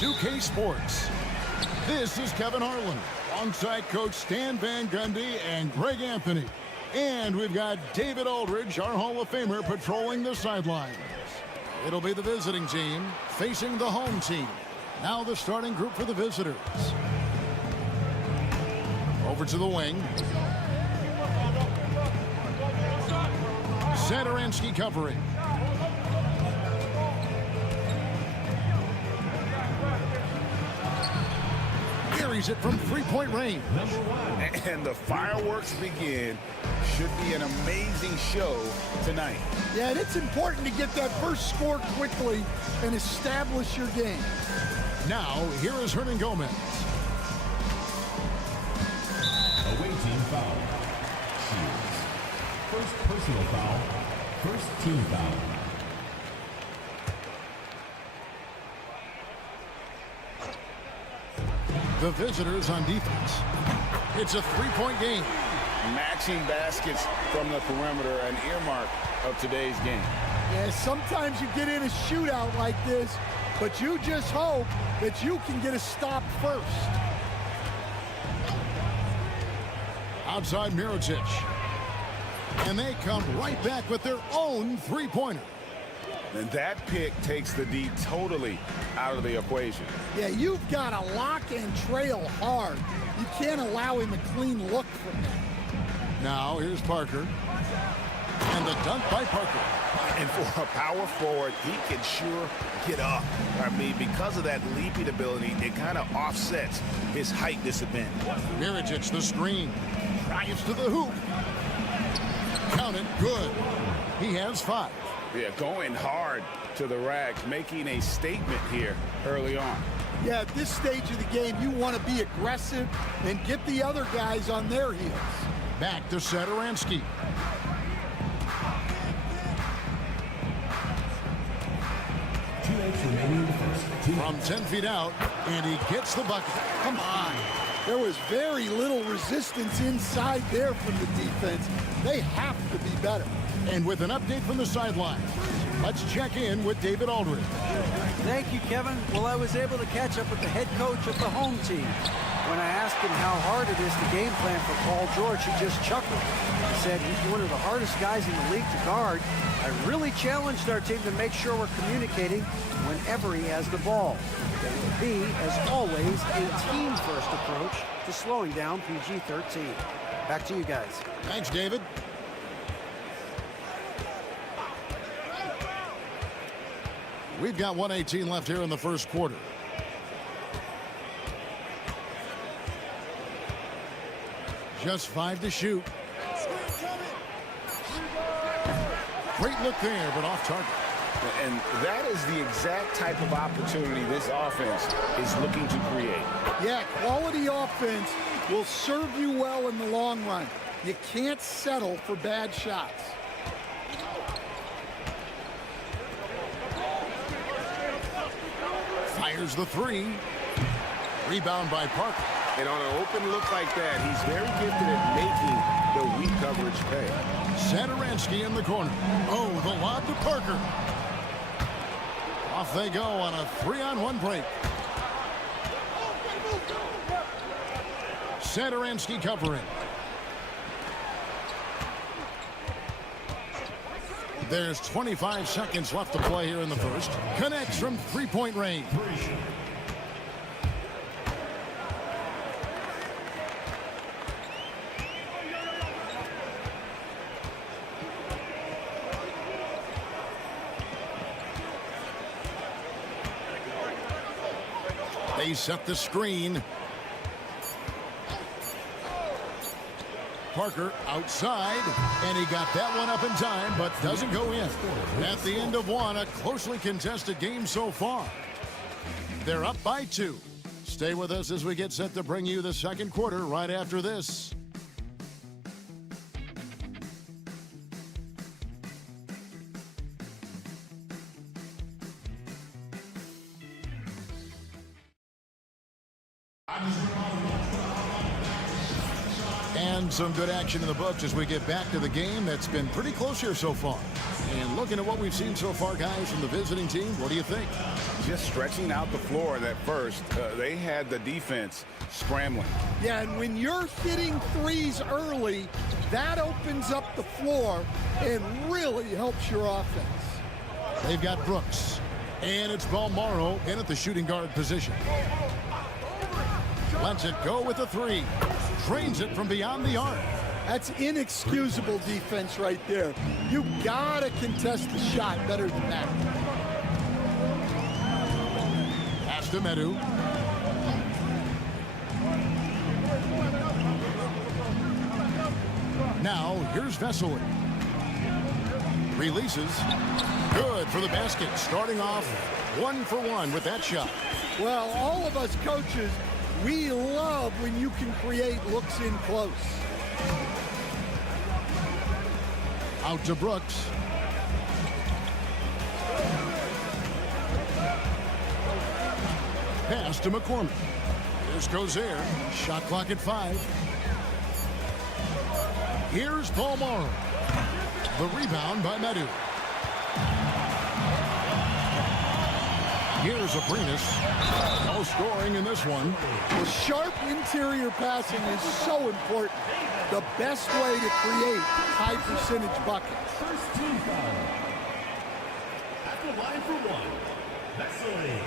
2K Sports. This is Kevin Harlan, alongside Coach Stan Van Gundy and Greg Anthony. And we've got David Aldridge, our Hall of Famer, patrolling the sidelines. It'll be the visiting team facing the home team. Now the starting group for the visitors. Over to the wing. Satoransky covering. Carries it from three-point range. And the fireworks begin. Should be an amazing show tonight. Yeah, and it's important to get that first score quickly and establish your game. Now, here is Hernan Gomez. Away team foul. First personal foul. First team foul. The visitors on defense. It's a three-point game. Matching baskets from the perimeter, an earmark of today's game. Yeah, sometimes you get in a shootout like this, but you just hope that you can get a stop first. Outside Mirotic. And they come right back with their own three-pointer. And that pick takes the D totally out of the equation. Yeah, you've got to lock and trail hard. You can't allow him a clean look from that. Now, here's Parker. And the dunk by Parker. And for a power forward, he can sure get up. I mean, because of that leaping ability, it kind of offsets his height disadvantage. Mirotic, the screen. Drives to the hoop. Count it, good. He has 5. Yeah, going hard to the rack, making a statement here early on. Yeah, at this stage of the game, you want to be aggressive and get the other guys on their heels. Back to Satoransky. From 10 feet out, and he gets the bucket. Come on. There was very little resistance inside there from the defense. They have to be better. And with an update from the sideline, let's check in with David Aldridge. Thank you, Kevin. Well, I was able to catch up with the head coach of the home team. When I asked him how hard it is to game plan for Paul George, he just chuckled. He said he's one of the hardest guys in the league to guard. I really challenged our team to make sure we're communicating whenever he has the ball. There will be, as always, a team-first approach to slowing down PG-13. Back to you guys. Thanks, David. We've got 1:18 left here in the first quarter. Just 5 to shoot. Great look there, but off target. And that is the exact type of opportunity this offense is looking to create. Yeah, quality offense will serve you well in the long run. You can't settle for bad shots. Fires the 3. Rebound by Parker. And on an open look like that, he's very gifted at making the weak coverage pay. Satoransky in the corner. Oh, the lob to Parker. Off they go on a 3-on-1 break. Satoransky covering. There's 25 seconds left to play here in the first. Connects from three-point range. They set the screen. Parker outside, and he got that one up in time, but doesn't go in. At the end of one, a closely contested game so far. They're up by 2. Stay with us as we get set to bring you the second quarter right after this. And some good action in the books as we get back to the game that's been pretty close here so far. And looking at what we've seen so far, guys, from the visiting team, what do you think? Just stretching out the floor at first. They had the defense scrambling. Yeah, and when you're hitting threes early, that opens up the floor and really helps your offense. They've got Brooks. And it's Balmaro in at the shooting guard position. Lets it go with the three. Drains it from beyond the arc. That's inexcusable defense right there. You gotta contest the shot better than that. Pass to Medu. Now, here's Vesely. Releases. Good for the basket. Starting off 1 for 1 with that shot. Well, all of us coaches, we love when you can create looks in close. Out to Brooks. Pass to McCormick. Here's Gozer. Shot clock at 5. Here's Balmaro. The rebound by Medu. Here's Abrinas. No scoring in this one. Well, sharp interior passing is so important. The best way to create high percentage buckets. First team foul. At the line for one, Vesely.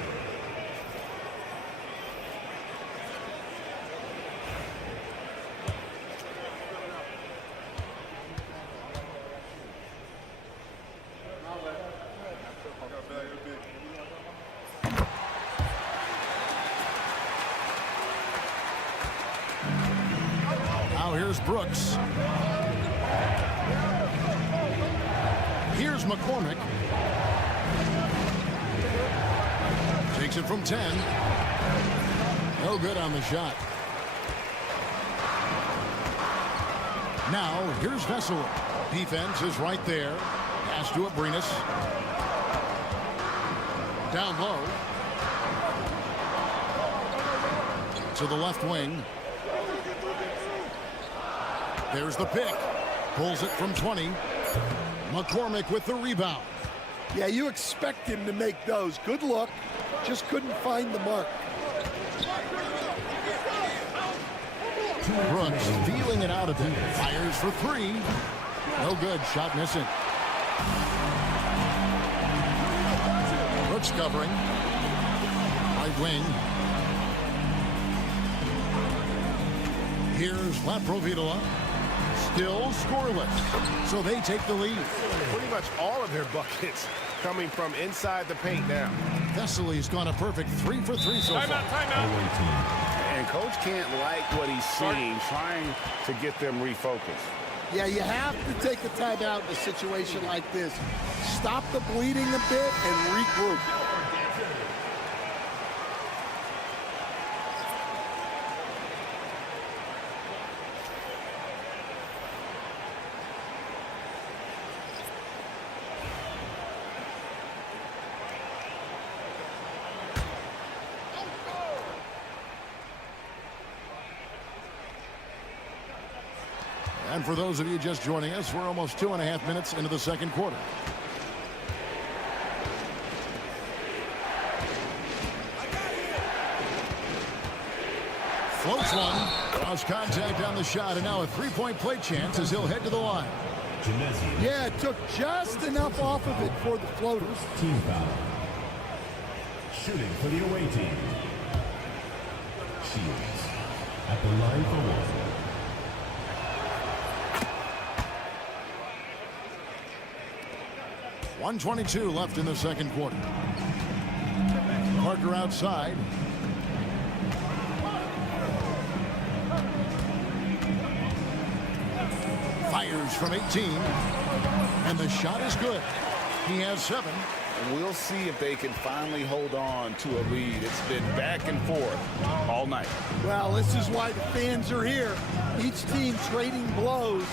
Now here's Brooks. Here's McCormick. Takes it from 10. No good on the shot. Now here's Vesely. Defense is right there. Pass to Abrinas. Down low. To the left wing. There's the pick. Pulls it from 20. McCormick with the rebound. Yeah, you expect him to make those. Good look. Just couldn't find the mark. Brooks feeling it out a bit. Fires for 3. No good. Shot missing. Brooks covering. Right wing. Here's Laprovitola. Still scoreless. So they take the lead. Pretty much all of their buckets coming from inside the paint now. Vesely's gone a perfect 3 for 3 so far. And coach can't like what he's seeing, trying to get them refocused. Yeah, you have to take a timeout in a situation like this. Stop the bleeding a bit and regroup. And for those of you just joining us, we're almost 2.5 minutes into the second quarter. Floats one. Cross contact on the shot, and now a three-point play chance as he'll head to the line. Yeah, it took just enough off of it for the floater. First team foul. Shooting for the away team. Shields at the line for one. .122 left in the second quarter. Parker outside. Fires from 18. And the shot is good. He has 7. And we'll see if they can finally hold on to a lead. It's been back and forth all night. Well, this is why the fans are here. Each team trading blows,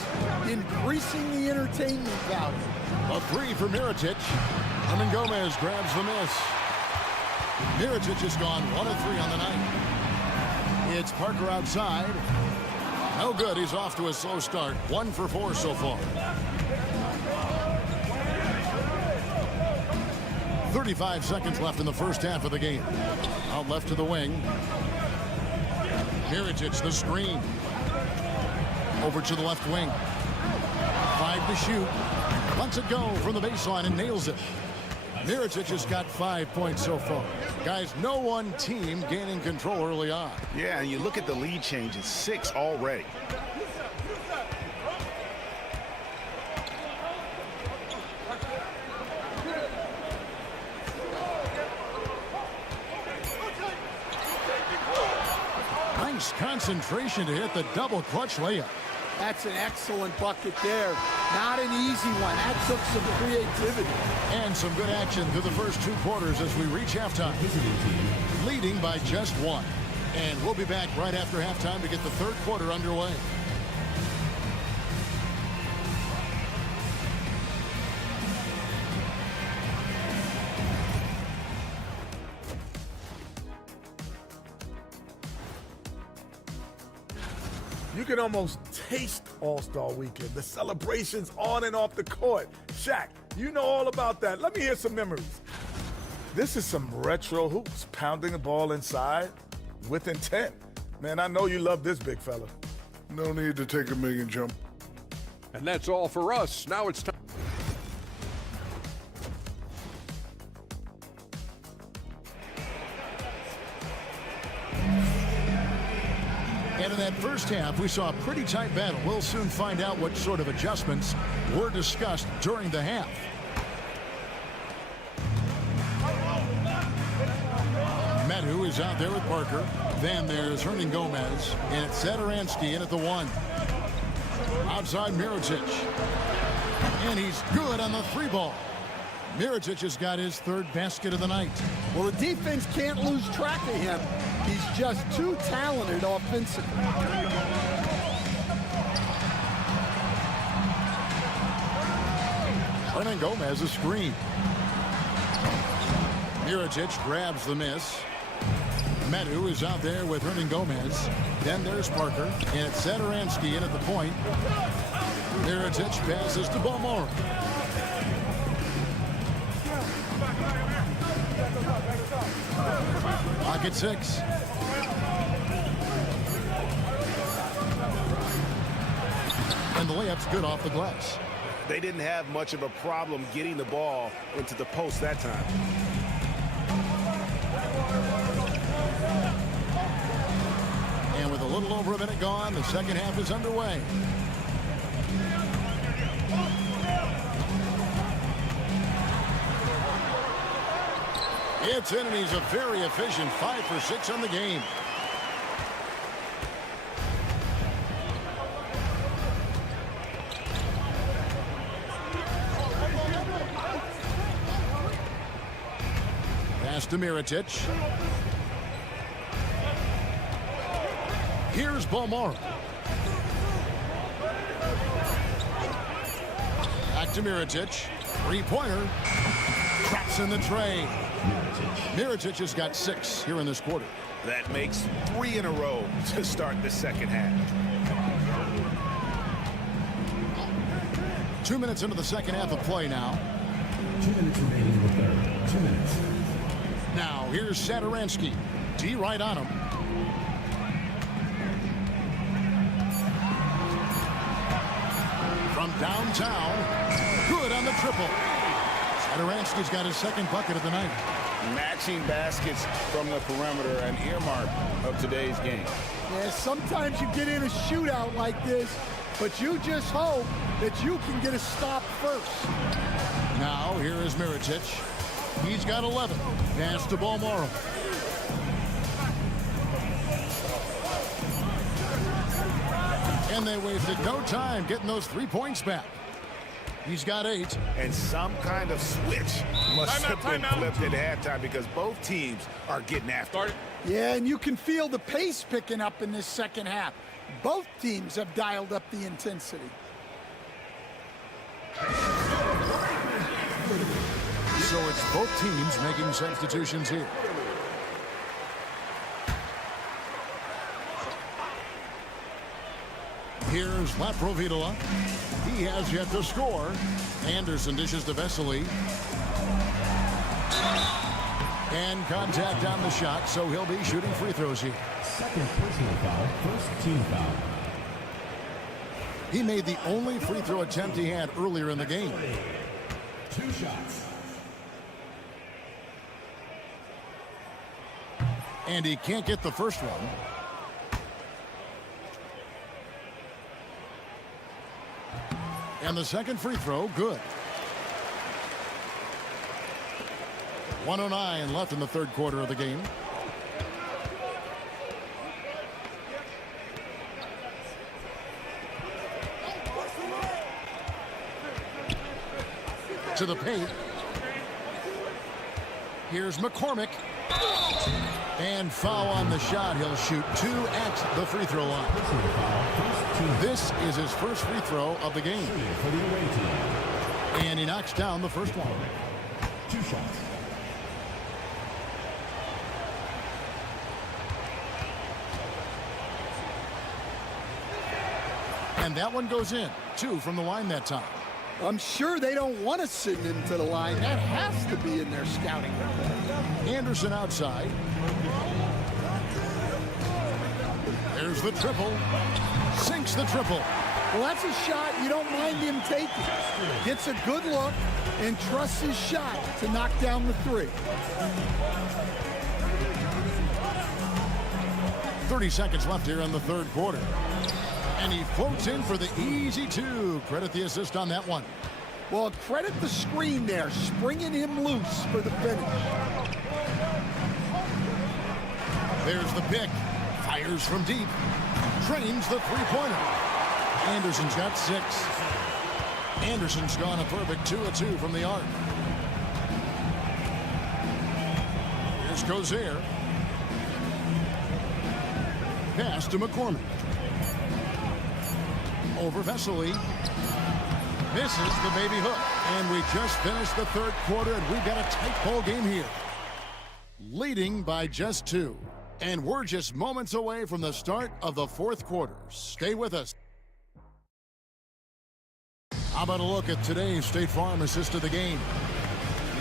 increasing the entertainment value. A 3 for Mirotic. Hernan Gomez grabs the miss. Mirotic has gone 1 of 3 on the night. It's Parker outside. No good. He's off to a slow start. 1 for 4 so far. 35 seconds left in the first half of the game. Out left to the wing. Mirotic, the screen. Over to the left wing. 5 to shoot. Lets it go from the baseline and nails it. Mirotic has got 5 points so far. Guys, no one team gaining control early on. Yeah, and you look at the lead changes, 6 already. Nice concentration to hit the double clutch layup. That's an excellent bucket there. Not an easy one. That took some creativity. And some good action through the first 2 quarters as we reach halftime. Leading by just 1. And we'll be back right after halftime to get the third quarter underway. You can almost taste All-Star Weekend, the celebrations on and off the court. Shaq, you know all about that. Let me hear some memories. This is some retro hoops, pounding the ball inside with intent. Man, I know you love this, big fella. No need to take a million jump. And that's all for us. Now it's time. And in that first half, we saw a pretty tight battle. We'll soon find out what sort of adjustments were discussed during the half. Medu is out there with Parker. Then there's Hernan Gomez. And it's Satoransky in at the 1. Outside Mirotic. And he's good on the 3-ball. Mirotic has got his 3rd basket of the night. Well, the defense can't lose track of him. He's just too talented offensively. Hernan Gomez a screen. Mirotic grabs the miss. Medu is out there with Hernan Gomez. Then there's Parker. And it's Satoransky in at the point. Mirotic passes to Balmore. Pocket 6. And the layup's good off the glass. They didn't have much of a problem getting the ball into the post that time. And with a little over a minute gone, the second half is underway. It's in, and he's a very efficient 5 for 6 on the game. Pass to Mirotic. Here's Balmore. Back to Mirotic. 3-pointer. Traps in the tray. Mirotic has got 6 here in this quarter. That makes 3 in a row to start the second half. 2 minutes into the second half of play now. 2 minutes remaining in the third. 2 minutes. Now here's Satoransky. D right on him. From downtown. Good on the triple. Satoransky's got his 2nd bucket of the night. Matching baskets from the perimeter, an earmark of today's game. Yeah, sometimes you get in a shootout like this, but you just hope that you can get a stop first. Now here is Mirotic. He's got 11. Pass to Balmore. And they wasted no time getting those 3 points back. He's got 8. And some kind of switch must have been flipped at halftime because both teams are getting after it. Yeah, and you can feel the pace picking up in this second half. Both teams have dialed up the intensity. So it's both teams making substitutions here. Here's Laprovitola. He has yet to score. Anderson dishes to Vesely. And contact on the shot, so he'll be shooting free throws here. Second personal foul, first team foul. He made the only free throw attempt he had earlier in the game. 2 shots. And he can't get the first one. And the second free throw, good. 1:09 left in the third quarter of the game. To the paint. Here's McCormick. And foul on the shot. He'll shoot 2 at the free throw line. This is his first free throw of the game. And he knocks down the first one. 2 shots. And that one goes in. 2 from the line that time. I'm sure they don't want to send him to the line. That has to be in their scouting report. Anderson outside. There's the triple. Sinks the triple. Well, that's a shot you don't mind him taking. Gets a good look and trusts his shot to knock down the 3. 30 seconds left here in the third quarter. And he floats in for the easy 2. Credit the assist on that one. Well, credit the screen there, springing him loose for the finish. There's the pick. Fires from deep. Drains the three-pointer. Anderson's got 6. Anderson's gone a perfect 2 of 2 from the arc. Here's Cozier. Pass to McCormick. Over Vesely. Misses the baby hook. And we just finished the third quarter, and we've got a tight ball game here. Leading by just 2. And we're just moments away from the start of the fourth quarter. Stay with us. How about a look at today's State Farm assist of the game?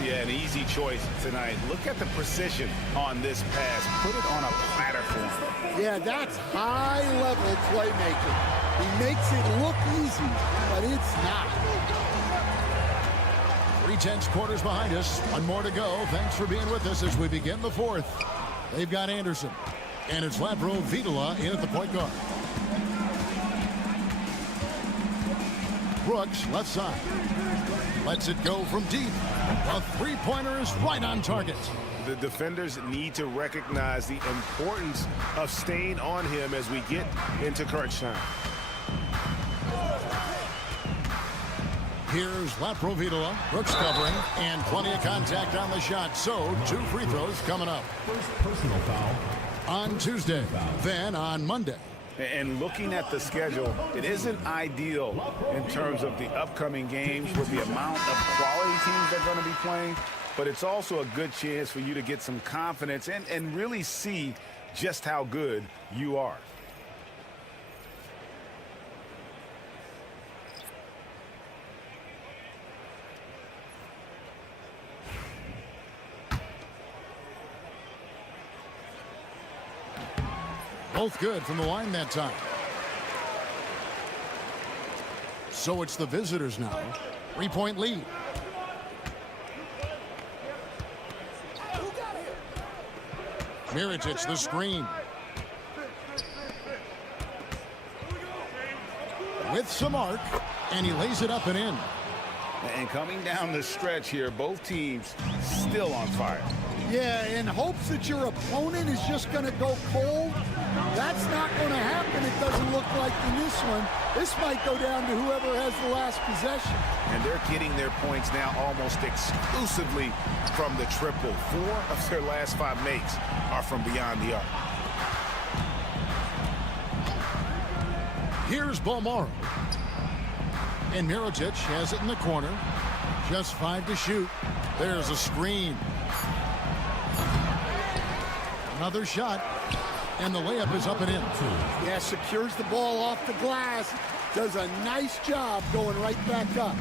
Yeah, an easy choice tonight. Look at the precision on this pass. Put it on a platter for him. Yeah, that's high-level playmaking. He makes it look easy, but it's not. 3/10 quarters behind us. 1 more to go. Thanks for being with us as we begin the fourth. They've got Anderson. And it's Laprovitola in at the point guard. Brooks, left side. Lets it go from deep. The three-pointer is right on target. The defenders need to recognize the importance of staying on him as we get into crunch time. Here's Laprovitola. Brooks covering, and plenty of contact on the shot. So, 2 free throws coming up. First personal foul. On Tuesday, then on Monday. And looking at the schedule, it isn't ideal in terms of the upcoming games with the amount of quality teams they're going to be playing, but it's also a good chance for you to get some confidence and really see just how good you are. Both good from the line that time. So it's the visitors now. 3-point lead. Mirotic, the screen. With some arc, and he lays it up and in. And coming down the stretch here, both teams still on fire. Yeah, in hopes that your opponent is just going to go cold. That's not going to happen, it doesn't look like in this one. This might go down to whoever has the last possession. And they're getting their points now almost exclusively from the triple. 4 of their last 5 makes are from beyond the arc. Here's Balmoro. And Mirotic has it in the corner. Just 5 to shoot. There's a screen. Another shot. And the layup is up and in. Yeah, secures the ball off the glass. Does a nice job going right back up.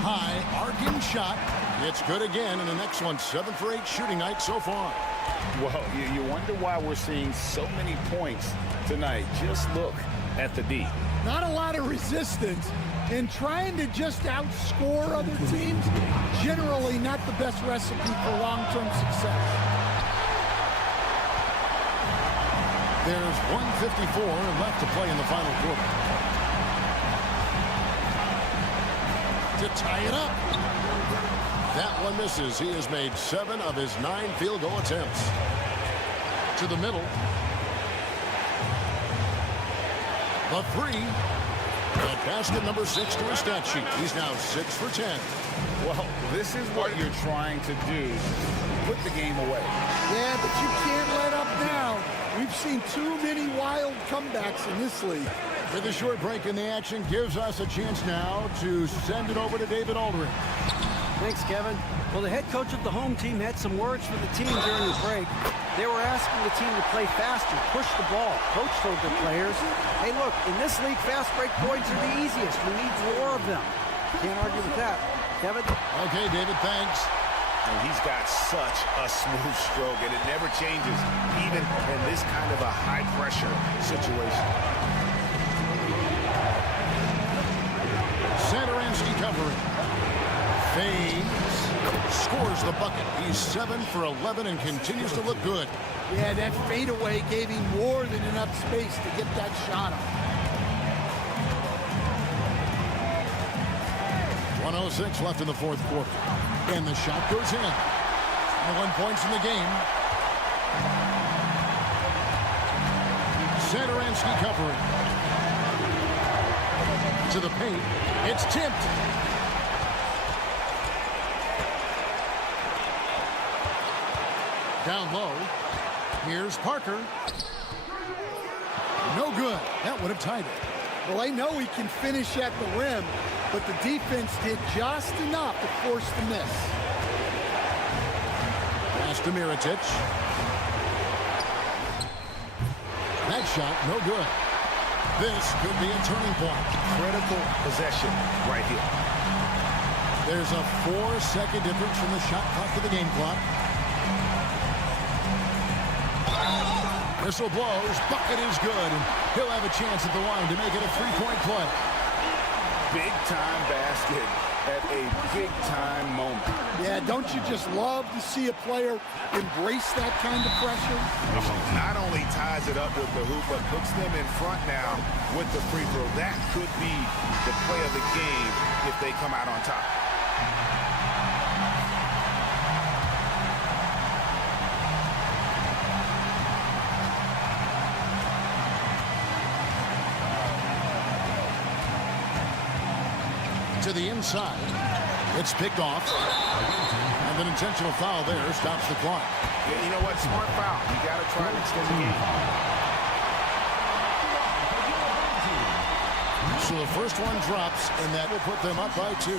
High arcing shot. It's good again, and the next one 7 for 8 shooting night so far. Well, you wonder why we're seeing so many points tonight. Just look at the D. Not a lot of resistance, and trying to just outscore other teams, generally not the best recipe for long-term success. There's 1:54 left to play in the final quarter. To tie it up. That one misses. He has made 7 of his 9 field goal attempts. To the middle. The 3. At basket number 6 to his stat sheet. He's now 6 for 10. Well, this is what you're trying to do. Put the game away. Yeah, but you can't let up now. We've seen too many wild comebacks in this league. With a short break in the action gives us a chance now to send it over to David Aldridge. Thanks, Kevin. Well, the head coach of the home team had some words for the team during the break. They were asking the team to play faster, push the ball. Coach told the players, hey, look, in this league, fast break points are the easiest. We need more of them. Can't argue with that. Kevin? Okay, David, thanks. And he's got such a smooth stroke, and it never changes, even in this kind of a high-pressure situation. Satoransky covering. Fades. Scores the bucket. He's 7 for 11 and continues to look good. Yeah, that fadeaway gave him more than enough space to get that shot up. 1:06 left in the fourth quarter. And the shot goes in. 1 points in the game. Satoransky covering. To the paint. It's tipped. Down low. Here's Parker. No good. That would have tied it. Well, I know he can finish at the rim, but the defense did just enough to force the miss. Pass to Mirotic. That shot, no good. This could be a turning point. Critical possession right here. There's a 4-second difference from the shot clock to the game clock. Whistle blows. Bucket is good. And he'll have a chance at the line to make it a 3-point play. Big-time basket at a big-time moment. Yeah, don't you just love to see a player embrace that kind of pressure? Not only ties it up with the hoop, but puts them in front now with the free throw. That could be the play of the game if they come out on top. To the inside. It's picked off. And an intentional foul there stops the clock. Yeah, you know what? Smart foul. You got to try to extend the game. So the first one drops, and that will put them up by 2.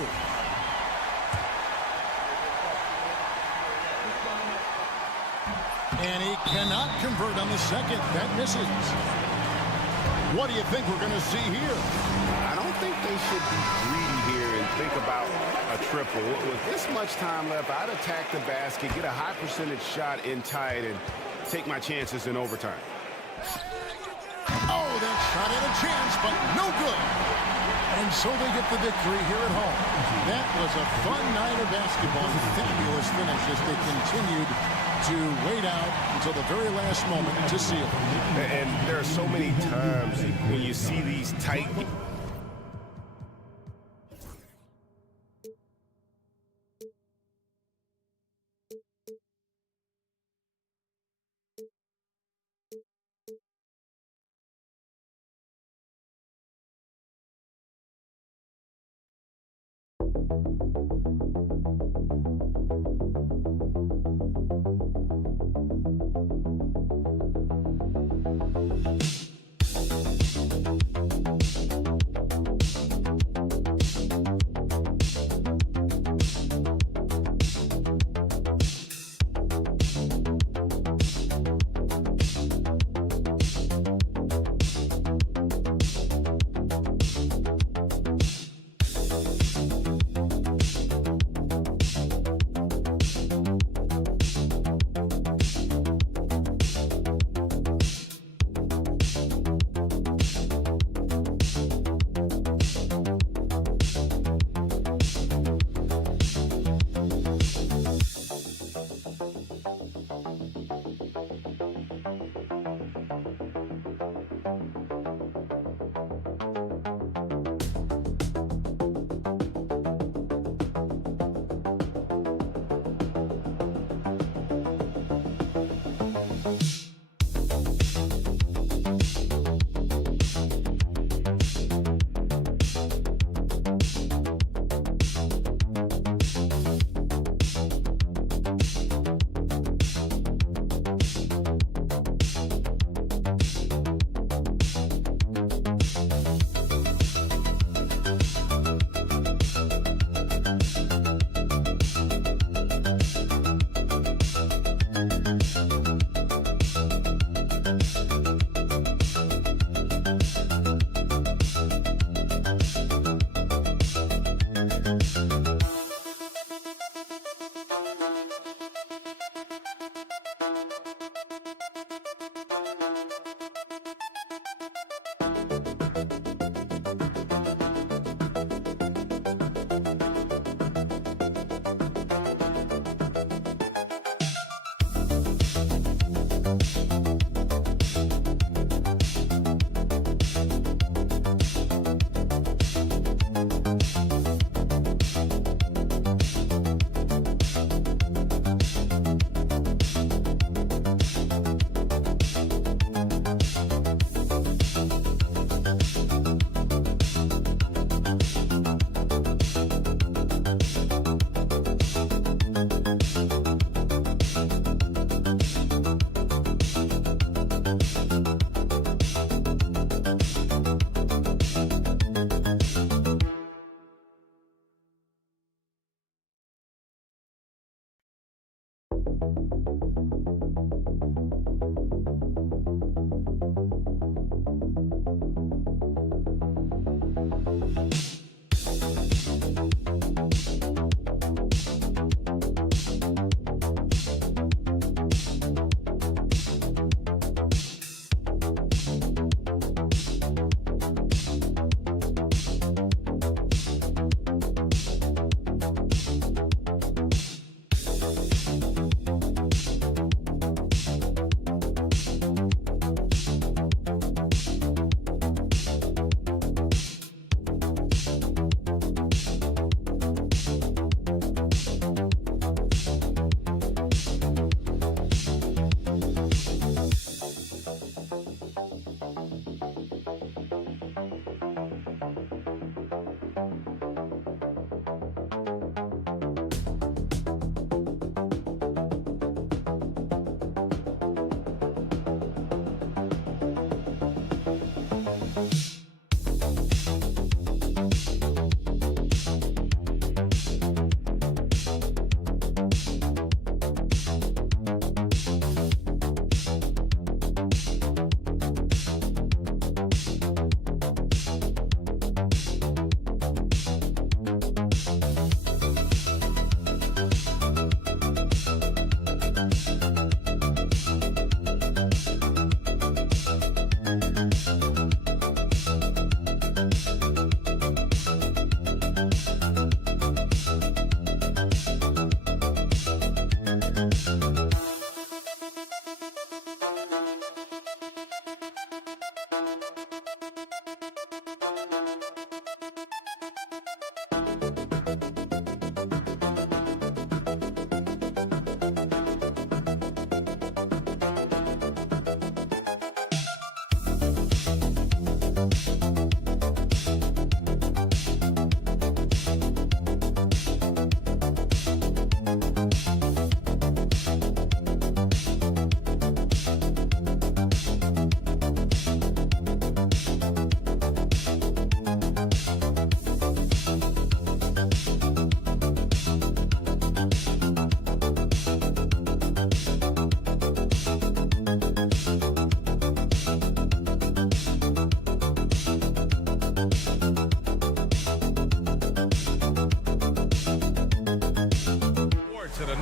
And he cannot convert on the second. That misses. What do you think we're going to see here? I don't think they should be greedy here and think about a triple. With this much time left, I'd attack the basket, get a high percentage shot in tight, and take my chances in overtime. Oh, that shot had a chance, but no good. And so they get the victory here at home. That was a fun night of basketball. Fabulous finish as they continued to wait out until the very last moment to seal it. And there are so many times when you see these tight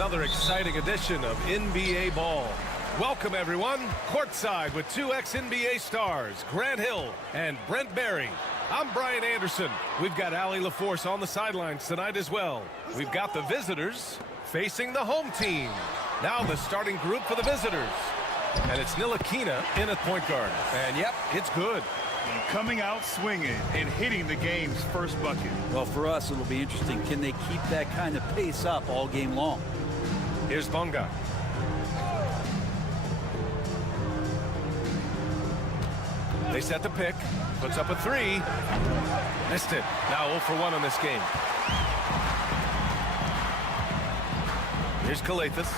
Another exciting edition of NBA Ball. Welcome, everyone. Courtside with two ex-NBA stars, Grant Hill and Brent Barry. I'm Brian Anderson. We've got Allie LaForce on the sidelines tonight as well. We've got the visitors facing the home team. Now the starting group for the visitors. And it's Ntilikina in at point guard. And yep, it's good. And coming out swinging and hitting the game's first bucket. Well, for us, it'll be interesting. Can they keep that kind of pace up all game long? Here's Bonga. They set the pick. Puts up a three. Missed it. Now 0 for 1 in this game. Here's Kalathis.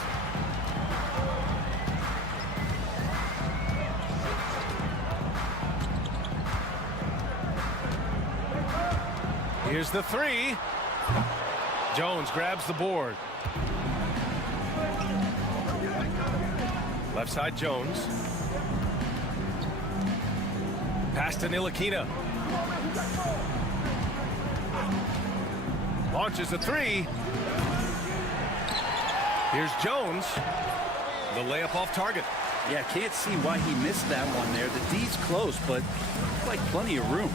Here's the three. Jones grabs the board. Left side, Jones. Pass to Ntilikina. Launches a three. Here's Jones. The layup off target. Yeah, can't see why he missed that one there. The D's close, but like plenty of room.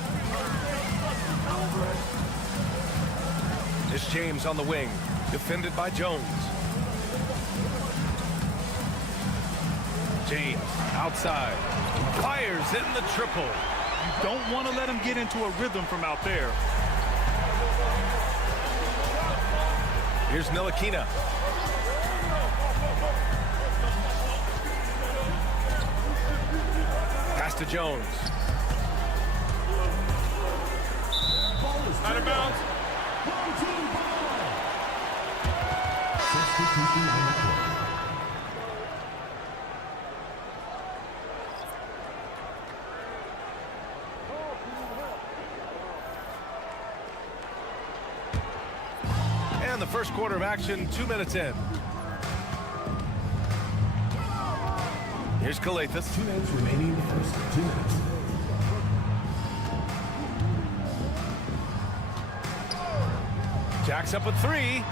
It's James on the wing, defended by Jones. James outside, fires in the triple. You don't want to let him get into a rhythm from out there. Here's Ntilikina. Pass to Jones. Out of bounds. And the first quarter of action, 2 minutes in. Here's Calathis. 2 minutes remaining in the first 2 minutes. Jacks up a 3,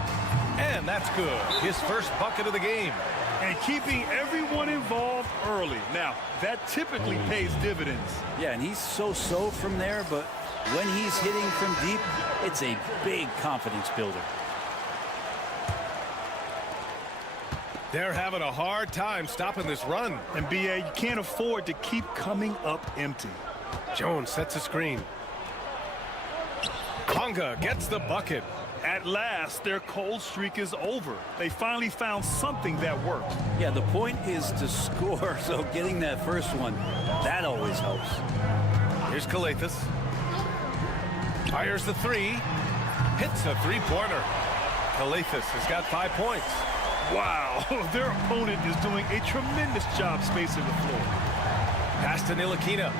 and that's good. His first bucket of the game. And keeping everyone involved early. Now, that typically pays dividends. Yeah, and he's so-so from there, but when he's hitting from deep, it's a big confidence builder. They're having a hard time stopping this run. And BA, you can't afford to keep coming up empty. Jones sets a screen. Bonga gets the bucket. At last, their cold streak is over. They finally found something that worked. Yeah, the point is to score, so getting that first one, that always helps. Here's Calathis. Fires the 3. Hits a 3-pointer. Calathis has got 5 points. Wow, their opponent is doing a tremendous job spacing the floor. Pass to Ntilikina.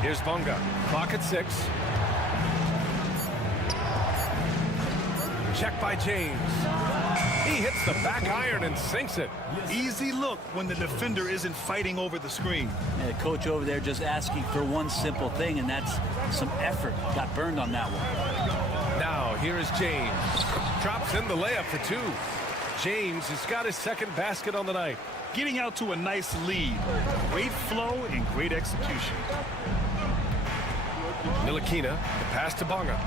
Here's Bonga. Clock at 6. Check by James. He hits the back iron and sinks it. Easy look when the defender isn't fighting over the screen. And the coach over there just asking for one simple thing, and that's some effort. Got burned on that one. Now, here is James. Drops in the layup for 2. James has got his second basket on the night. Getting out to a nice lead. Great flow and great execution. Ntilikina, the pass to Bonga.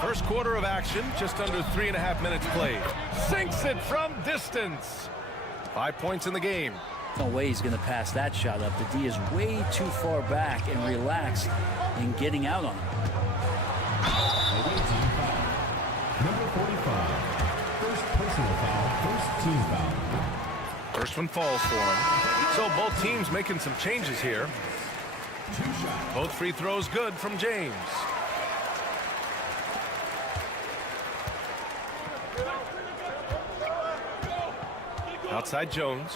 First quarter of action, just under 3.5 minutes played. Sinks it from distance. 5 points in the game. No way he's going to pass that shot up. The D is way too far back and relaxed in getting out on him. Away team foul. Number 45. First personal foul, first team foul. First one falls for him. So both teams making some changes here. Both free throws good from James. Outside Jones.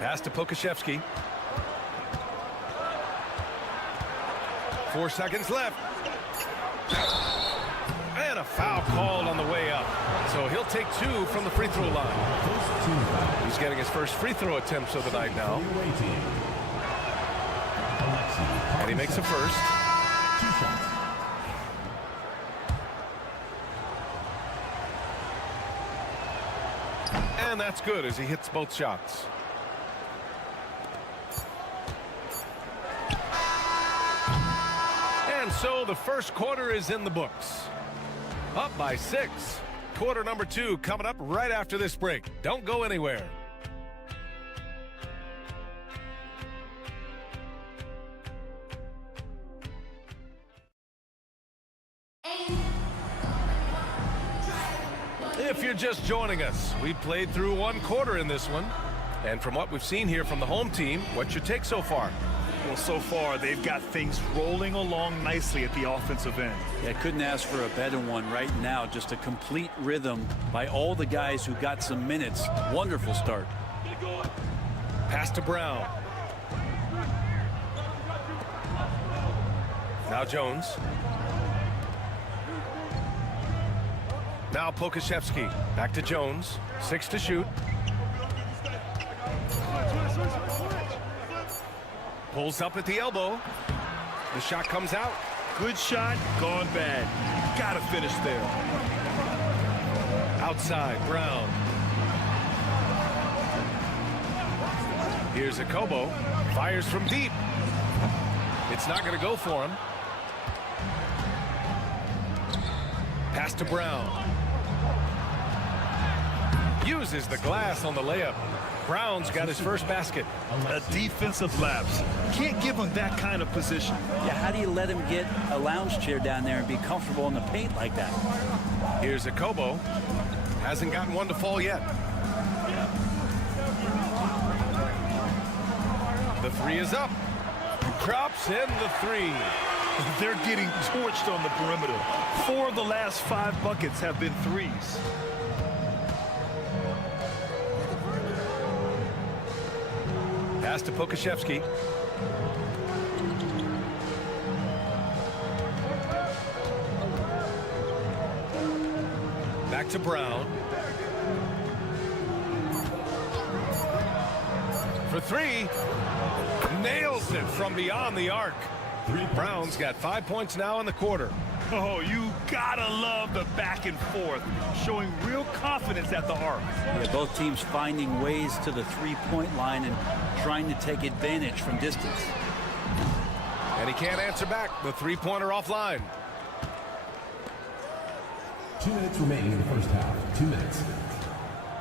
Pass to Pokashevsky. 4 seconds left. And a foul called on the way up. So he'll take 2 from the free throw line. He's getting his first free throw attempts of the night now. And he makes a first. 2 shots. And that's good as he hits both shots. And so the first quarter is in the books. Up by 6. Quarter number 2 coming up right after this break. Don't go anywhere. If you're just joining us, we played through 1 quarter in this one. And from what we've seen here from the home team, what's your take so far? Well, so far, they've got things rolling along nicely at the offensive end. Yeah, couldn't ask for a better one right now. Just a complete rhythm by all the guys who got some minutes. Wonderful start. Pass to Brown. Now Jones. Now Pokashevsky. Back to Jones. 6 to shoot. Pulls up at the elbow. The shot comes out. Good shot, gone bad. Gotta finish there. Outside, Brown. Here's Akobo. Fires from deep. It's not going to go for him. Pass to Brown. Uses the glass on the layup. Brown's got his first basket. A defensive lapse. Can't give him that kind of position. Yeah, how do you let him get a lounge chair down there and be comfortable in the paint like that? Here's Akobo. Hasn't gotten one to fall yet. The 3 is up. Drops in the 3. They're getting torched on the perimeter. 4 of the last 5 buckets have been threes. Pass to Pokashevsky. Back to Brown. For three. Nails it from beyond the arc. Brown's got 5 points now in the quarter. Oh, you gotta love the back and forth, showing real confidence at the arc. Yeah, both teams finding ways to the three-point line and trying to take advantage from distance. And he can't answer back. The three-pointer offline. 2 minutes remaining in the first half. 2 minutes.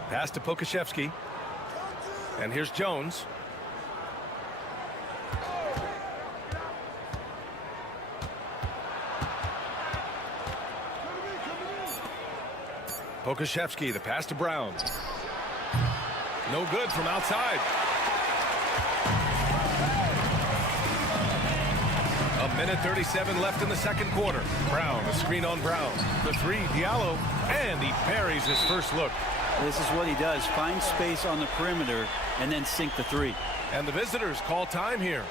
Pass to Pokashevsky. And here's Jones. Pokashevsky, the pass to Brown. No good from outside. A minute 37 left in the second quarter. Brown, a screen on Brown. The three, Diallo, and he parries his first look. This is what he does. Find space on the perimeter and then sink the three. And the visitors call time here.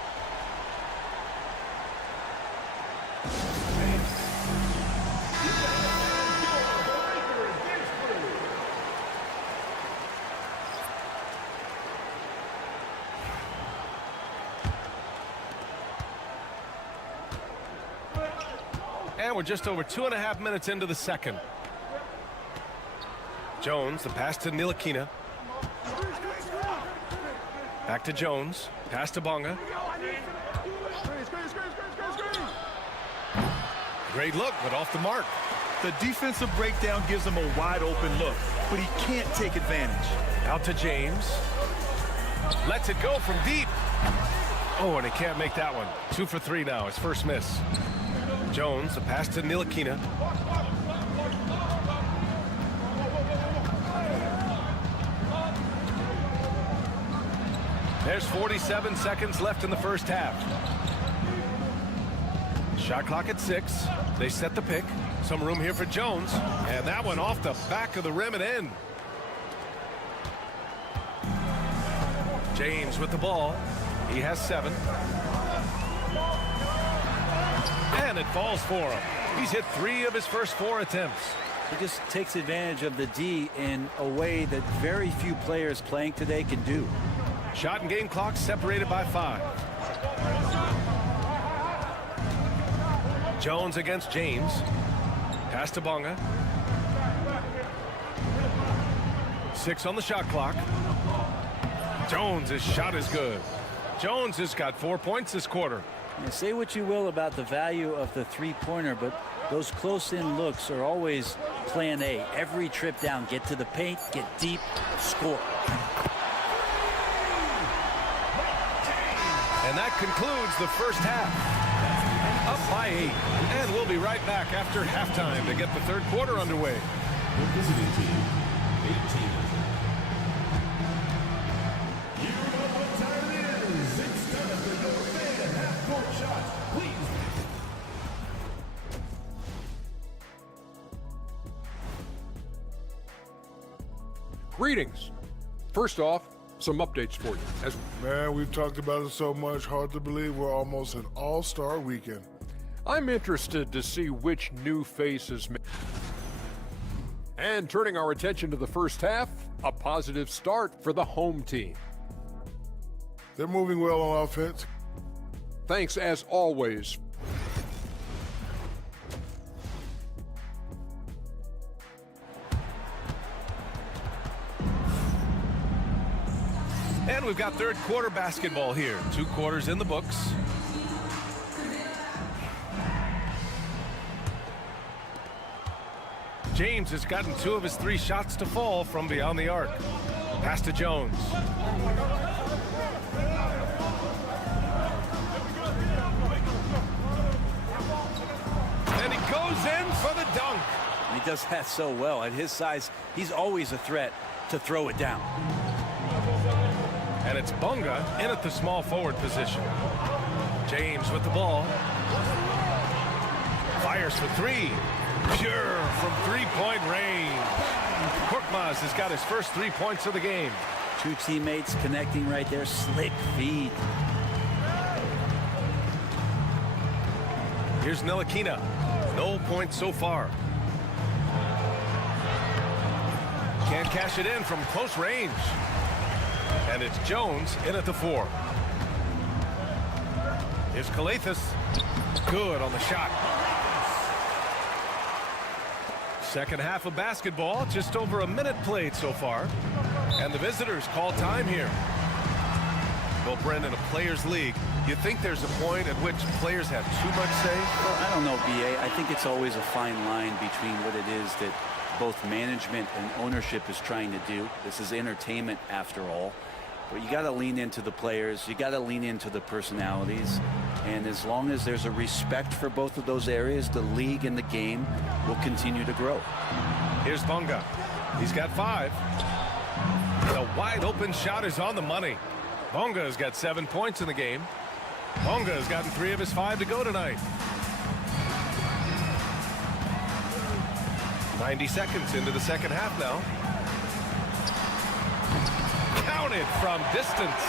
And we're just over 2.5 minutes into the second. Jones, the pass to Ntilikina. Back to Jones. Pass to Bonga. Great look, but off the mark. The defensive breakdown gives him a wide open look, but he can't take advantage. Out to James. Lets it go from deep. Oh, and he can't make that one. 2 for 3 now, his first miss. Jones, the pass to Ntilikina. There's 47 seconds left in the first half. Shot clock at 6. They set the pick. Some room here for Jones. And that one off the back of the rim and in. James with the ball. He has 7. And it falls for him. He's hit 3 of his first 4 attempts. He just takes advantage of the D in a way that very few players playing today can do. Shot and game clock separated by 5. Jones against James. Pass to Bonga. 6 on the shot clock. Jones' shot is good. Jones has got 4 points this quarter. And say what you will about the value of the three-pointer, but those close-in looks are always plan A. Every trip down, get to the paint, get deep, score. And that concludes the first half. Up by 8. And we'll be right back after halftime to get the third quarter underway. The visiting team, 18. You know what time it is. It's time for your fan half-court shots, please. Greetings. First off, some updates for you. Man, we've talked about it so much, hard to believe we're almost an all-star weekend. I'm interested to see which new faces. And turning our attention to the first half, a positive start for the home team. They're moving well on offense. Thanks as always. And we've got third quarter basketball here. 2 quarters in the books. James has gotten 2 of his 3 shots to fall from beyond the arc. Pass to Jones. And he goes in for the dunk. He does that so well. At his size, he's always a threat to throw it down. And it's Bonga in at the small forward position. James with the ball. Fires for 3. Pure from 3-point range. Korkmaz has got his first 3 points of the game. Two teammates connecting right there. Slick feed. Here's Ntilikina. No points so far. Can't cash it in from close range. And it's Jones in at the 4. Here's Calathes. Good on the shot. Second half of basketball, just over a minute played so far. And the visitors call time here. Well, Brent, in a players' league, you think there's a point at which players have too much say? Well, I don't know, B.A. I think it's always a fine line between what it is that both management and ownership is trying to do. This is entertainment after all. But you got to lean into the players. You got to lean into the personalities. And as long as there's a respect for both of those areas, the league and the game will continue to grow. Here's Bonga. He's got 5. The wide open shot is on the money. Bonga has got 7 points in the game. Bonga has gotten 3 of his 5 to go tonight. 90 seconds into the second half now. Counted from distance.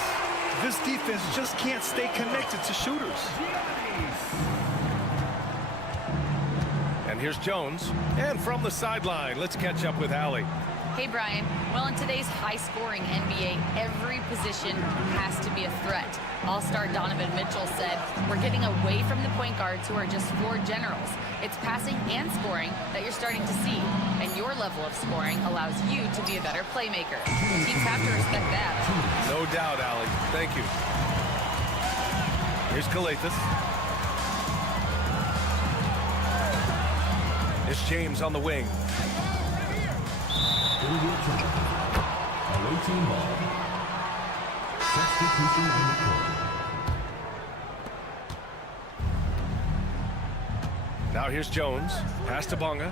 This defense just can't stay connected to shooters. And here's Jones. And from the sideline, let's catch up with Allie. Hey, Brian. Well, in today's high-scoring NBA, every position has to be a threat. All-star Donovan Mitchell said, "We're getting away from the point guards who are just floor generals. It's passing and scoring that you're starting to see, and your level of scoring allows you to be a better playmaker. Teams have to respect that." No doubt, Allie. Thank you. Here's Calathes. It's James on the wing. Away team ball. Substitution on the court. Now here's Jones. Pass to Bonga.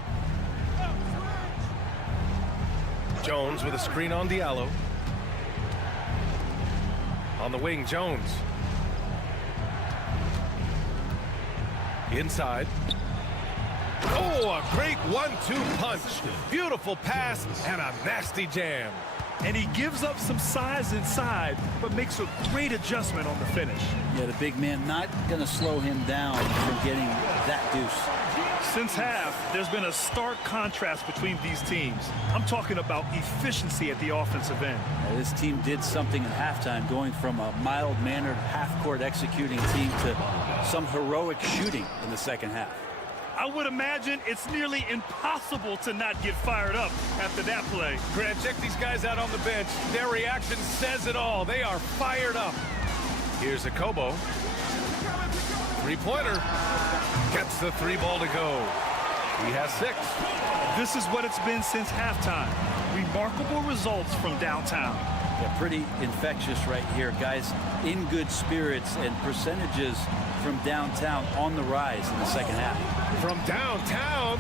Jones with a screen on Diallo. On the wing, Jones. Inside. Oh, a great 1-2 punch. Beautiful pass and a nasty jam. And he gives up some size inside, but makes a great adjustment on the finish. Yeah, the big man not going to slow him down from getting that deuce. Since half, there's been a stark contrast between these teams. I'm talking about efficiency at the offensive end. This team did something at halftime, going from a mild-mannered half-court executing team to some heroic shooting in the second half. I would imagine it's nearly impossible to not get fired up after that play. Grant, check these guys out on the bench. Their reaction says it all. They are fired up. Here's a Kobo. Three-pointer. Gets the 3 ball to go. He has 6. This is what it's been since halftime. Remarkable results from downtown. Yeah, pretty infectious right here. Guys in good spirits, and percentages from downtown on the rise in the second half. From downtown,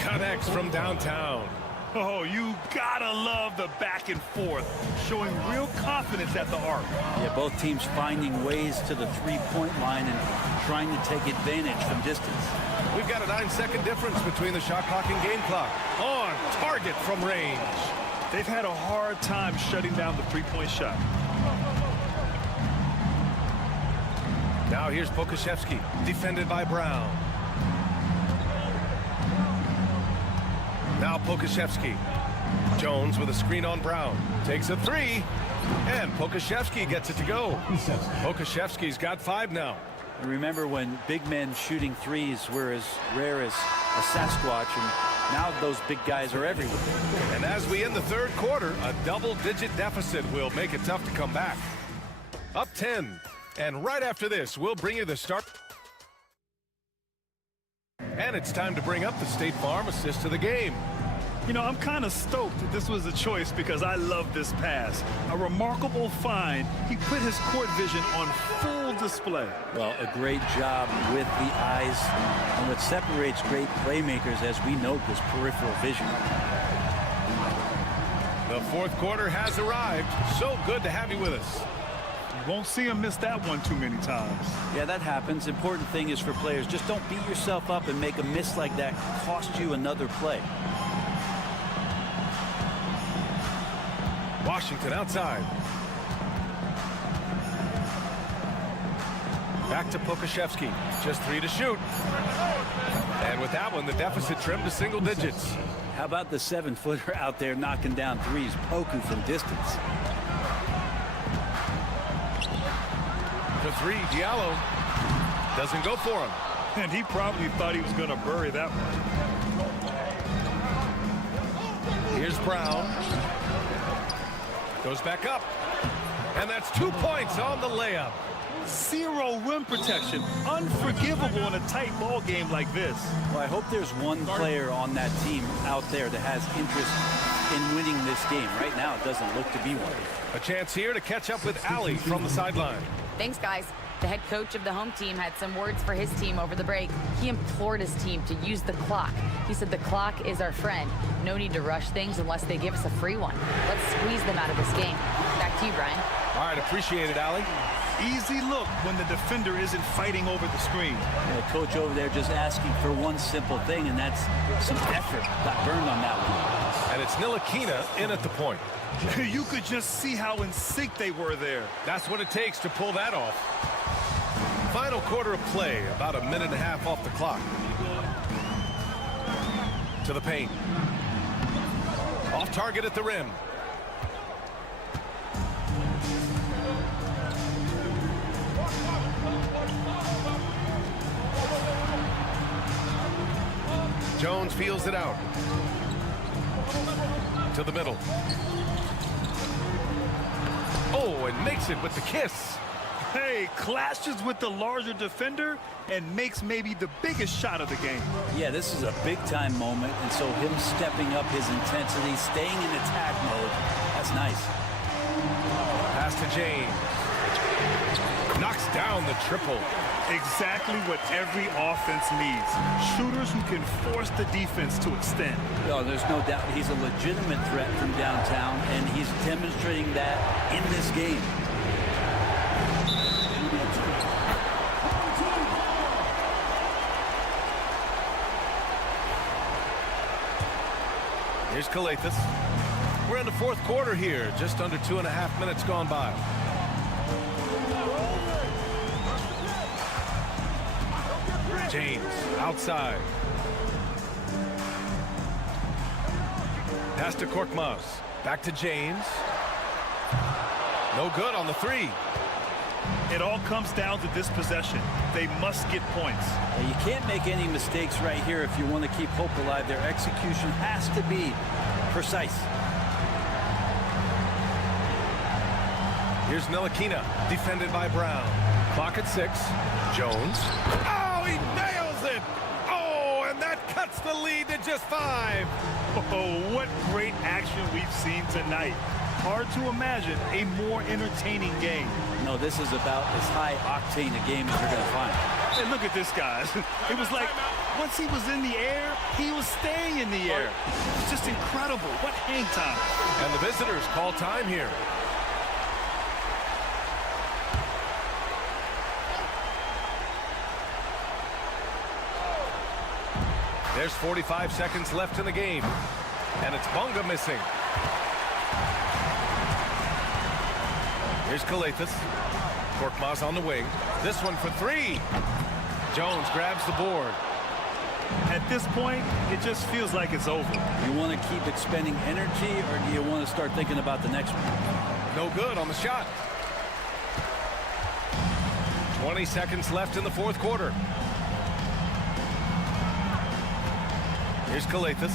connects from downtown. Oh, you gotta love the back and forth, showing real confidence at the arc. Yeah, both teams finding ways to the three-point line and trying to take advantage from distance. We've got a 9-second difference between the shot clock and game clock. On target from range. They've had a hard time shutting down the three-point shot. Now here's Pokashevsky, defended by Brown. Now Pokashevsky. Jones with a screen on Brown. Takes a 3. And Pokashevsky gets it to go. Pokashevsky's got 5 now. And remember when big men shooting threes were as rare as a Sasquatch, and now those big guys are everywhere. And as we end the third quarter, a double-digit deficit will make it tough to come back. Up 10. And right after this, we'll bring you the start. And it's time to bring up the State Farm assist to the game. You know, I'm kind of stoked that this was a choice because I love this pass. A remarkable find. He put his court vision on full display. Well, a great job with the eyes. And what separates great playmakers, as we note, is peripheral vision. The fourth quarter has arrived. So good to have you with us. You won't see him miss that one too many times. Yeah, that happens. Important thing is for players, just don't beat yourself up and make a miss like that cost you another play. Washington outside. Back to Pokashevsky. Just 3 to shoot. And with that one, the deficit trimmed to single digits. How about the 7-footer out there knocking down threes? Poku from distance. The 3, Diallo. Doesn't go for him. And he probably thought he was going to bury that one. Here's Brown. Goes back up. And that's 2 points on the layup. 0 rim protection. Unforgivable in a tight ball game like this. Well, I hope there's one player on that team out there that has interest in winning this game. Right now, it doesn't look to be one. A chance here to catch up with Ali from the sideline. Thanks, guys. The head coach of the home team had some words for his team over the break. He implored his team to use the clock. He said the clock is our friend. No need to rush things unless they give us a free one. Let's squeeze them out of this game. Back to you, Brian. All right, appreciate it, Ali. Easy look when the defender isn't fighting over the screen. The coach over there just asking for one simple thing, and that's some effort. Got burned on that one. And it's Ntilikina in at the point. You could just see how in sync they were there. That's what it takes to pull that off. Final quarter of play, about a minute and a half off the clock. To the paint. Off target at the rim. Jones feels it out. To the middle. Oh, and makes it with the kiss. Hey, clashes with the larger defender and makes maybe the biggest shot of the game. Yeah, this is a big-time moment, and so him stepping up his intensity, staying in attack mode, that's nice. Pass to James. Knocks down the triple. Exactly what every offense needs. Shooters who can force the defense to extend. No, there's no doubt he's a legitimate threat from downtown, and he's demonstrating that in this game. Here's Kalathis. We're in the fourth quarter here, just under 2.5 minutes gone by. James outside. Pass to Korkmaz. Back to James. No good on the 3. It all comes down to this possession. They must get points. Now, you can't make any mistakes right here if you want to keep hope alive. Their execution has to be precise. Here's Ntilikina, defended by Brown. Clock at 6. Jones. Oh, he nails it! Oh, and that cuts the lead to just 5. Oh, what great action we've seen tonight. Hard to imagine a more entertaining game. No, this is about as high-octane a game as you're going to find. And look at this, guys. It was like once he was in the air, he was staying in the air. It's just incredible. What hang time. And the visitors call time here. There's 45 seconds left in the game. And it's Bunga missing. Here's Kalathis. Korkmaz on the wing. This one for 3. Jones grabs the board. At this point, it just feels like it's over. You want to keep expending energy, or do you want to start thinking about the next one? No good on the shot. 20 seconds left in the fourth quarter. Here's Kalathis.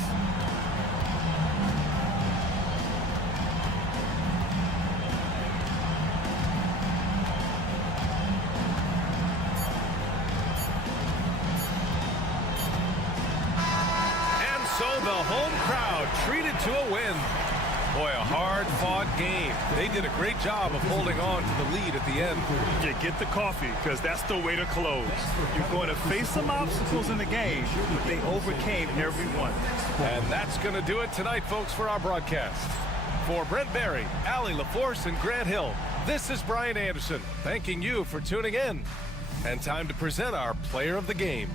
So the home crowd treated to a win. Boy, a hard-fought game. They did a great job of holding on to the lead at the end. Yeah, get the coffee, because that's the way to close. You're going to face some obstacles in the game, but they overcame every one. And that's going to do it tonight, folks, for our broadcast. For Brent Barry, Allie LaForce, and Grant Hill, this is Brian Anderson, thanking you for tuning in. And time to present our player of the game.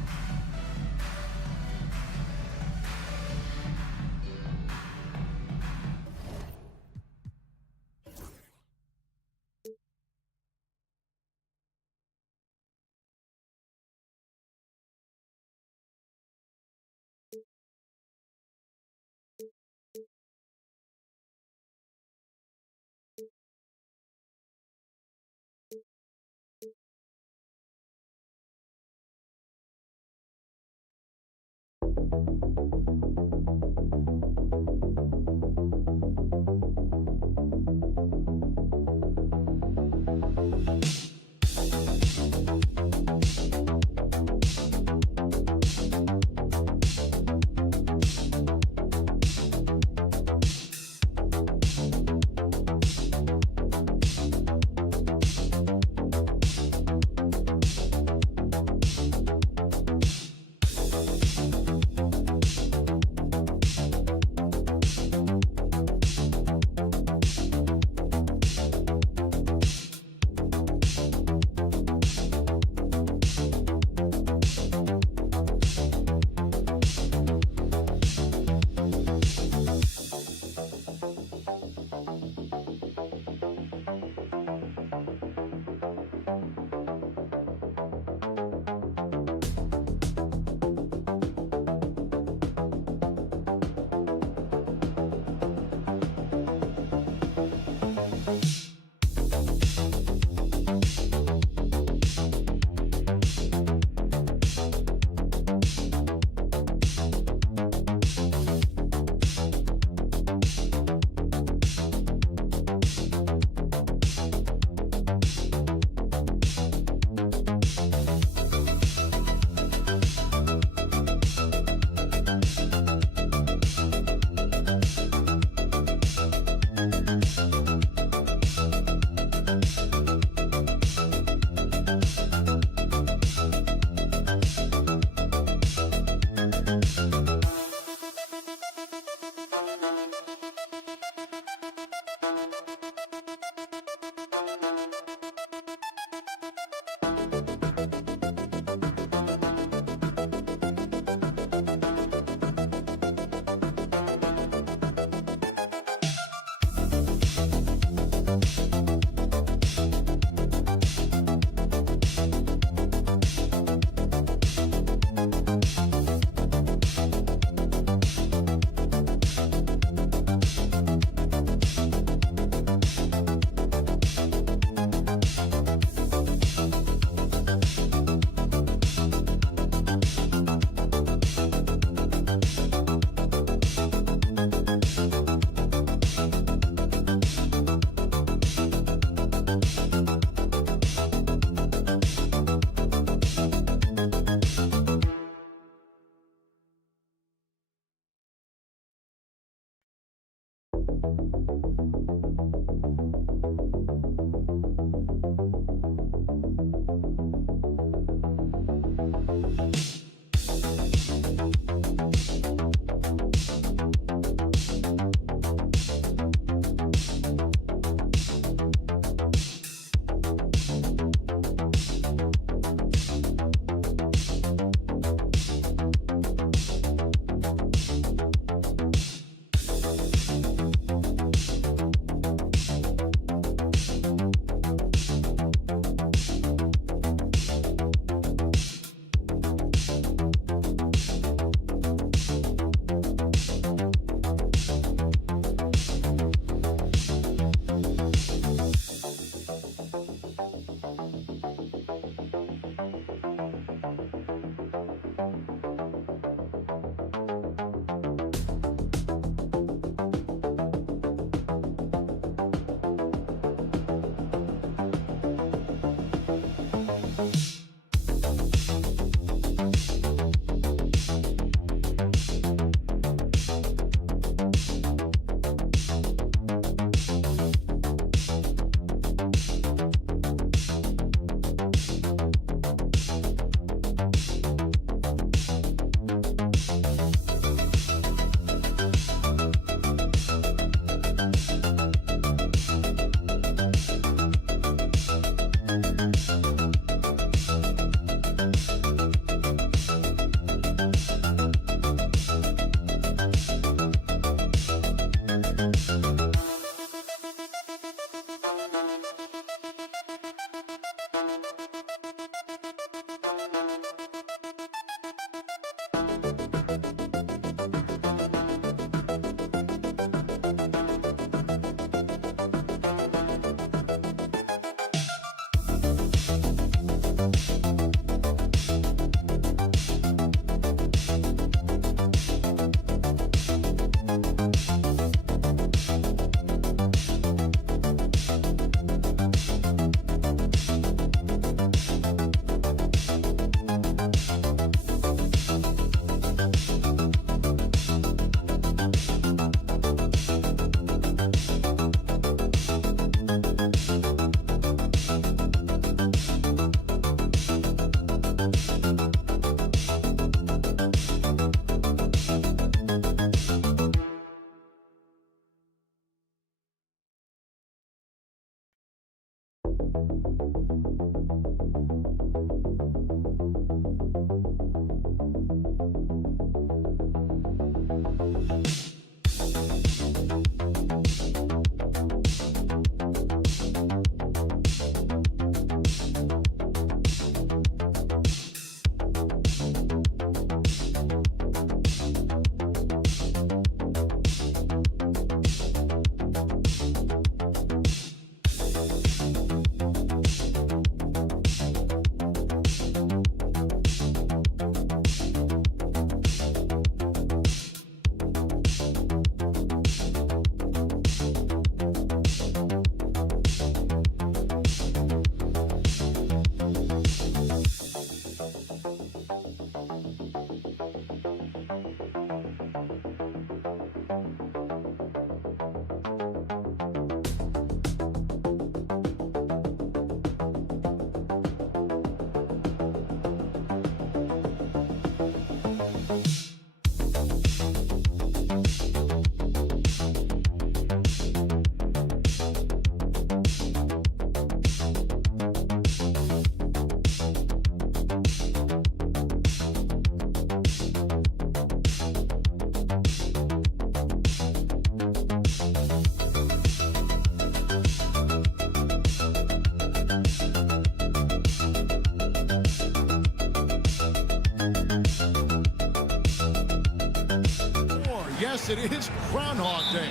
Yes, it is Groundhog Day.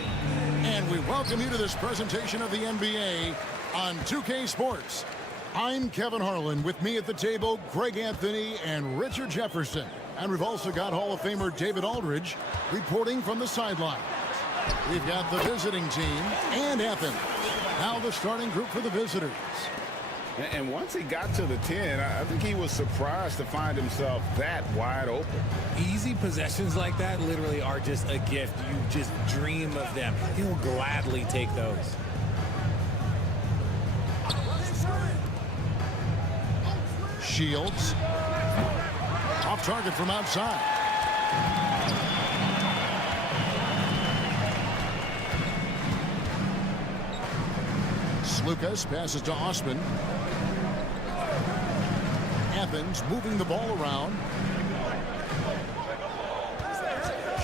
And we welcome you to this presentation of the NBA on 2K Sports. I'm Kevin Harlan. With me at the table, Greg Anthony and Richard Jefferson. And we've also got Hall of Famer David Aldridge reporting from the sideline. We've got the visiting team and Athens. Now the starting group for the visitors. And once he got to the 10, I think he was surprised to find himself that wide open. Easy possessions like that literally are just a gift. You just dream of them. He'll gladly take those. Shields. Off target from outside. Lucas passes to Osman. Evans moving the ball around.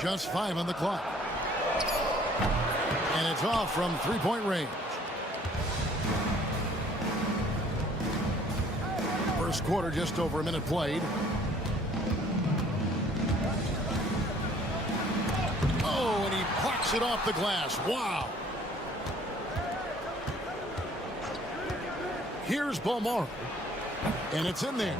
Just 5 on the clock. And it's off from three-point range. First quarter, just over a minute played. Oh, and he plucks it off the glass. Wow. Here's Balmore, and it's in there.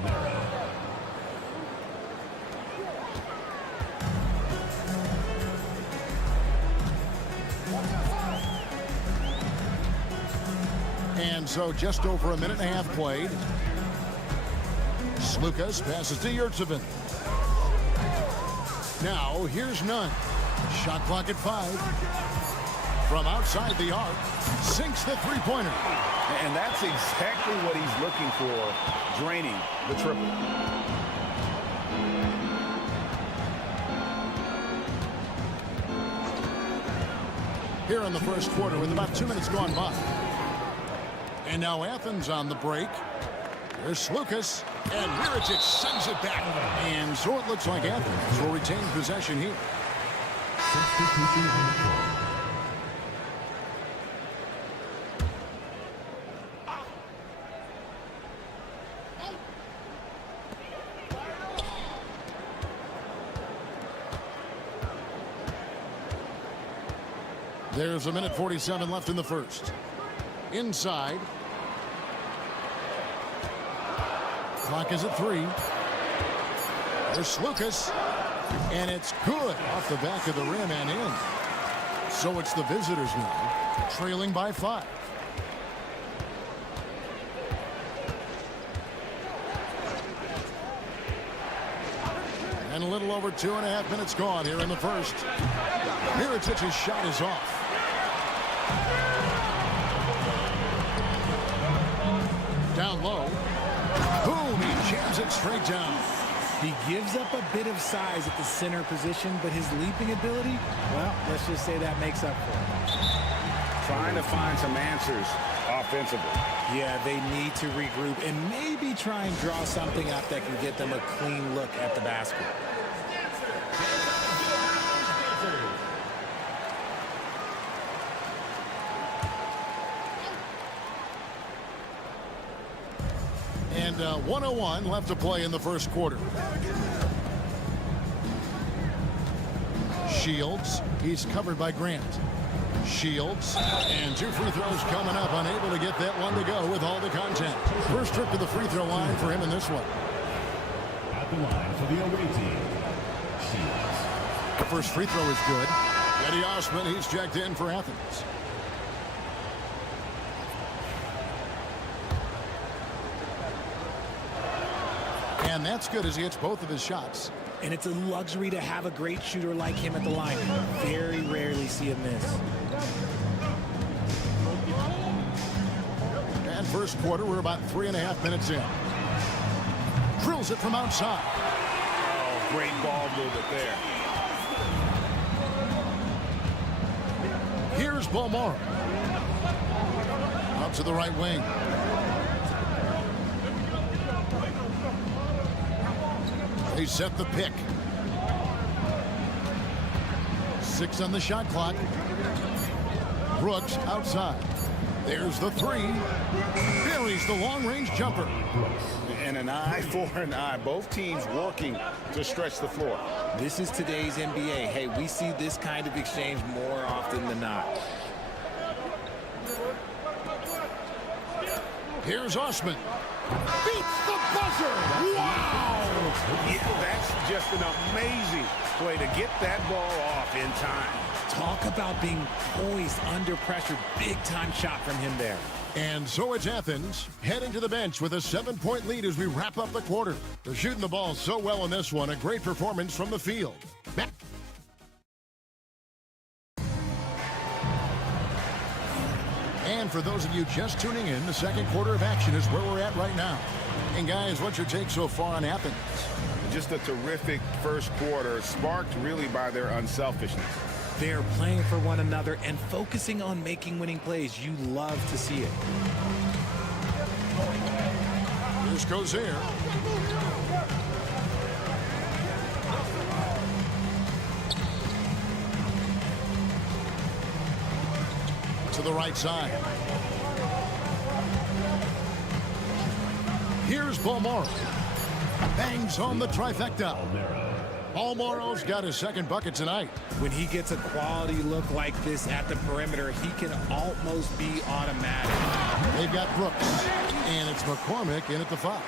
And so just over a minute and a half played. Lucas passes to Yurtsevin. Now here's Nunn. Shot clock at 5. From outside the arc, sinks the three-pointer. And that's exactly what he's looking for, draining the triple. Here in the first quarter with about 2 minutes gone by. And now Athens on the break. There's Lucas, and Mirotic sends it back. And so it looks like Athens will retain possession here. Substitution on the court. There's a minute 47 left in the first. Inside. Clock is at 3. There's Lucas. And it's good off the back of the rim and in. So it's the visitors now, trailing by 5. And a little over 2.5 minutes gone here in the first. Mirotic's shot is off. Down low. Boom, he jams it straight down. He gives up a bit of size at the center position, but his leaping ability, well, let's just say that makes up for it. Trying to find some answers offensively. Yeah, they need to regroup and maybe try and draw something up that can get them a clean look at the basket. And 1:01 left to play in the first quarter. Shields, he's covered by Grant. Shields, and 2 free throws coming up, unable to get that one to go with all the contact. First trip to the free throw line for him in this one. At the line for the away team, Shields. The first free throw is good. Eddie Osman, he's checked in for Athens. And that's good as he hits both of his shots. And it's a luxury to have a great shooter like him at the line. Very rarely see him miss. And first quarter, we're about 3.5 minutes in. Drills it from outside. Oh, great ball movement there. Here's Balmore. Out to the right wing. They set the pick. 6 on the shot clock. Brooks outside. There's the three. Buries the long-range jumper. And an eye for an eye. Both teams working to stretch the floor. This is today's NBA. Hey, we see this kind of exchange more often than not. Here's Osman. Beats the buzzer. Wow! Yeah, that's just an amazing play to get that ball off in time. Talk about being poised under pressure. Big-time shot from him there. And so it's Athens heading to the bench with a 7-point lead as we wrap up the quarter. They're shooting the ball so well in this one. A great performance from the field. And for those of you just tuning in, the second quarter of action is where we're at right now. And guys, what's your take so far on Athens? Just a terrific first quarter, sparked really by their unselfishness. They're playing for one another and focusing on making winning plays. You love to see it. Here's Cozier. To the right side. Here's Balmoro. Bangs on the trifecta. Balmoro's got his second bucket tonight. When he gets a quality look like this at the perimeter, he can almost be automatic. They've got Brooks, and it's McCormick in at the 5.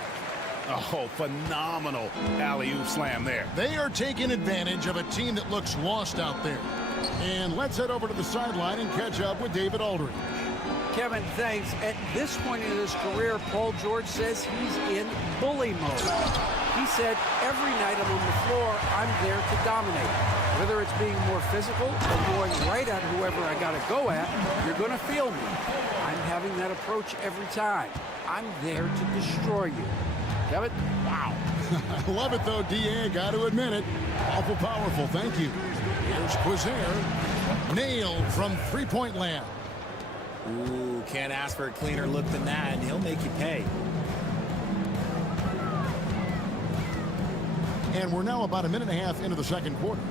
Oh, phenomenal alley-oop slam there. They are taking advantage of a team that looks lost out there. And let's head over to the sideline and catch up with David Aldridge. Kevin, thanks. At this point in his career, Paul George says he's in bully mode. He said, every night I'm on the floor, I'm there to dominate. Whether it's being more physical or going right at whoever I got to go at, you're going to feel me. I'm having that approach every time. I'm there to destroy you. Kevin? Wow. I love it, though, D.A. Got to admit it. Awful powerful. Thank you. Here's Cozier. Nailed from three-point land. Ooh, can't ask for a cleaner look than that, and he'll make you pay. And we're now about a minute and a half into the second quarter.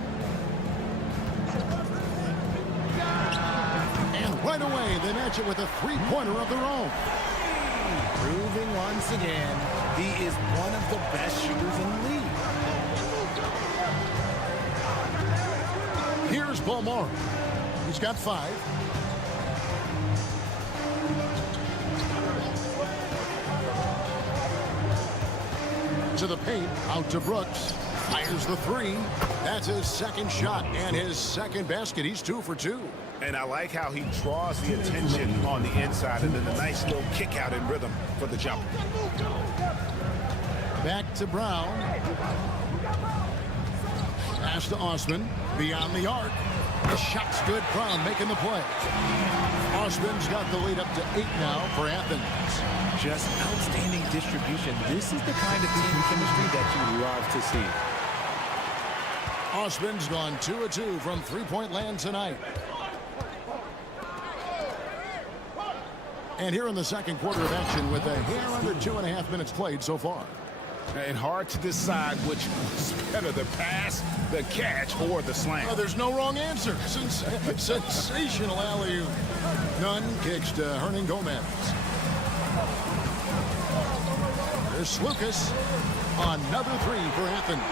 And right away, they match it with a three-pointer of their own. Proving once again, he is one of the best shooters in the league. Here's Balmoro. He's got 5. To the paint, out to Brooks. Fires the 3. That's his second shot and his second basket. He's 2 for 2. And I like how he draws the attention on the inside and then a nice little kick out in rhythm for the jumper. Back to Brown. Pass to Osman. Beyond the arc. The shot's good. Brown making the play. Osman's got the lead up to 8 now for Athens. Just outstanding distribution. This is the kind of team chemistry that you love to see. Osman's gone 2 of 2 from three-point land tonight. And here in the second quarter of action with a hair under 2.5 minutes played so far. And hard to decide which is better, the pass, the catch, or the slam. Oh, there's no wrong answer. Sensational alley-oop. Nunn kicks to Hernan Gomez. There's Lucas. Another 3 for Athens.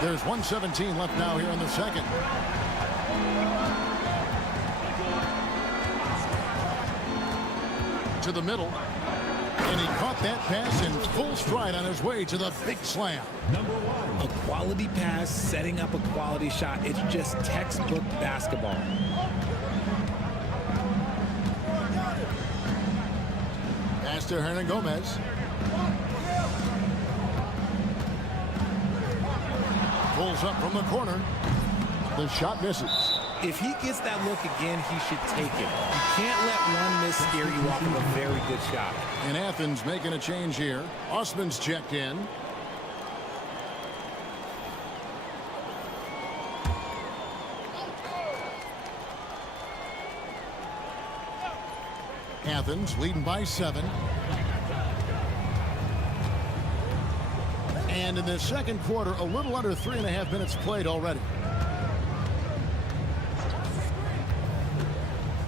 There's 1:17 left now here in the second. To the middle. And he caught that pass in full stride on his way to the big slam. A quality pass, setting up a quality shot. It's just textbook basketball. Pass to Hernan Gomez. Pulls up from the corner. The shot misses. If he gets that look again, he should take it. You can't let one miss scare you off of a very good shot. And Athens making a change here. Osman's checked in. Athens leading by 7. And in the second quarter, a little under 3.5 minutes played already.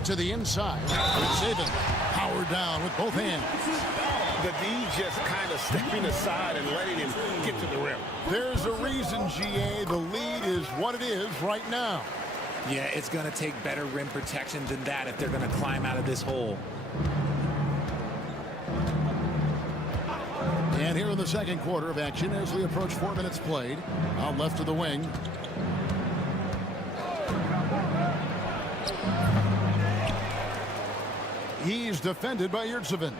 To the inside. Saban powered down with both hands. The D just kind of stepping aside and letting him get to the rim. There's a reason, GA, the lead is what it is right now. Yeah, it's going to take better rim protection than that if they're going to climb out of this hole. And here in the second quarter of action as we approach 4 minutes played. Out left of the wing. He's defended by Yurtseven.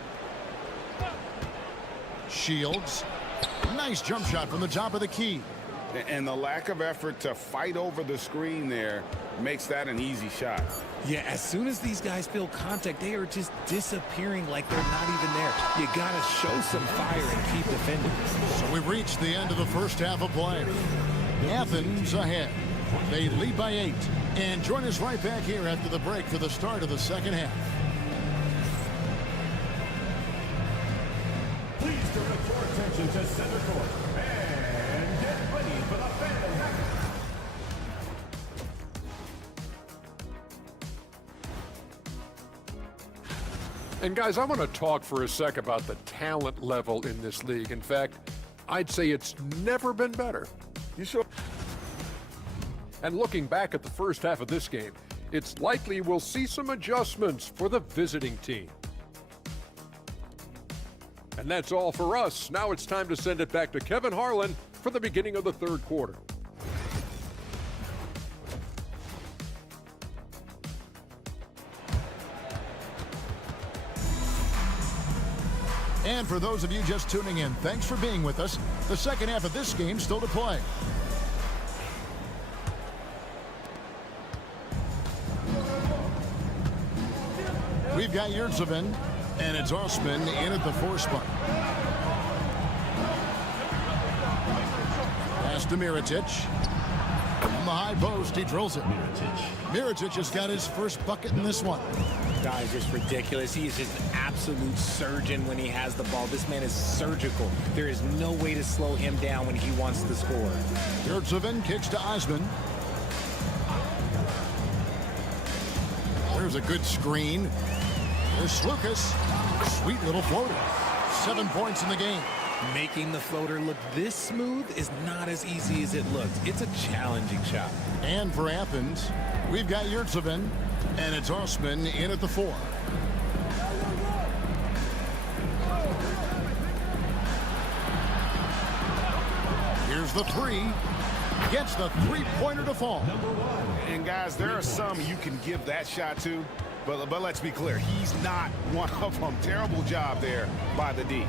Shields. Nice jump shot from the top of the key. And the lack of effort to fight over the screen there makes that an easy shot. Yeah, as soon as these guys feel contact, they are just disappearing like they're not even there. You got to show some fire and keep defending. So we've reached the end of the first half of play. Athens ahead. They lead by 8. And join us right back here after the break for the start of the second half. Please direct your attention to center court and get ready for the Phantom Hack. And guys, I want to talk for a sec about the talent level in this league. In fact, I'd say it's never been better. You sure? And looking back at the first half of this game, it's likely we'll see some adjustments for the visiting team. And that's all for us. Now it's time to send it back to Kevin Harlan for the beginning of the third quarter. And for those of you just tuning in, thanks for being with us. The second half of this game still to play. We've got Yurtseven, and it's Osman in at the 4 spot. Pass to Mirotic. From the high post, he drills it. Mirotic has got his first bucket in this one. Guys, just ridiculous. He is just an absolute surgeon when he has the ball. This man is surgical. There is no way to slow him down when he wants to score. Yurtseven kicks to Osman. There's a good screen. There's Slukas. Sweet little floater. 7 points in the game. Making the floater look this smooth is not as easy as it looks. It's a challenging shot. And for Athens, we've got Yurtseven, and it's Osman in at the 4. Here's the 3. Gets the 3-pointer to fall. And guys, there are some you can give that shot to, but let's be clear, he's not one of them. Terrible job there by the D.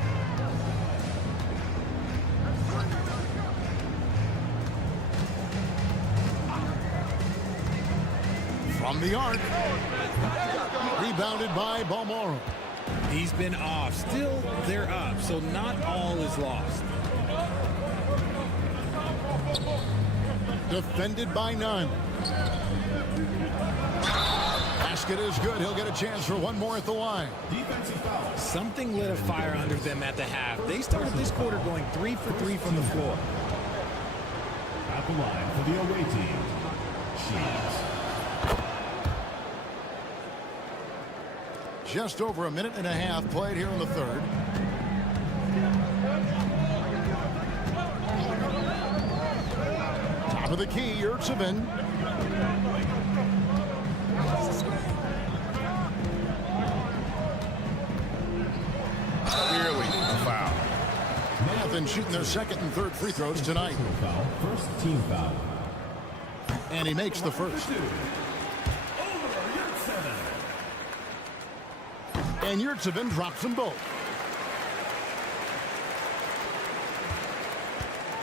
From the arc. Rebounded by Balmoro. He's been off. Still, they're up, so not all is lost. Defended by none. Basket is good. He'll get a chance for one more at the line. Defensive foul. Something lit a fire under them at the half. They started this quarter going 3 for 3 from the floor. At the line for the away team, Shields. Just over a minute and a half played here in the third. Top of the key, Yurtseven. Clearly a foul. Athens shooting their second and third free throws tonight. First team foul. And he makes the first. And Yurtseven drops them both.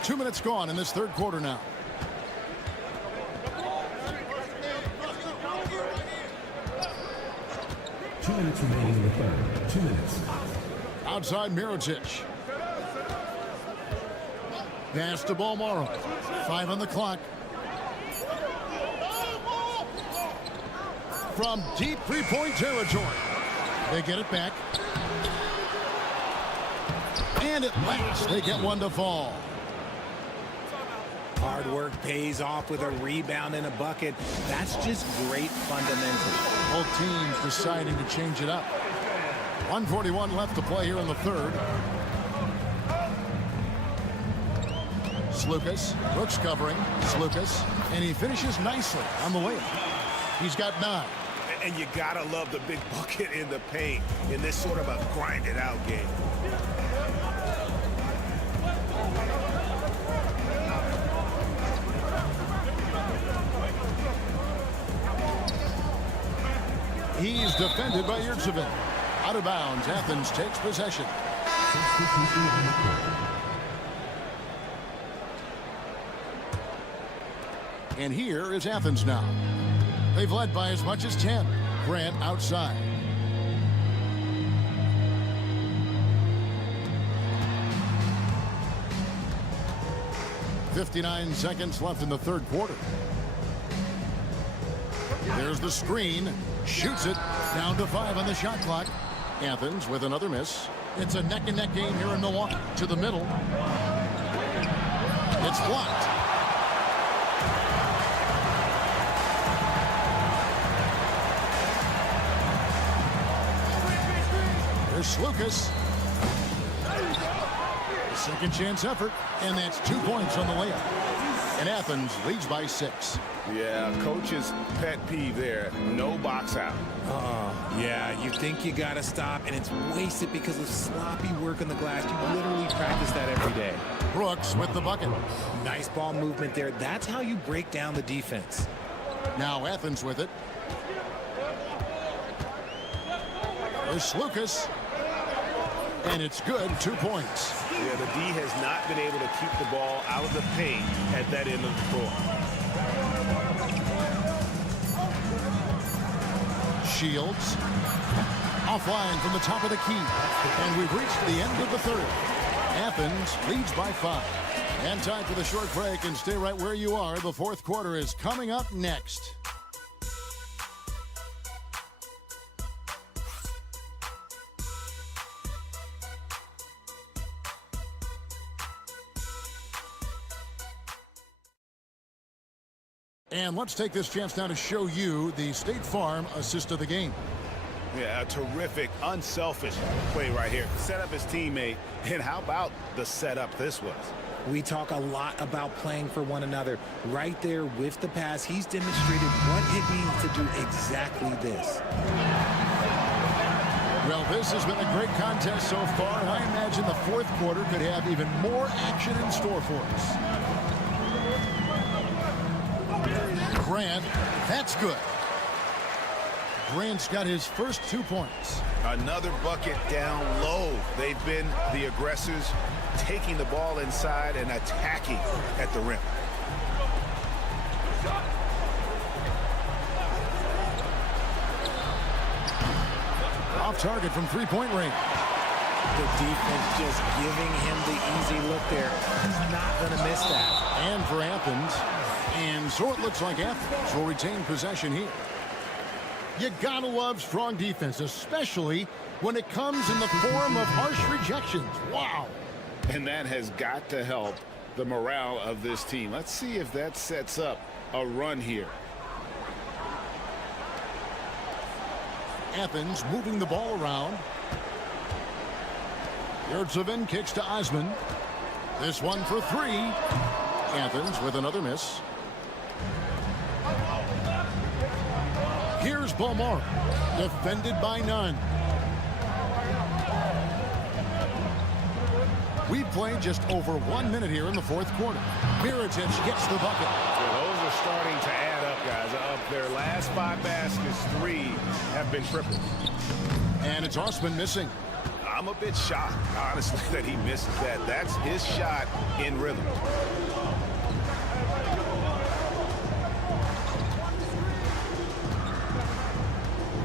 2 minutes gone in this third quarter now. Two minutes remaining in the third. 2 minutes. Outside Mirotic. Pass to Balmoro. 5 on the clock. From deep three-point territory. They get it back. And at last, they get one to fall. Hard work pays off with a rebound and a bucket. That's just great fundamentals. Both teams deciding to change it up. 1:41 left to play here in the third. Slukas, Brooks covering, Slukas, and he finishes nicely on the layup. He's got 9. And you gotta love the big bucket in the paint in this sort of a grinded out game. He's defended by Yurtsevin. Out of bounds, Athens takes possession. And here is Athens now. They've led by as much as 10. Grant outside. .59 seconds left in the third quarter. There's the screen. Shoots it. Down to 5 on the shot clock. Athens with another miss. It's a neck-and-neck game here in Milwaukee. To the middle. It's blocked. There's Slukas. A second chance effort. And that's 2 points on the layup. And Athens leads by 6. Yeah, coach's pet peeve there. No box out. Yeah, you think you got to stop, and it's wasted because of sloppy work on the glass. You literally practice that every day. Brooks with the bucket. Nice ball movement there. That's how you break down the defense. Now Athens with it. There's Slukas. And it's good. 2 points. Yeah, the D has not been able to keep the ball out of the paint at that end of the floor. Shields. Offline from the top of the key. And we've reached the end of the third. Athens leads by 5. And time for the short break, and stay right where you are. The fourth quarter is coming up next. And let's take this chance now to show you the State Farm assist of the game. Yeah, a terrific, unselfish play right here. Set up his teammate, and how about the setup this was? We talk a lot about playing for one another. Right there with the pass, he's demonstrated what it means to do exactly this. Well, this has been a great contest so far, and I imagine the fourth quarter could have even more action in store for us. Grant, that's good. Grant's got his first 2 points. Another bucket down low. They've been the aggressors, taking the ball inside and attacking at the rim. Off target from three-point range. The defense just giving him the easy look there. He's not going to miss that. And for Athens. And so it looks like Athens will retain possession here. You gotta love strong defense, especially when it comes in the form of harsh rejections. Wow. And that has got to help the morale of this team. Let's see if that sets up a run here. Athens moving the ball around. Yurtsevin kicks to Osman. This one for 3. Athens with another miss. Here's Bomar, defended by none. We've played just over 1 minute here in the fourth quarter. Mirotic gets the bucket. Yeah, those are starting to add up, guys. Of their last 5 baskets, 3 have been triples. And it's Osman missing. I'm a bit shocked, honestly, that he misses that. That's his shot in rhythm.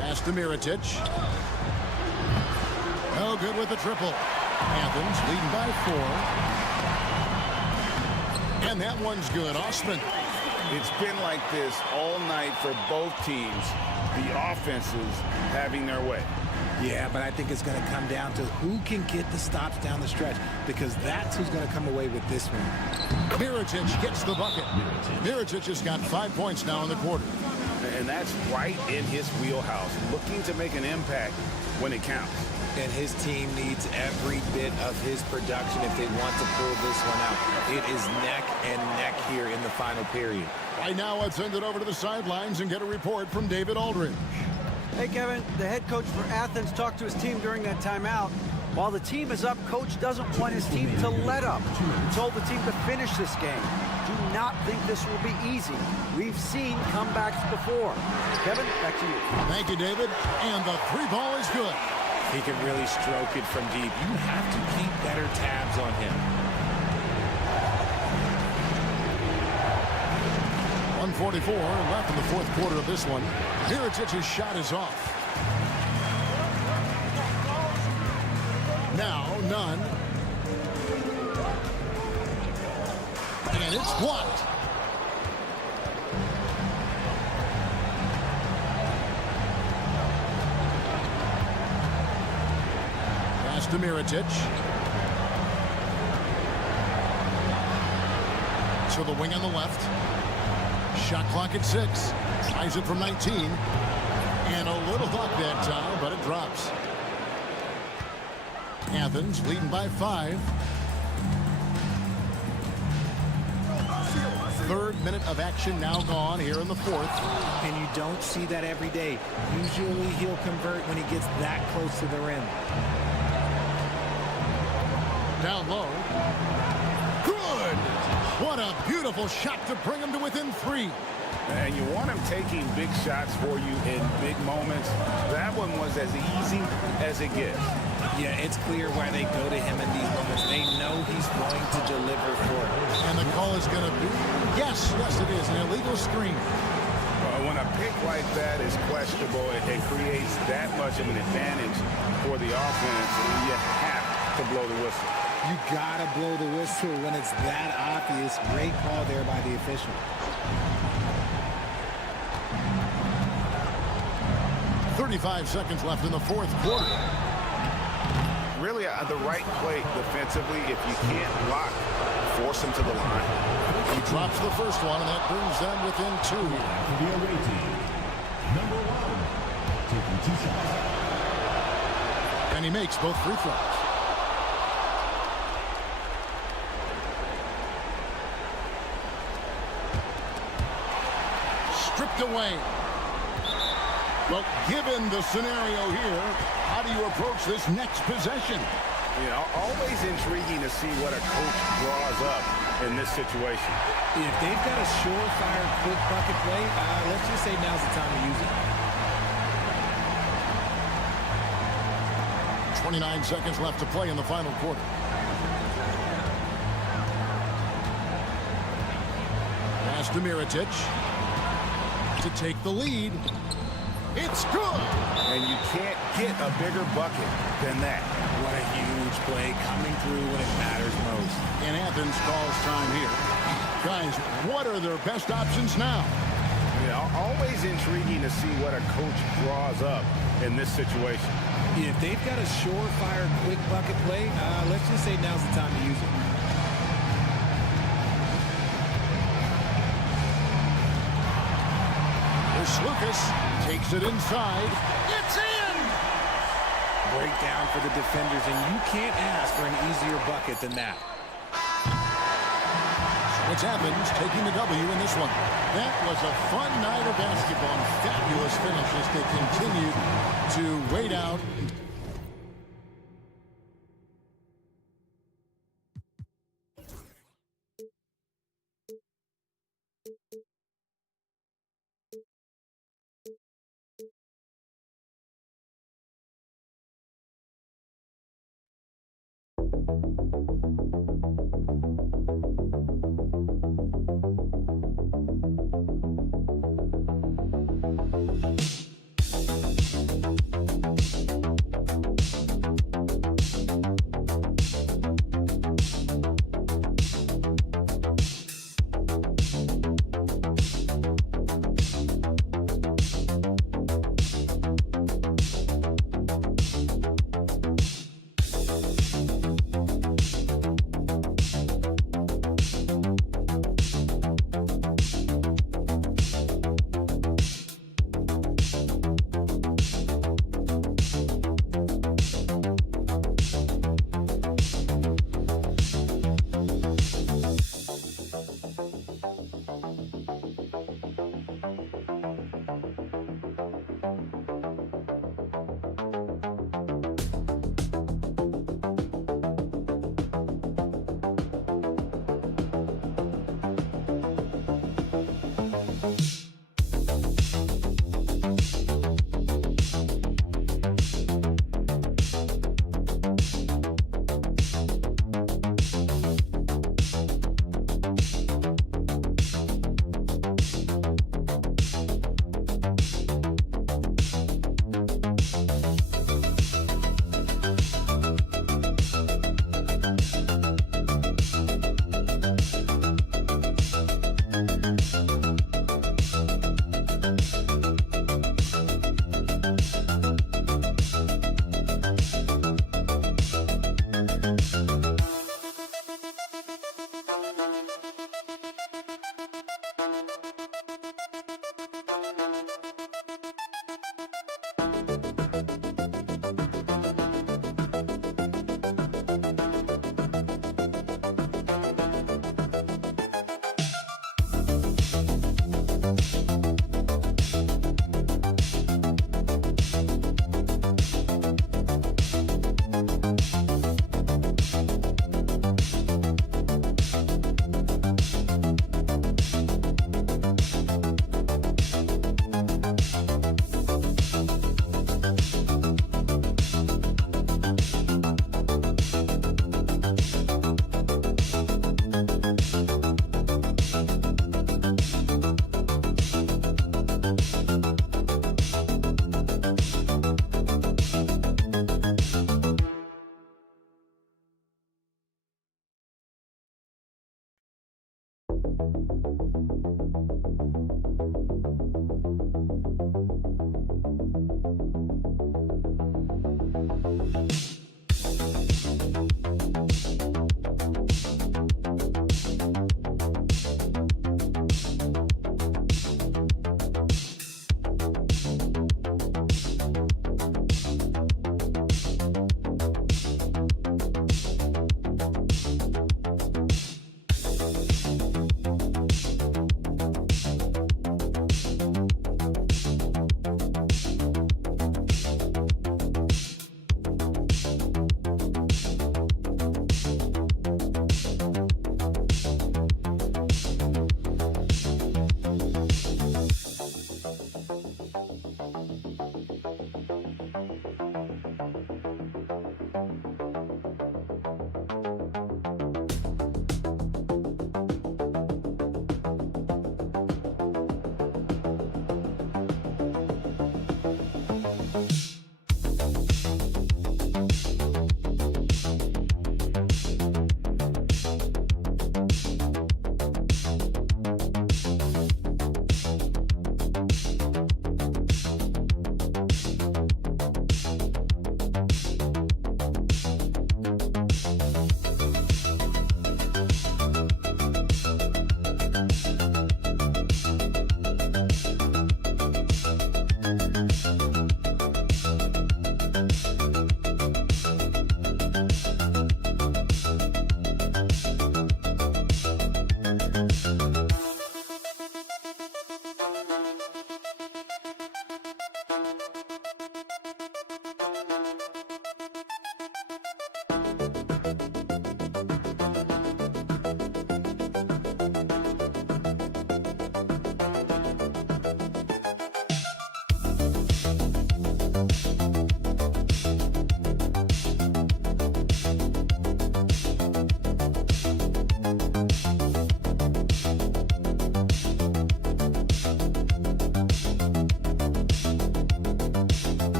Pass to Mirotic. No good with the triple. Athens leading by 4. And that one's good. Osman. It's been like this all night for both teams. The offenses having their way. Yeah, but I think it's going to come down to who can get the stops down the stretch, because that's who's going to come away with this one. Mirotic gets the bucket. Mirotic has got 5 points now in the quarter. And that's right in his wheelhouse, looking to make an impact when it counts. And his team needs every bit of his production if they want to pull this one out. It is neck and neck here in the final period. Right now, let's send it over to the sidelines and get a report from David Aldridge. Hey, Kevin, the head coach for Athens talked to his team during that timeout. While the team is up, coach doesn't want his team to let up. He told the team to finish this game. Do not think this will be easy. We've seen comebacks before. Kevin, back to you. Thank you, David. And the three ball is good. He can really stroke it from deep. You have to keep better tabs on him. 1:44 left in the fourth quarter of this one. Mirotic's shot is off. Now, none. And it's blocked. Pass to Mirotic. To the wing on the left. Shot clock at 6. Tries it from 19. And a little luck that time, but it drops. Athens leading by 5. Third minute of action now gone here in the fourth. And you don't see that every day. Usually he'll convert when he gets that close to the rim. Down low. Good! What a beautiful shot to bring him to within 3. And you want him taking big shots for you in big moments. That one was as easy as it gets. Yeah, it's clear why they go to him in these moments. They know he's going to deliver for it. And the call is going to be, yes, it is, an illegal screen. When a pick like that is questionable, it creates that much of an advantage for the offense. You have to blow the whistle. You got to blow the whistle when it's that obvious. Great call there by the official. 35 seconds left in the fourth quarter. Really the right play defensively. If you can't block, force him to the line. He drops the first one, and that brings them within 2. The away team, number 1, taking 2 shots. And he makes both free throws. Stripped away. Well, given the scenario here, how do you approach this next possession? You know, always intriguing to see what a coach draws up in this situation. If they've got a surefire quick bucket play, let's just say now's the time to use it. 29 seconds left to play in the final quarter. Pass to Mirotic to take the lead. It's good! And you can't get a bigger bucket than that. What a huge play coming through when it matters most. And Athens calls time here. Guys, what are their best options now? You know, always intriguing to see what a coach draws up in this situation. If they've got a surefire quick bucket play, let's just say now's the time to use it. Lucas takes it inside. It's in! Breakdown for the defenders, and you can't ask for an easier bucket than that. So it's Athens taking the W in this one. That was a fun night of basketball and fabulous finish as they continued to wait out.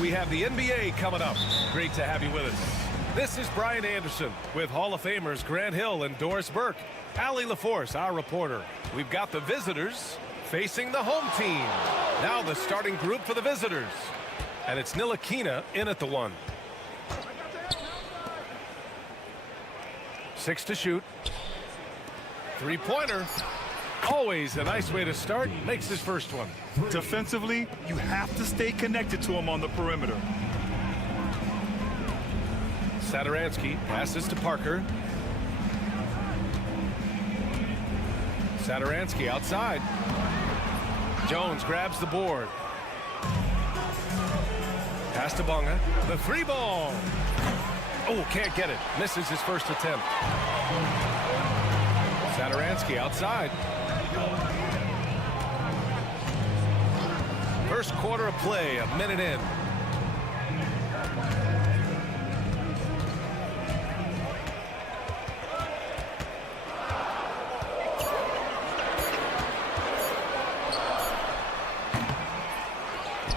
We have the NBA coming up. Great to have you with us. This is Brian Anderson with Hall of Famers Grant Hill and Doris Burke. Allie LaForce, our reporter. We've got the visitors facing the home team. Now the starting group for the visitors. And it's Ntilikina in at the one. 6 to shoot. Three-pointer. Always a nice way to start. Makes his first one. Defensively, you have to stay connected to him on the perimeter. Satoransky passes to Parker. Satoransky outside. Jones grabs the board. Pass to Bonga. The three ball. Oh, can't get it. Misses his first attempt. Satoransky outside. First quarter of play, a minute in.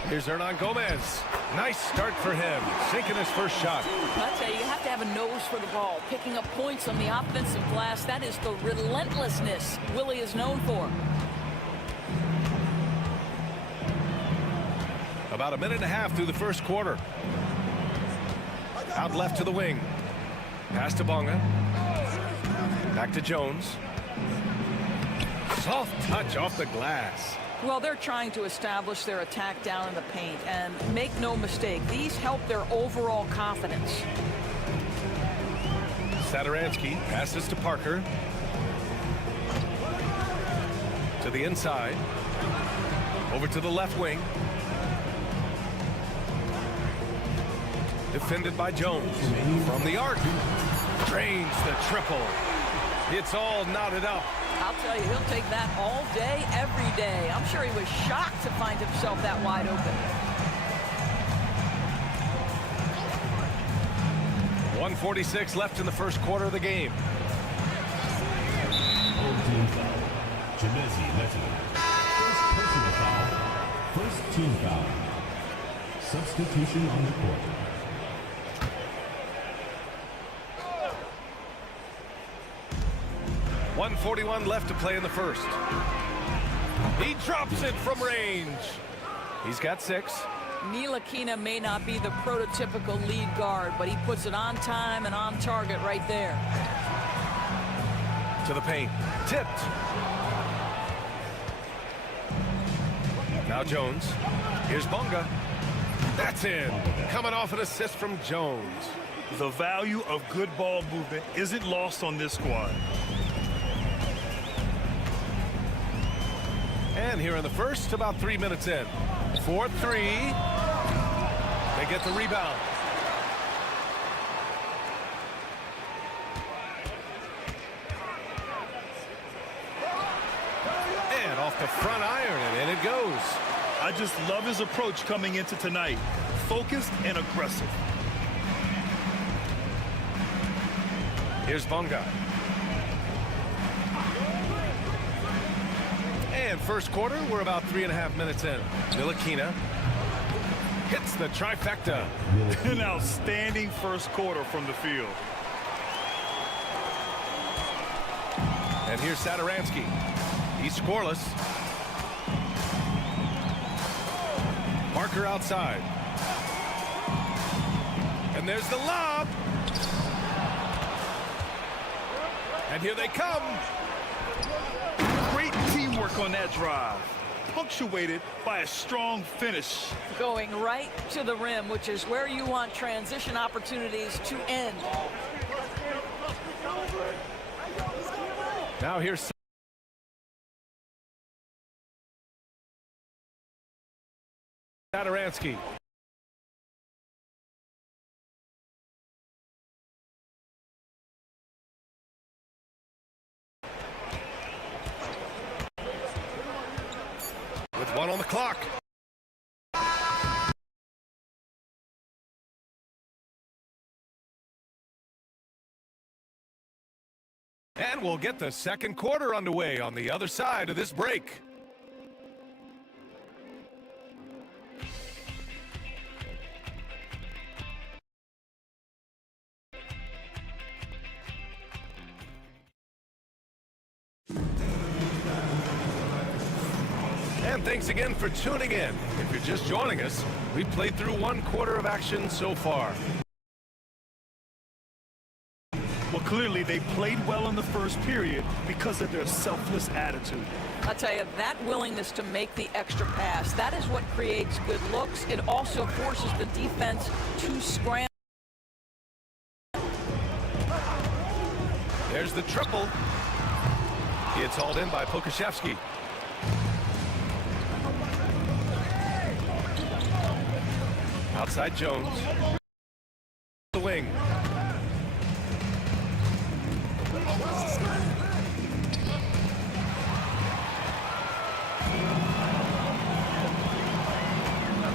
Here's Hernan Gomez. Nice start for him, sinking his first shot. I tell you, you have to have a nose for the ball. Picking up points on the offensive glass, that is the relentlessness Willie is known for. About a minute and a half through the first quarter. Out left to the wing. Pass to Bonga. Back to Jones. Soft touch off the glass. Well, they're trying to establish their attack down in the paint, and make no mistake, these help their overall confidence. Satoransky passes to Parker. To the inside. Over to the left wing. Defended by Jones. From the arc. Drains the triple. It's all knotted up. I'll tell you, he'll take that all day, every day. I'm sure he was shocked to find himself that wide open. 1:46 left in the first quarter of the game. Team foul. Jamezi Leti. First personal foul. First team foul. Substitution on the court. .141 left to play in the first. He drops it from range. He's got 6. Ntilikina may not be the prototypical lead guard, but he puts it on time and on target right there. To the paint. Tipped. Now Jones. Here's Bonga. That's in. Coming off an assist from Jones. The value of good ball movement isn't lost on this squad. And here in the first, about 3 minutes in. 4-3. They get the rebound. And off the front iron, and in it goes. I just love his approach coming into tonight. Focused and aggressive. Here's Bonga. And first quarter, we're about 3.5 minutes in. Ntilikina hits the trifecta. An outstanding first quarter from the field. And here's Satoransky. He's scoreless. Parker outside. And there's the lob. And here they come. Great teamwork on that drive, punctuated by a strong finish. Going right to the rim, which is where you want transition opportunities to end. Now here's Satoransky. With 1 on the clock. And we'll get the second quarter underway on the other side of this break. And thanks again for tuning in. If you're just joining us, we've played through 1 quarter of action so far. Well, clearly they played well in the first period because of their selfless attitude. I'll tell you, that willingness to make the extra pass, that is what creates good looks. It also forces the defense to scramble. There's the triple. It's hauled in by Pokashevsky. Outside Jones. The wing.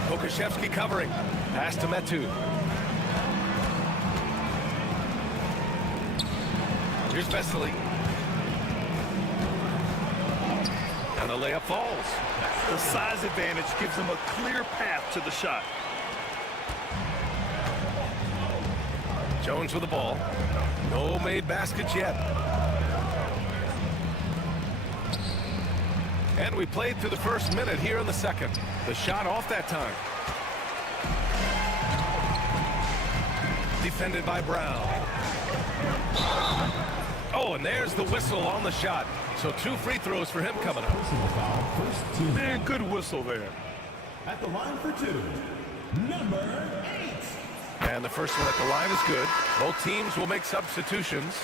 Pokashevsky covering. Pass to Metu. Here's Vesely. And the layup falls. The size advantage gives them a clear path to the shot. Jones with the ball. No made baskets yet. And we played through the first minute here in the second. The shot off that time. Defended by Brown. Oh, and there's the whistle on the shot. So 2 free throws for him coming up. Man, good whistle there. At the line for 2, number 8. And the first one at the line is good. Both teams will make substitutions.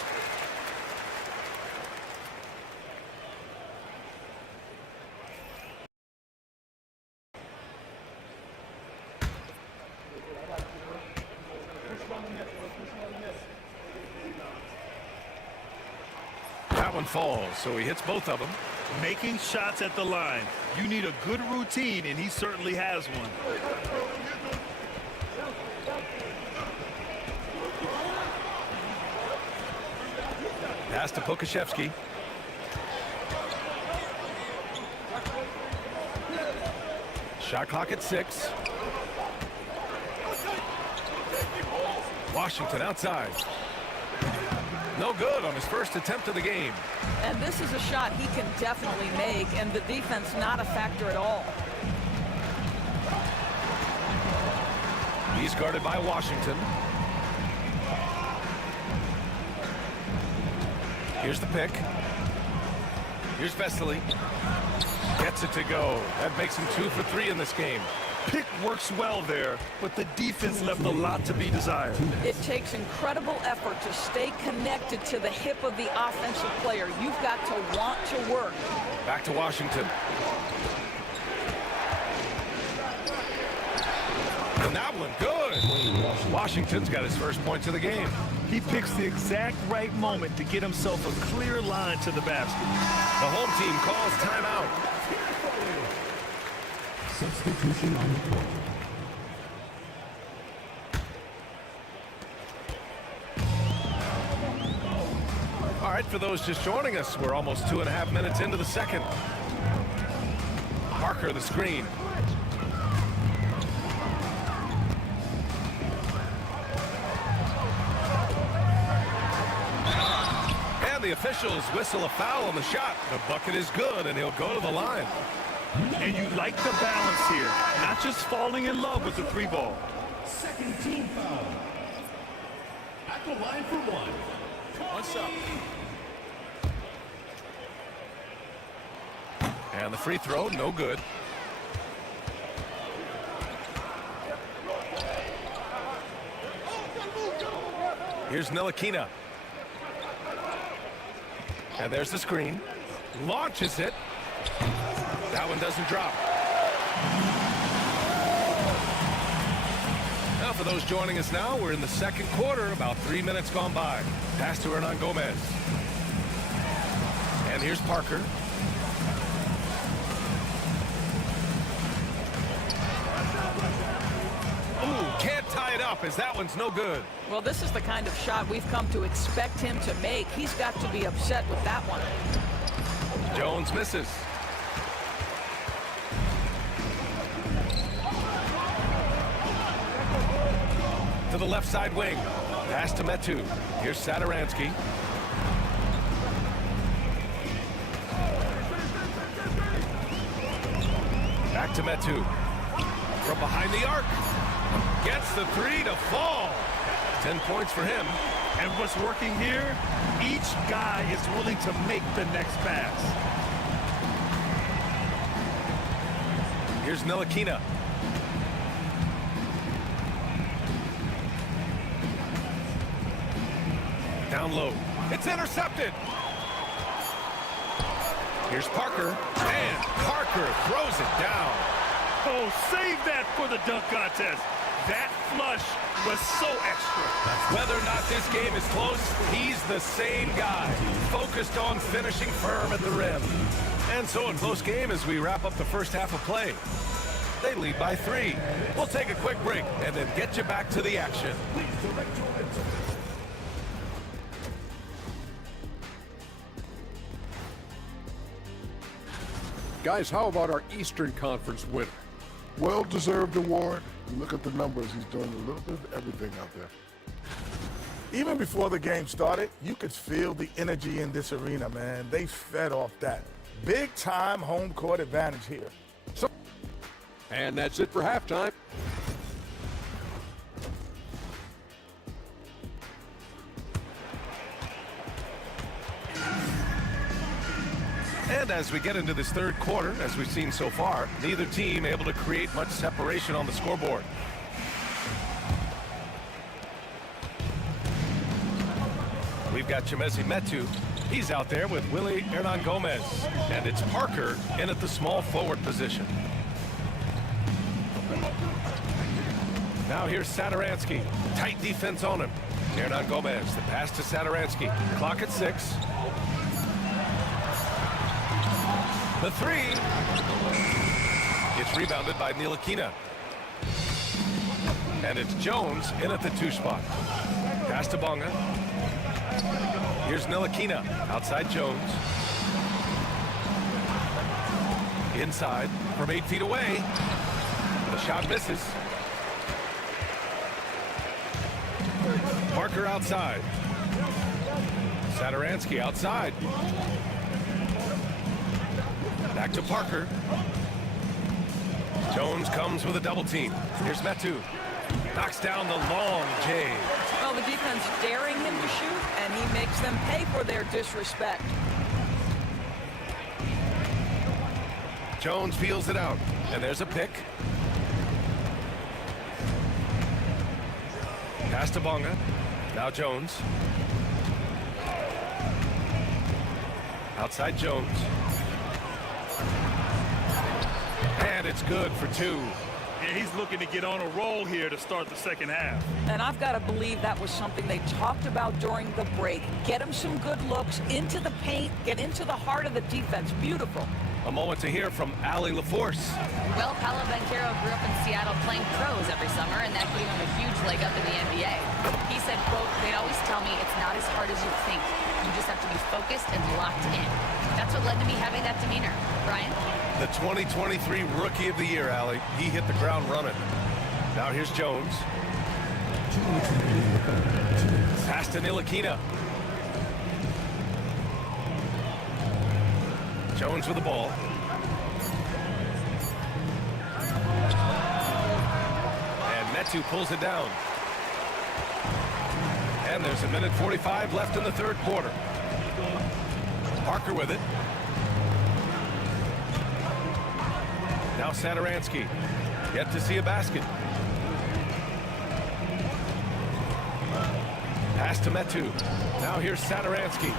one falls, so he hits both of them. Making shots at the line. You need a good routine, and he certainly has one. Pass to Pokashevsky. Shot clock at 6. Washington outside. No good on his first attempt of the game. And this is a shot he can definitely make, and the defense not a factor at all. He's guarded by Washington. Here's the pick. Here's Vesely. Gets it to go. That makes him 2 for 3 in this game. Pick works well there, but the defense left a lot to be desired. It takes incredible effort to stay connected to the hip of the offensive player. You've got to want to work. Back to Washington. And that one, good. Washington's got his first points of the game. He picks the exact right moment to get himself a clear line to the basket. The home team calls timeout. Substitution on the court. All right, for those just joining us, we're almost 2.5 minutes into the second. Parker, the screen. And the officials whistle a foul on the shot. The bucket is good, and he'll go to the line. And you like the balance here, not just falling in love with the 3-ball. Second team foul. At the line for 1. What's up? And the free throw, no good. Here's Ntilikina. And there's the screen. Launches it. That one doesn't drop. Now, for those joining us now, we're in the second quarter, about 3 minutes gone by. Pass to Hernan Gomez. And here's Parker. Ooh, can't tie it up as that one's no good. Well, this is the kind of shot we've come to expect him to make. He's got to be upset with that one. Jones misses. To the left side wing. Pass to Metu. Here's Satoransky. Back to Metu. From behind the arc. Gets the 3 to fall. 10 points for him. And what's working here, each guy is willing to make the next pass. Here's Ntilikina. Down low. It's intercepted. Here's Parker. And Parker throws it down. Oh, save that for the dunk contest. That flush was so extra. Whether or not this game is close, he's the same guy, focused on finishing firm at the rim. And so a close game as we wrap up the first half of play. They lead by 3. We'll take a quick break and then get you back to the action. Guys, how about our Eastern Conference winner? Well-deserved award. You look at the numbers, he's doing a little bit of everything out there. Even before the game started, you could feel the energy in this arena, man. They fed off that. Big-time home court advantage here. And that's it for halftime. And as we get into this third quarter, as we've seen so far, neither team able to create much separation on the scoreboard. We've got Chimezie Metu. He's out there with Willie Hernan Gomez. And it's Parker in at the small forward position. Now here's Satoransky. Tight defense on him. Hernan Gomez, the pass to Satoransky. Clock at 6. The three. It's rebounded by Ntilikina. And it's Jones in at the 2 spot. Pass to Bonga. Here's Ntilikina. Outside Jones. Inside from 8 feet away. The shot misses. Parker outside. Satoransky outside. Back to Parker. Jones comes with a double team. Here's Metu. Knocks down the long J. Well, the defense daring him to shoot, and he makes them pay for their disrespect. Jones feels it out, and there's a pick. Pass to Bonga. Now Jones. Outside Jones. And it's good for 2. Yeah, he's looking to get on a roll here to start the second half. And I've got to believe that was something they talked about during the break. Get him some good looks into the paint, get into the heart of the defense. Beautiful. A moment to hear from Allie LaForce. Well, Paolo Banchero grew up in Seattle playing pros every summer, and that gave him a huge leg up in the NBA. He said, quote, "They'd always tell me it's not as hard as you think. You just have to be focused and locked in." That's what led to me having that demeanor. Brian? The 2023 Rookie of the Year, Allie. He hit the ground running. Now here's Jones. Pass to Ntilikina. Jones with the ball. And Metu pulls it down. And there's a minute 45 left in the third quarter. Parker with it. Now Satoransky. Yet to see a basket. Pass to Metu. Now here's Satoransky.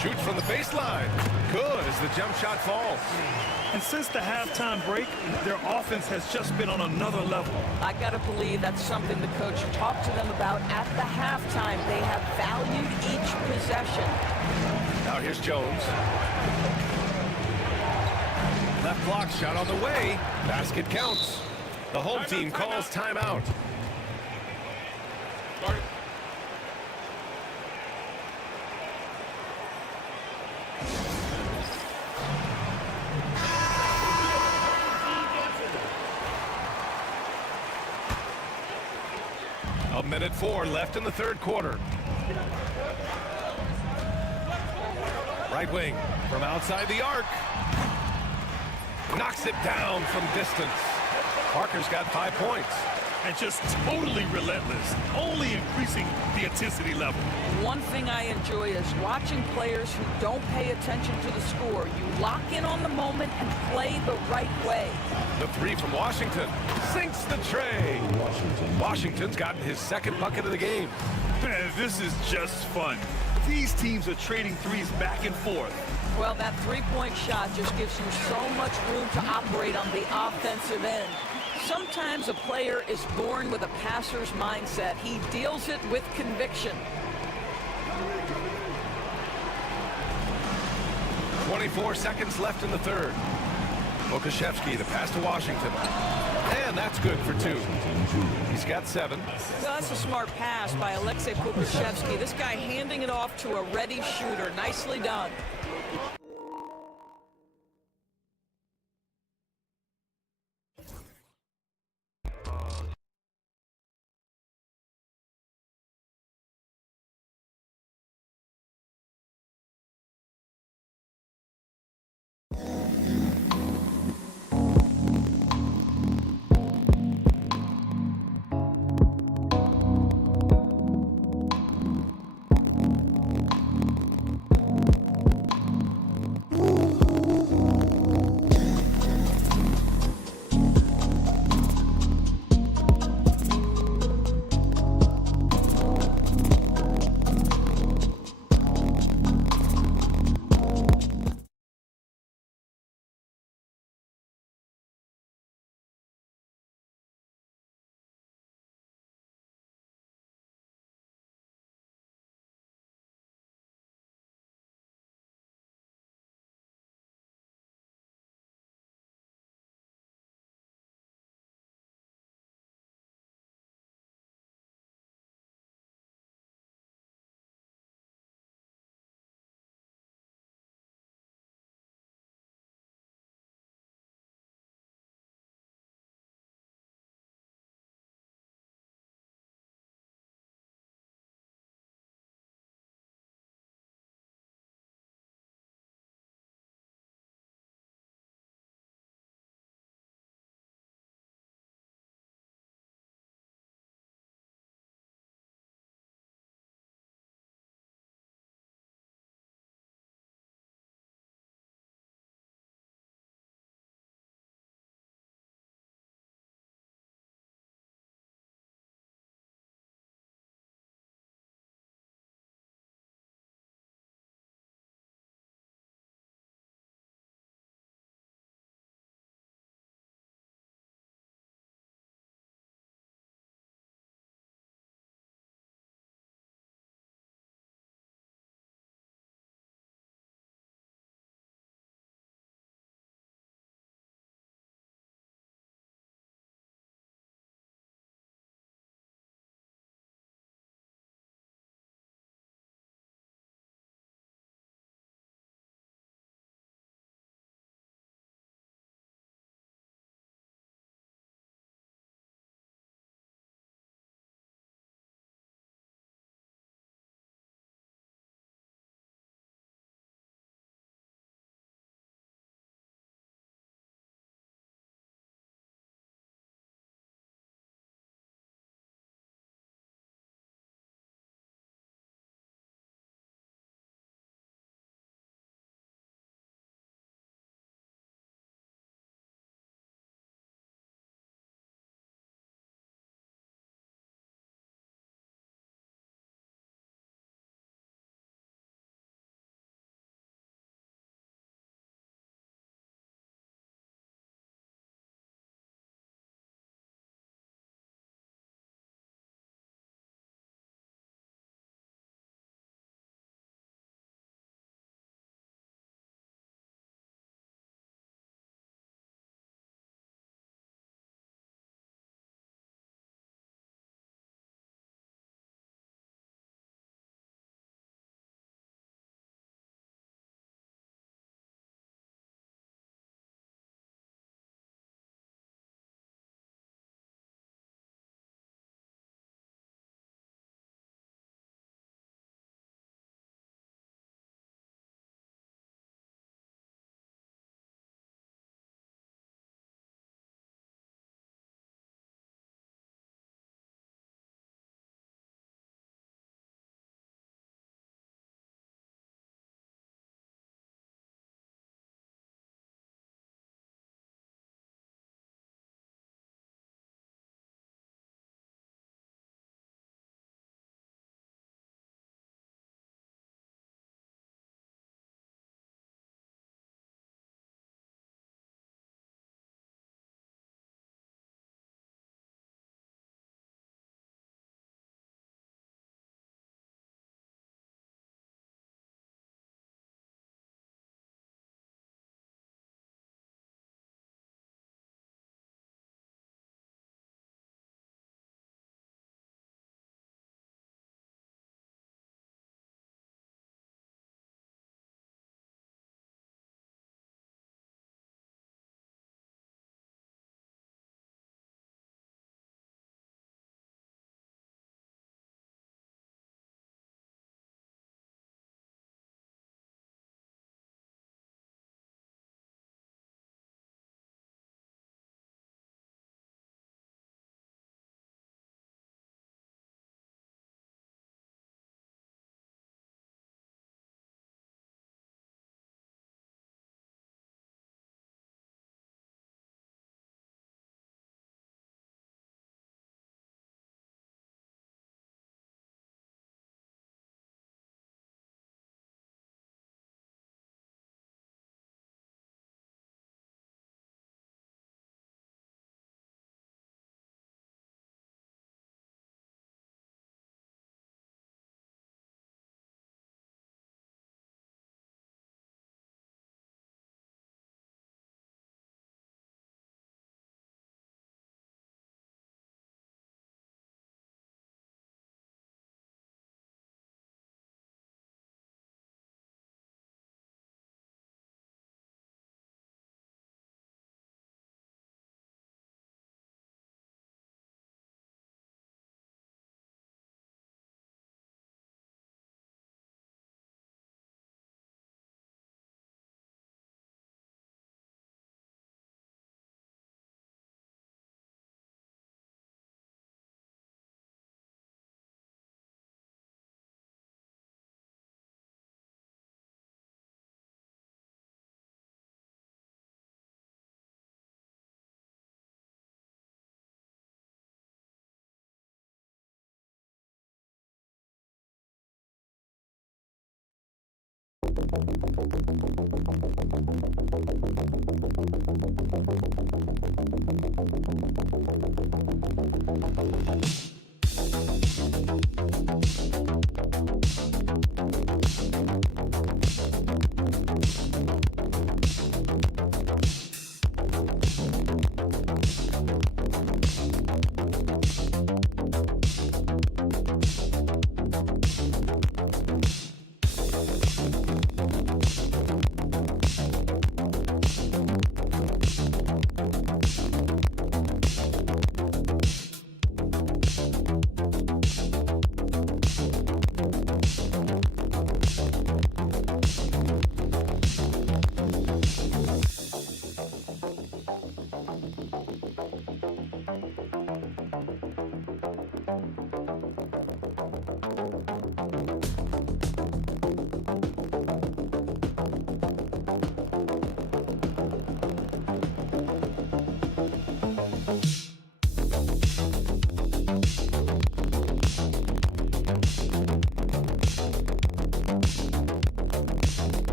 Shoots from the baseline. Good as the jump shot falls. And since the halftime break, their offense has just been on another level. I got to believe that's something the coach talked to them about at the halftime. They have valued each possession. Now here's Jones. Left block shot on the way. Basket counts. The home team calls timeout. A minute 4 left in the third quarter. Right wing from outside the arc. Knocks it down from distance. Parker's got 5 points. And just totally relentless, only increasing the intensity level. One thing I enjoy is watching players who don't pay attention to the score. You lock in on the moment and play the right way. The 3 from Washington sinks the tray. Washington's gotten his second bucket of the game. Man, this is just fun. These teams are trading threes back and forth. Well, that three-point shot just gives you so much room to operate on the offensive end. Sometimes a player is born with a passer's mindset. He deals it with conviction. 24 seconds left in the third. Okashevsky, the pass to Washington. And that's good for 2. He's got 7. Well, that's a smart pass by Alexei Pokusevsky. This guy handing it off to a ready shooter. Nicely done.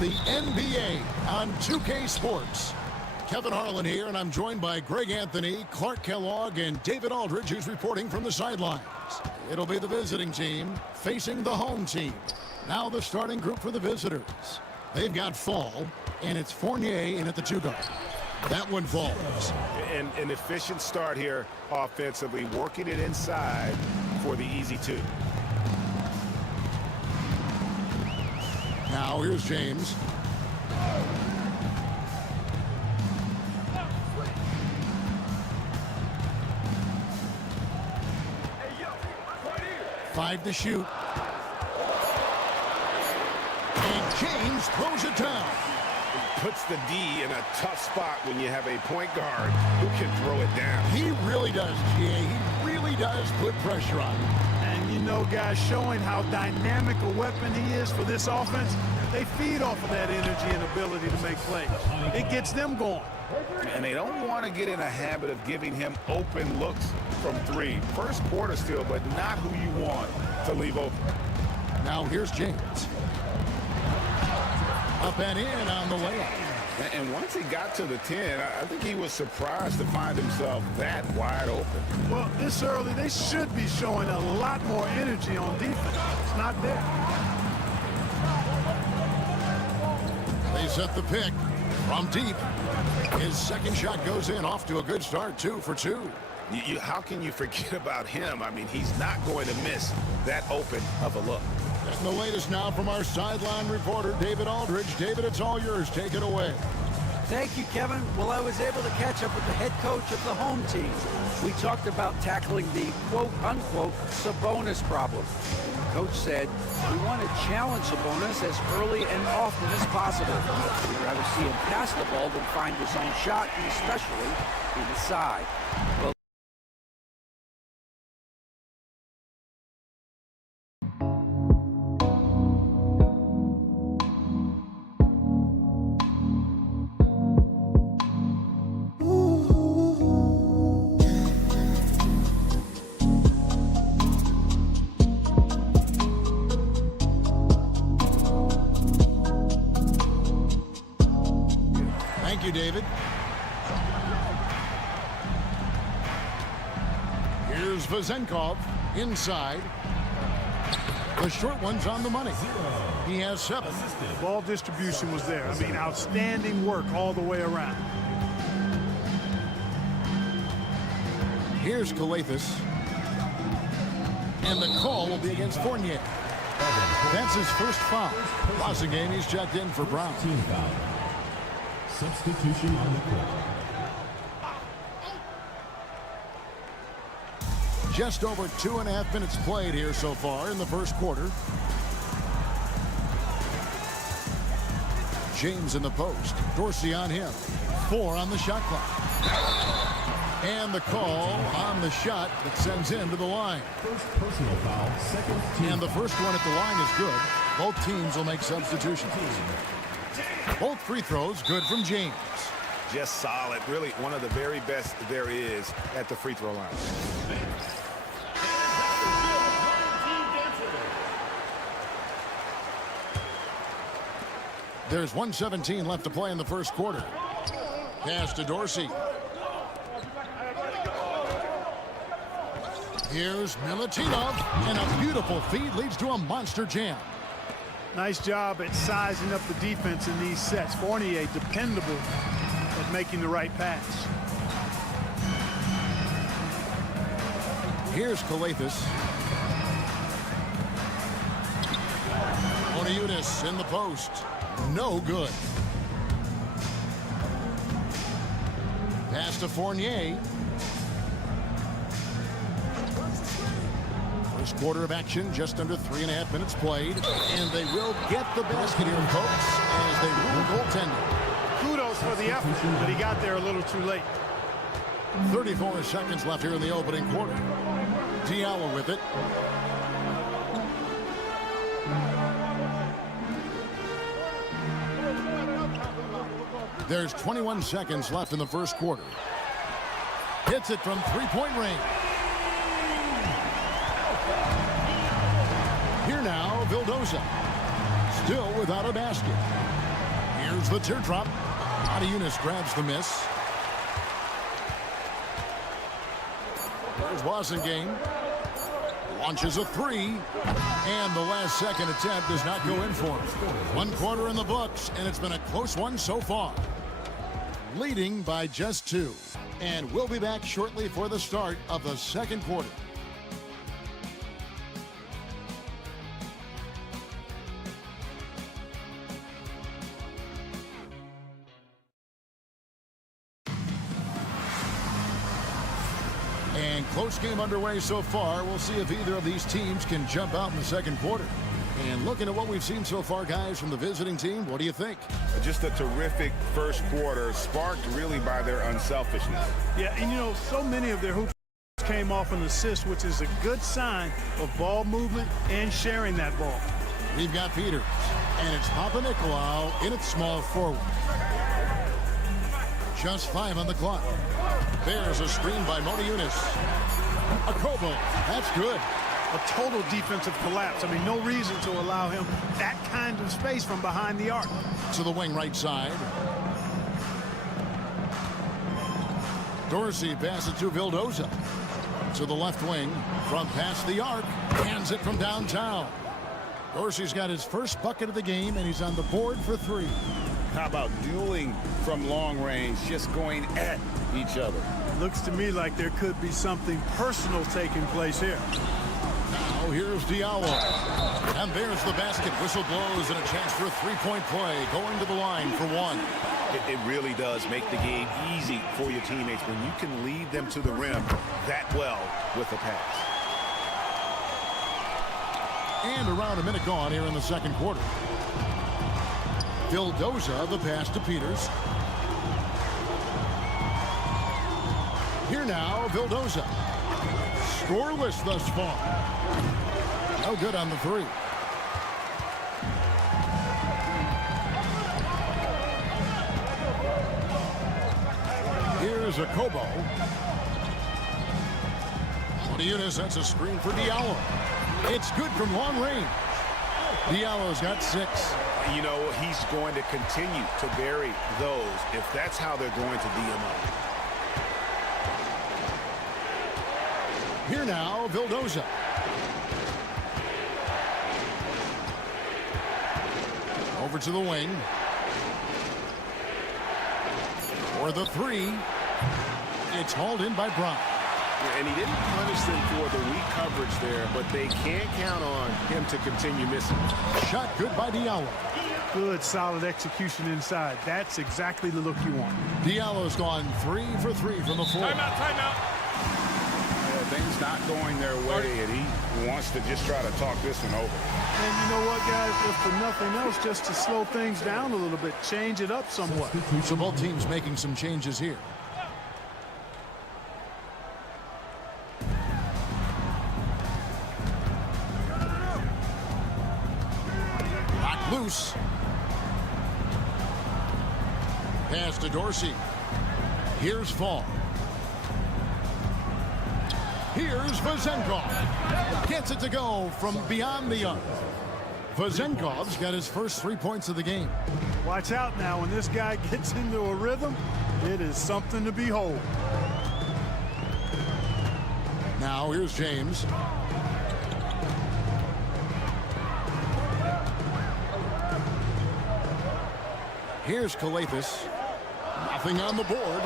The NBA on 2K Sports. Kevin Harlan here, and I'm joined by Greg Anthony, Clark Kellogg, and David Aldridge, who's reporting from the sidelines. It'll be the visiting team facing the home team. Now the starting group for the visitors. They've got Fall, and it's Fournier in at the 2 guard. That one falls. And an efficient start here offensively, working it inside for the easy 2. Now here's James. Five to shoot. And James throws it down. Puts the D in a tough spot when you have a point guard who can throw it down. He really does, G.A. He really does put pressure on him. And you know, guys, showing how dynamic a weapon he is for this offense, they feed off of that energy and ability to make plays. It gets them going. And they don't want to get in a habit of giving him open looks from 3. First quarter still, but not who you want to leave open. Now here's James. Up and in on the layup. And once he got to the 10, I think he was surprised to find himself that wide open. Well, this early, they should be showing a lot more energy on defense. It's not there. They set the pick from deep. His second shot goes in, off to a good start, 2 for 2. How can you forget about him? I mean, he's not going to miss that open of a look. And the latest now from our sideline reporter, David Aldridge. David, it's all yours. Take it away. Thank you, Kevin. Well, I was able to catch up with the head coach of the home team. We talked about tackling the quote-unquote Sabonis problem. The coach said, we want to challenge Sabonis as early and often as possible. We'd rather see him pass the ball than find his own shot, and especially inside. Well, Thank you, David. Here's Vezenkov inside. The short one's on the money. He has 7. Ball distribution was there. I mean, outstanding work all the way around. Here's Calathis. And the call will be against Fournier. That's his first foul. Passing game, he's checked in for Brown. Team foul. Substitution on the court. Just over 2.5 minutes played here so far in the first quarter. James in the post. Dorsey on him. 4 on the shot clock. And the call on the shot that sends him to the line. First personal foul, second team. And the first one at the line is good. Both teams will make substitutions. Both free throws good from James. just solid. Really one of the very best there is at the free throw line. There's 1:17 left to play in the first quarter. Pass to Dorsey. Here's Milutinov, and a beautiful feed leads to a monster jam. Nice job at sizing up the defense in these sets. Fournier dependable at making the right pass. Here's Kalathis. Moniunas in the post. No good. Pass to Fournier. First quarter of action, just under 3.5 minutes played. And they will get the basket here, folks, as they rule goaltending. Kudos for the effort, but he got there a little too late. 34 seconds left here in the opening quarter. Diallo with it. There's 21 seconds left in the first quarter. Hits it from three-point range. Here now, Vildoza. Still without a basket. Here's the teardrop. Moniunas grabs the miss. There's Wasengame. Launches a three. And the last second attempt does not go in for him. 1 quarter in the books, and it's been a close one so far. Leading by just 2. And we'll be back shortly for the start of the second quarter. And close game underway so far. We'll see if either of these teams can jump out in the second quarter. And looking at what we've seen so far, guys, from the visiting team, what do you think? Just a terrific first quarter, sparked really by their unselfishness. Yeah, and you know, so many of their hoops came off an assist, which is a good sign of ball movement and sharing that ball. We've got Peters, and it's Papanikolaou in its small forward. Just 5 on the clock. There's a screen by Moniunas. Akobo, that's good. A total defensive collapse. I mean, no reason to allow him that kind of space from behind the arc. To the wing right side. Dorsey passes to Vildoza. To the left wing. From past the arc. Hands it from downtown. Dorsey's got his first bucket of the game, and he's on the board for 3. How about dueling from long range, just going at each other? Looks to me like there could be something personal taking place here. Now here's Diallo. And there's the basket. Whistle blows and a chance for a three-point play. Going to the line for 1. It really does make the game easy for your teammates when you can lead them to the rim that well with a pass. And around a minute gone here in the second quarter. Vildoza, the pass to Peters. Here now, Vildoza. Scoreless thus far. No good on the 3. Here's Akobo. Moniunas sets a screen for Diallo. It's good from long range. Diallo's got 6. You know, he's going to continue to vary those if that's how they're going to D him up. Here now, Vildoza. Over to the wing. For the 3. It's hauled in by Brown. And he didn't punish them for the weak coverage there, but they can't count on him to continue missing. Shot good by Diallo. Good, solid execution inside. That's exactly the look you want. Diallo's gone 3 for 3 from the floor. Timeout, timeout. Yeah, things not going their way, and he wants to just try to talk this one over. And you know what, guys? If for nothing else, just to slow things down a little bit, change it up somewhat. So both teams making some changes here. Loose. Pass to Dorsey. Here's Fall. Here's Vezenkov. Gets it to go from beyond the arc. Vezenkov's got his first 3 points of the game. Watch out now. When this guy gets into a rhythm, it is something to behold. Now here's James. Here's Kalathis. Nothing on the board.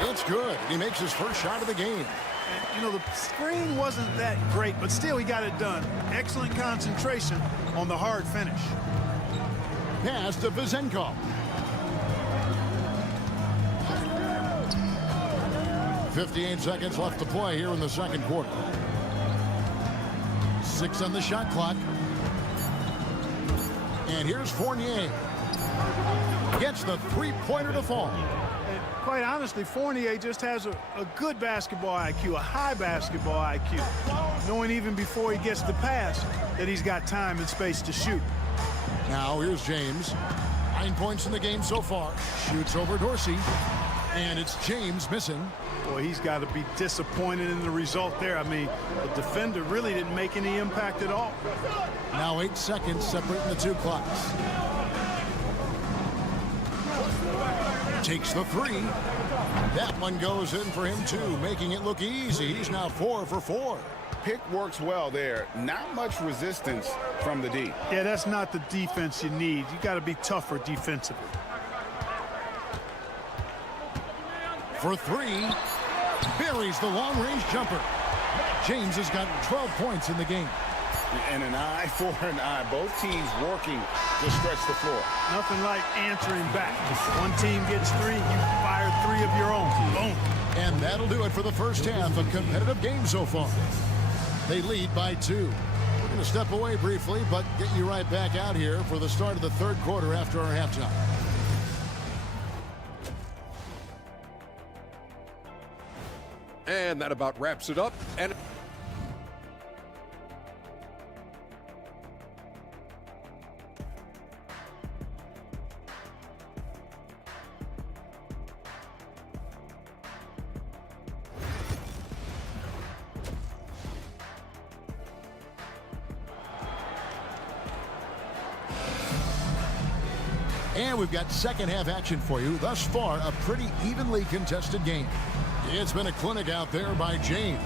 It's good. He makes his first shot of the game. And, you know, the screen wasn't that great, but still he got it done. Excellent concentration on the hard finish. Pass to Vezenkov. 58 seconds left to play here in the second quarter. 6 on the shot clock. And here's Fournier. Gets the three-pointer to fall. And quite honestly, Fournier just has a good basketball IQ, a high basketball IQ. Knowing even before he gets the pass that he's got time and space to shoot. Now here's James. 9 points in the game so far. Shoots over Dorsey. And it's James missing. Boy, he's got to be disappointed in the result there. I mean, the defender really didn't make any impact at all. Now 8 seconds separating the two clocks. Takes the three. That one goes in for him too, making it look easy. He's now 4 for 4. Pick works well there. Not much resistance from the D. Yeah, that's not the defense you need. You got to be tougher defensively. For three, buries the long-range jumper. James has got 12 points in the game. And an eye for an eye. Both teams working to stretch the floor. Nothing like answering back. One team gets 3, you fire 3 of your own. Boom. And that'll do it for the first half. A competitive game so far. They lead by 2. We're going to step away briefly, but get you right back out here for the start of the third quarter after our halftime. And that about wraps it up. And we've got second half action for you. Thus far, a pretty evenly contested game. It's been a clinic out there by James.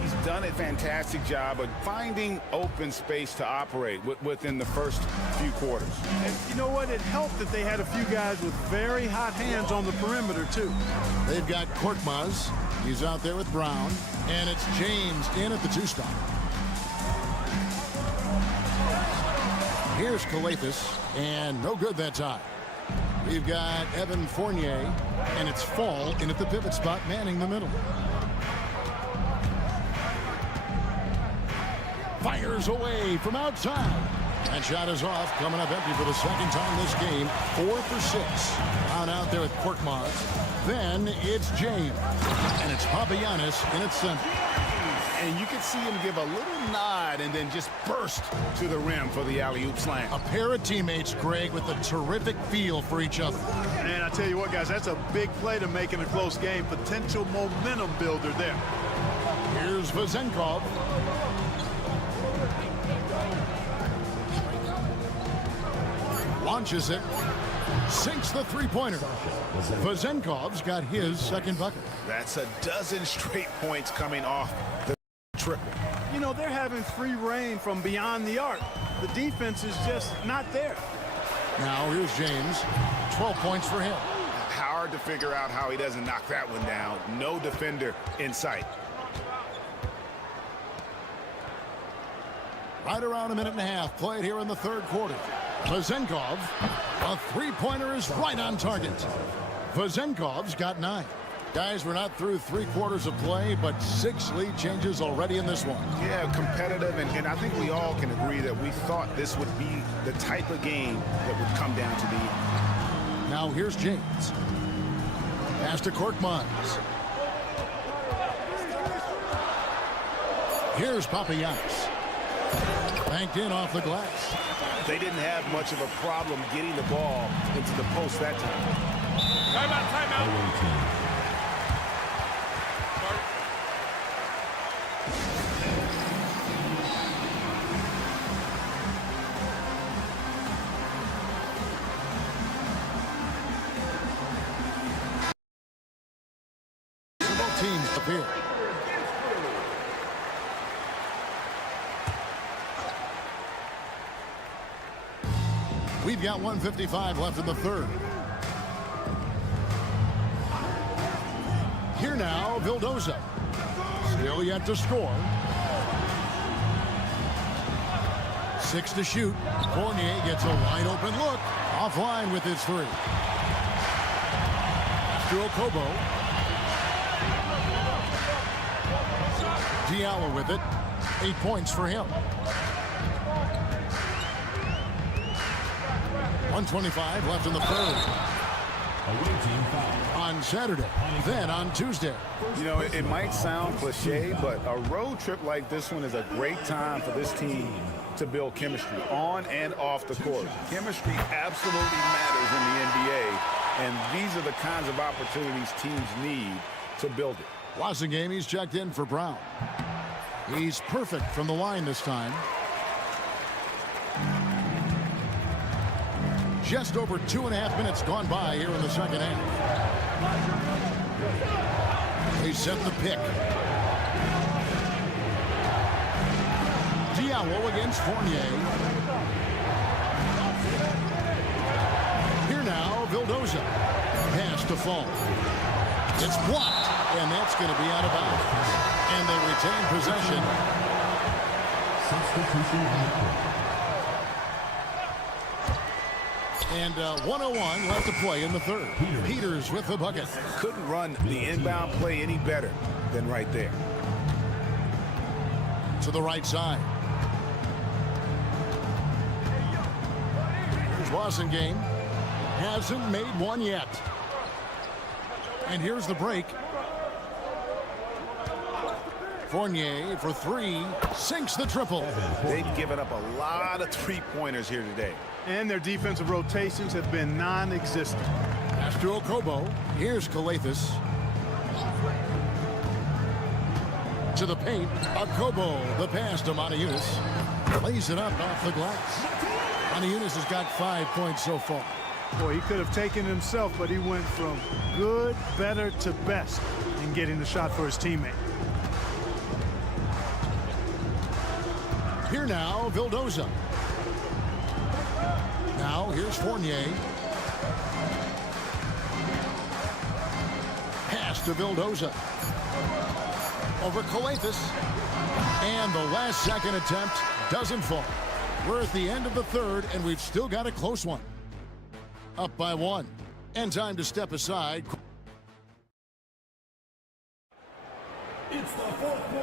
He's done a fantastic job of finding open space to operate within the first few quarters. And you know what? It helped that they had a few guys with very hot hands on the perimeter, too. They've got Korkmaz. He's out there with Brown. And it's James in at the 2-stop. Here's Kalathis. And no good that time. We've got Evan Fournier, and it's Fall in at the pivot spot, manning the middle. Fires away from outside. That shot is off, coming up empty for the second time this game. 4 for 6. On out there with Korkmaz. Then it's James, and it's Papagiannis in its center. And you can see him give a little nod and then just burst to the rim for the alley-oop slam. A pair of teammates, Greg, with a terrific feel for each other. And I tell you what, guys, that's a big play to make in a close game. Potential momentum builder there. Here's Vezenkov. Launches it. Sinks the three-pointer. Vezenkov's got his second bucket. That's a dozen straight points coming off the triple. You know, they're having free reign from beyond the arc. The defense is just not there. Now here's James. 12 points for him. Hard to figure out how he doesn't knock that one down. No defender in sight. Right around a minute and a half played here in the third quarter. Vezenkov, a three-pointer is right on target. Vezenkov's got 9. Guys, we're not through 3 quarters of play, but 6 lead changes already in this one. Yeah, competitive, and I think we all can agree that we thought this would be the type of game that would come down to the end. Now here's James. Pass to Korkmaz. Here's Papagiannis. Banked in off the glass. They didn't have much of a problem getting the ball into the post that time. Timeout. here. We've got 1:55 left in the third. Here now, Vildoza. Still yet to score. 6 to shoot. Fournier gets a wide open look. Offline with his three. To Okobo. Diallo with it. 8 points for him. 1:25 left in the third. On Saturday, then on Tuesday. You know, it might sound cliche, but a road trip like this one is a great time for this team to build chemistry on and off the court. Chemistry absolutely matters in the NBA, and these are the kinds of opportunities teams need to build it. Wassergame, he's checked in for Brown. He's perfect from the line this time. Just over 2.5 minutes gone by here in the second half. They set the pick. Diallo against Fournier. Here now, Vildoza. Pass to Fall. It's blocked, and that's going to be out of bounds. And they retain possession. Substitution. And 1:01 left to play in the third. Peters with the bucket. Couldn't run the inbound play any better than right there. To the right side. Here's Wassergame. Hasn't made one yet. And here's the break. Fournier for three. Sinks the triple. They've given up a lot of three-pointers here today. And their defensive rotations have been non-existent. Pass to Okobo. Here's Calathis. To the paint. Okobo. The pass to Motiejunas. Lays it up off the glass. Motiejunas has got 5 points so far. Boy, he could have taken it himself, but he went from good, better to best in getting the shot for his teammate. Here now, Vildoza. Now, here's Fournier. Pass to Vildoza. Over Calathis. And the last second attempt doesn't fall. We're at the end of the third, and we've still got a close one. Up by 1. And time to step aside.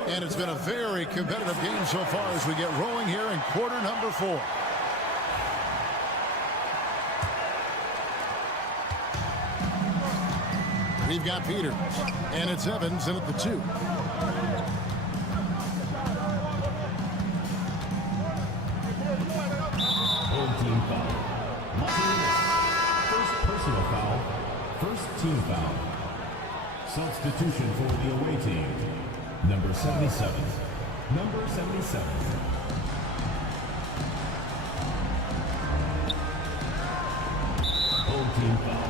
And it's been a very competitive game so far as we get rolling here in quarter number 4. We've got Peters, and it's Evans in at the 2. Home team foul. First personal foul. First team foul. Substitution for the away team. Number 77. Number 77. Home team foul.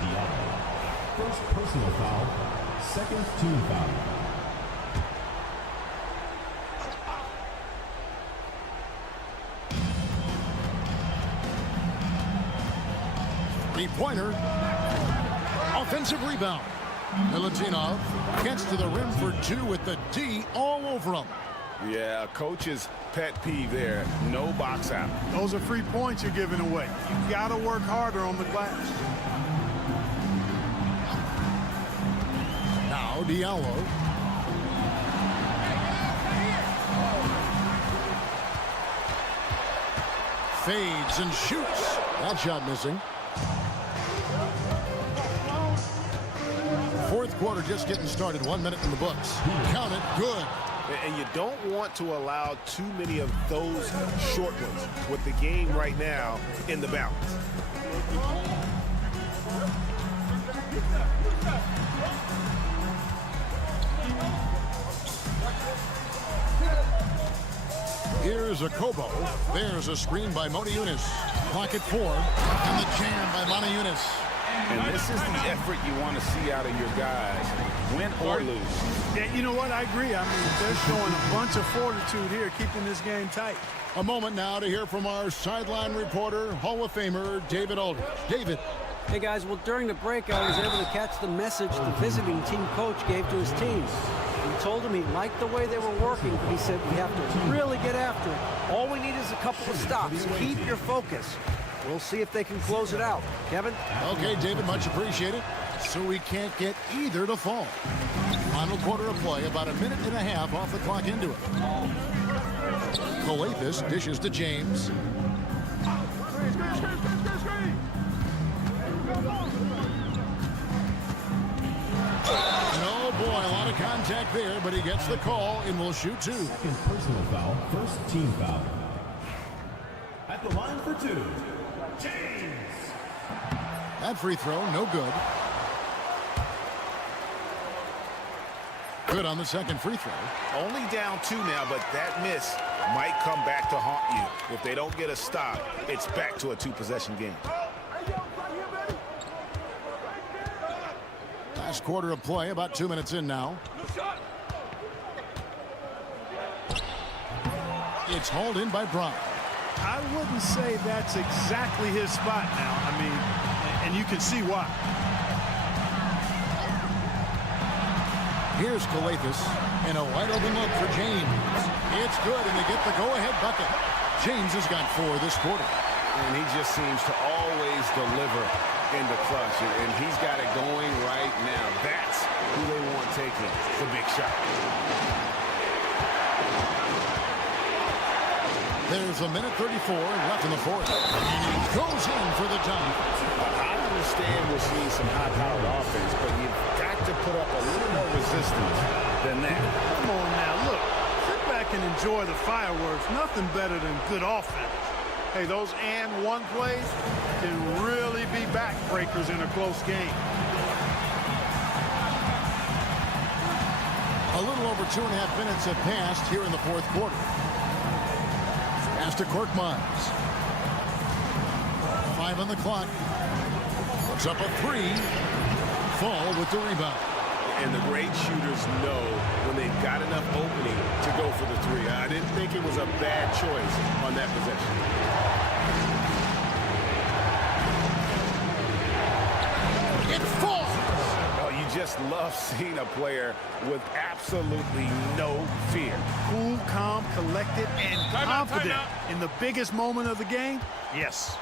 Diallo. First personal foul. Second team foul. Three-pointer. Offensive rebound. Milutinov gets to the rim for 2 with the D all over him. Yeah, coach's pet peeve there. No box out. Those are free points you're giving away. You got to work harder on the glass. Now Diallo. Fades and shoots. That shot missing. Fourth quarter just getting started. 1 minute in the books. Count it. Good. And you don't want to allow too many of those short ones with the game right now in the balance. Here's a Kobo. There's a screen by Motiejunas. Clock at 4. And the jam by Motiejunas. And this is the effort you want to see out of your guys, win or lose. Yeah, you know what? I agree. I mean, they're showing a bunch of fortitude here, keeping this game tight. A moment now to hear from our sideline reporter, Hall of Famer David Aldridge. David. Hey, guys, well, during the break, I was able to catch the message the visiting team coach gave to his team. He told them he liked the way they were working, but he said we have to really get after it. All we need is a couple of stops. Keep your focus. We'll see if they can close it out. Kevin? Okay, David, much appreciated. So we can't get either to fall. Final quarter of play, about a minute and a half off the clock into it. Coathis dishes to James. Oh boy, a lot of contact there, but he gets the call and will shoot two. Second personal foul, first team foul. At the line for two, James. That free throw, no good. Good on the second free throw. Only down 2 now, but that miss might come back to haunt you. If they don't get a stop, it's back to a 2-possession game. Last quarter of play, about 2 minutes in now. It's hauled in by Brown. I wouldn't say that's exactly his spot now. I mean, and you can see why. Here's Coathis, and a wide open look for James. It's good, and they get the go-ahead bucket. James has got 4 this quarter. And he just seems to always deliver in the clutch, and he's got it going right now. That's who they want taking the big shot. There's a minute 34 left in the fourth. And he goes in for the dunk. I understand we're seeing some high-powered offense, but you've got to put up a little more resistance than that. Come on now, look. Sit back and enjoy the fireworks. Nothing better than good offense. Hey, those and one plays can really be backbreakers in a close game. A little over 2.5 minutes have passed here in the fourth quarter. Pass to Korkmaz. 5 on the clock. Puts up a 3. Fall with the rebound. And the great shooters know when they've got enough opening to go for the 3. I didn't think it was a bad choice on that possession. It falls! Oh, you just love seeing a player with absolutely no fear. Cool, calm, collected, and confident in the biggest moment of the game? Yes.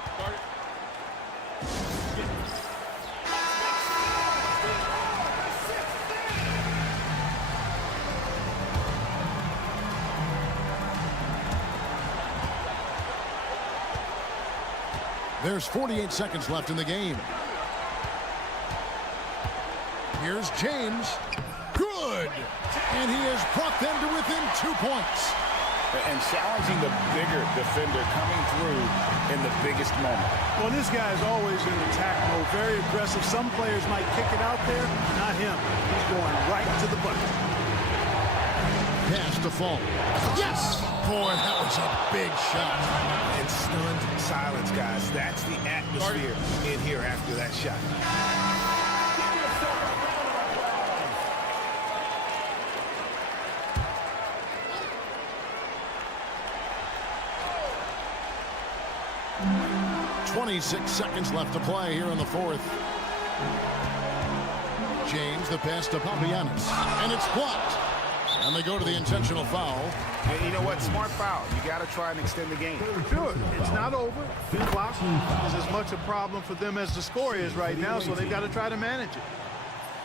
There's 48 seconds left in the game. Here's James. Good! And he has brought them to within 2 points. And challenging the bigger defender coming through in the biggest moment. Well, this guy is always in attack mode, very aggressive. Some players might kick it out there, not him. He's going right to the bucket. Pass to Fall. Yes! Boy, that was a big shot. And stunned silence, guys. That's the atmosphere in here after that shot. .26 seconds left to play here in the fourth. James, the pass to Papagiannis. And it's blocked. And they go to the intentional foul. And you know what? Smart foul. You got to try and extend the game. Sure. It's not over. The clock is as much a problem for them as the score is right now, so they've got to try to manage it.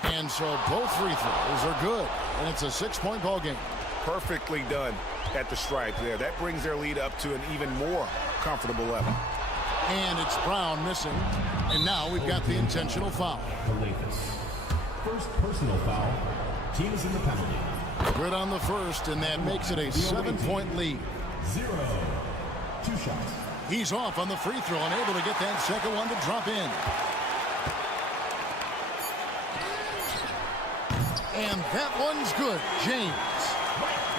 And so both free throws are good. And it's a 6-point ball game. Perfectly done at the stripe there. That brings their lead up to an even more comfortable level. And it's Brown missing. And now we've got the intentional foul. First personal foul. Team is in the penalty. Good on the first, and that makes it a 7-point lead. 0. 2 shots. He's off on the free throw and able to get that second one to drop in. And that one's good. James.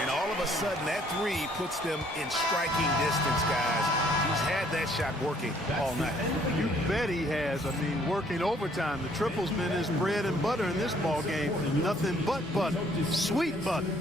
And all of a sudden, that 3 puts them in striking distance, guys. He's had that had Shaq working all night. You bet he has. I mean, working overtime. The triple's been his bread and butter in this ball game. Nothing but butter. Sweet butter.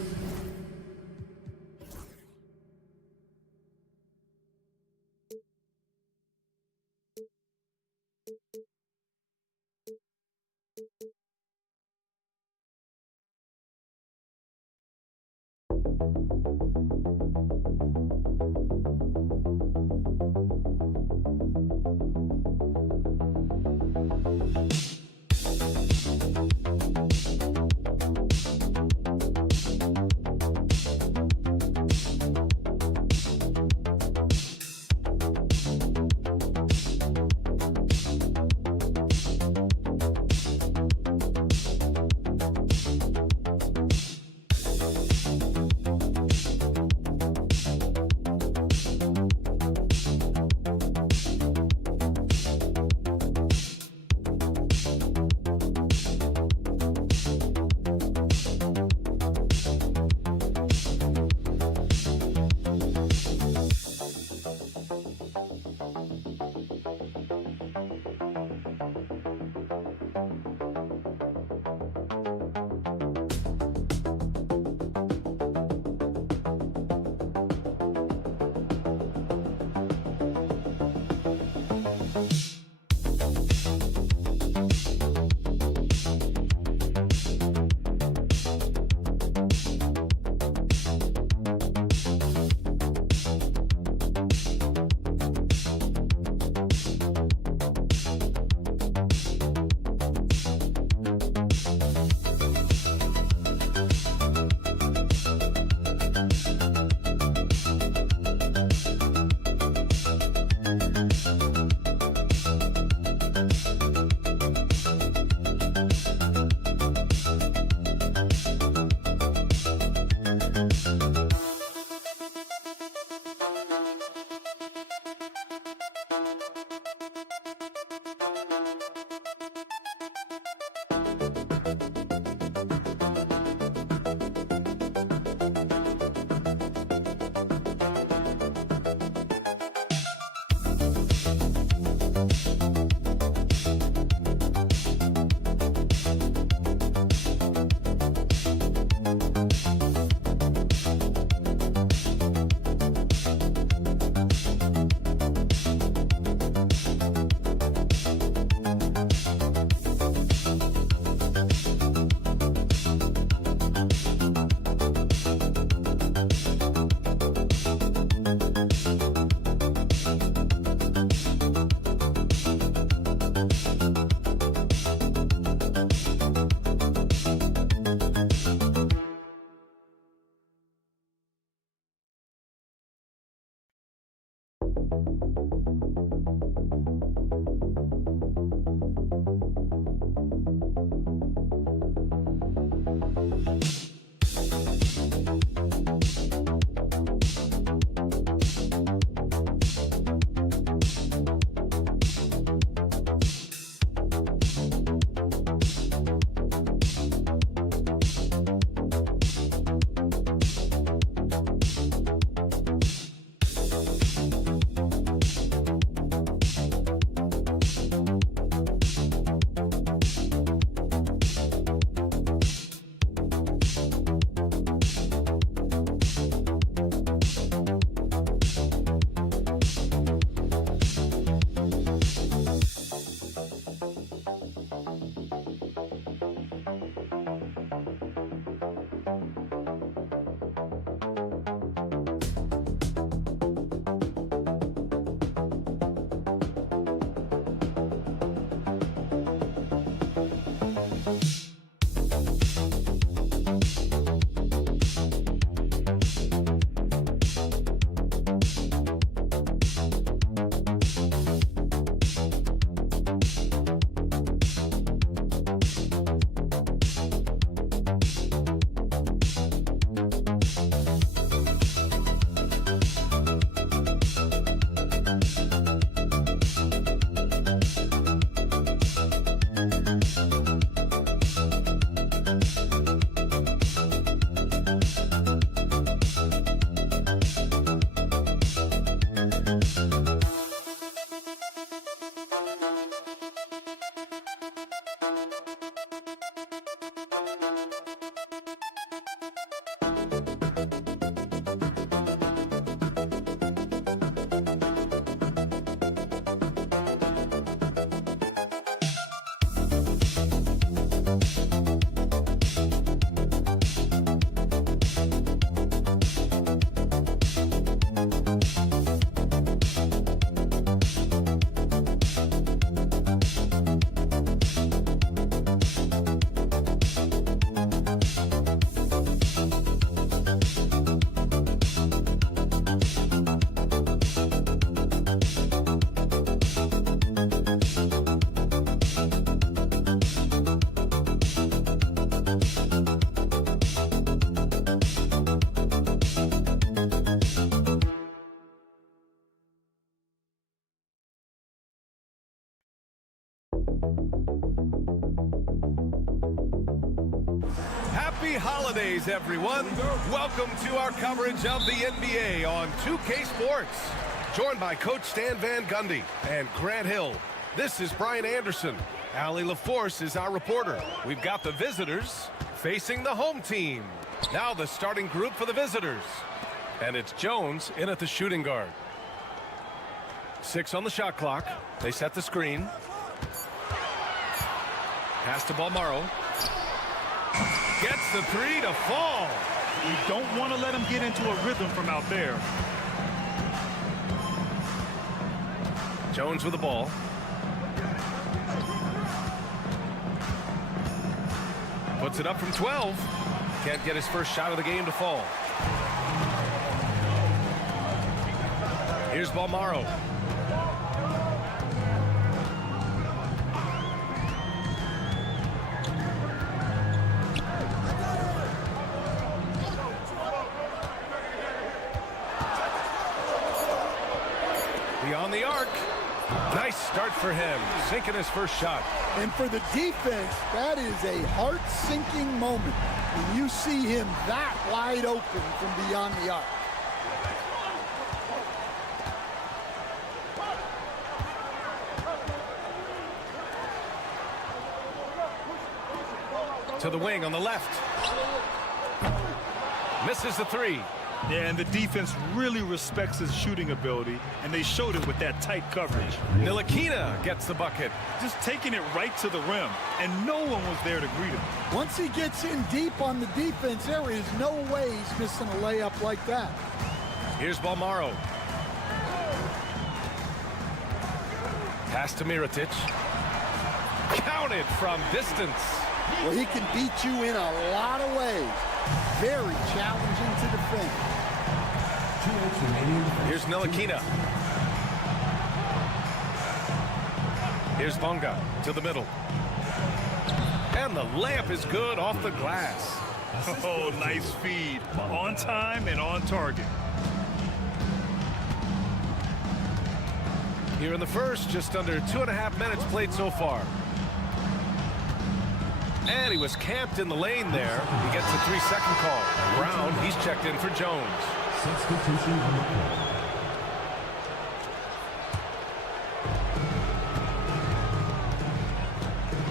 Happy holidays, everyone. Welcome to our coverage of the NBA on 2K Sports. Joined by Coach Stan Van Gundy and Grant Hill. This is Brian Anderson. Allie LaForce is our reporter. We've got the visitors facing the home team. Now the starting group for the visitors. And it's Jones in at the shooting guard. 6 on the shot clock. They set the screen. Pass to Balmaro. Gets the 3 to fall. You don't want to let him get into a rhythm from out there. Jones with the ball. Puts it up from 12. Can't get his first shot of the game to fall. Here's Balmaro. Beyond the arc. Nice start for him, sinking his first shot. And for the defense, that is a heart-sinking moment when you see him that wide open from beyond the arc. To the wing on the left. Misses the 3. Yeah, and the defense really respects his shooting ability, and they showed it with that tight coverage. Ntilikina gets the bucket. Just taking it right to the rim, and no one was there to greet him. Once he gets in deep on the defense, there is no way he's missing a layup like that. Here's Balmaro. Pass to Mirotic. Counted from distance. Well, he can beat you in a lot of ways. Very challenging to defend. Here's Ntilikina. Here's Bonga to the middle. And the layup is good off the glass. Oh, nice feed. On time and on target. Here in the first, just under 2.5 minutes played so far. And he was camped in the lane there. He gets a 3-second call. Brown, he's checked in for Jones. Substitution on the court.